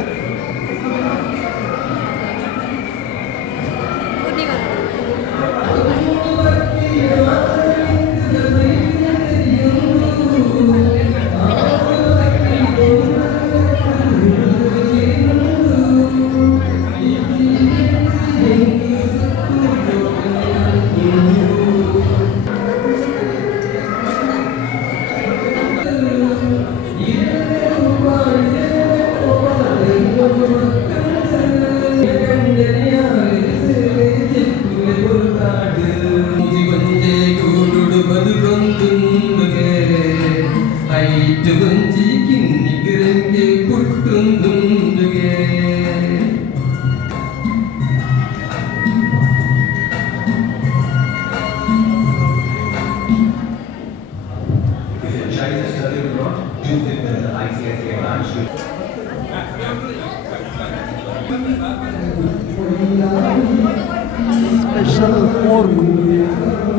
Special for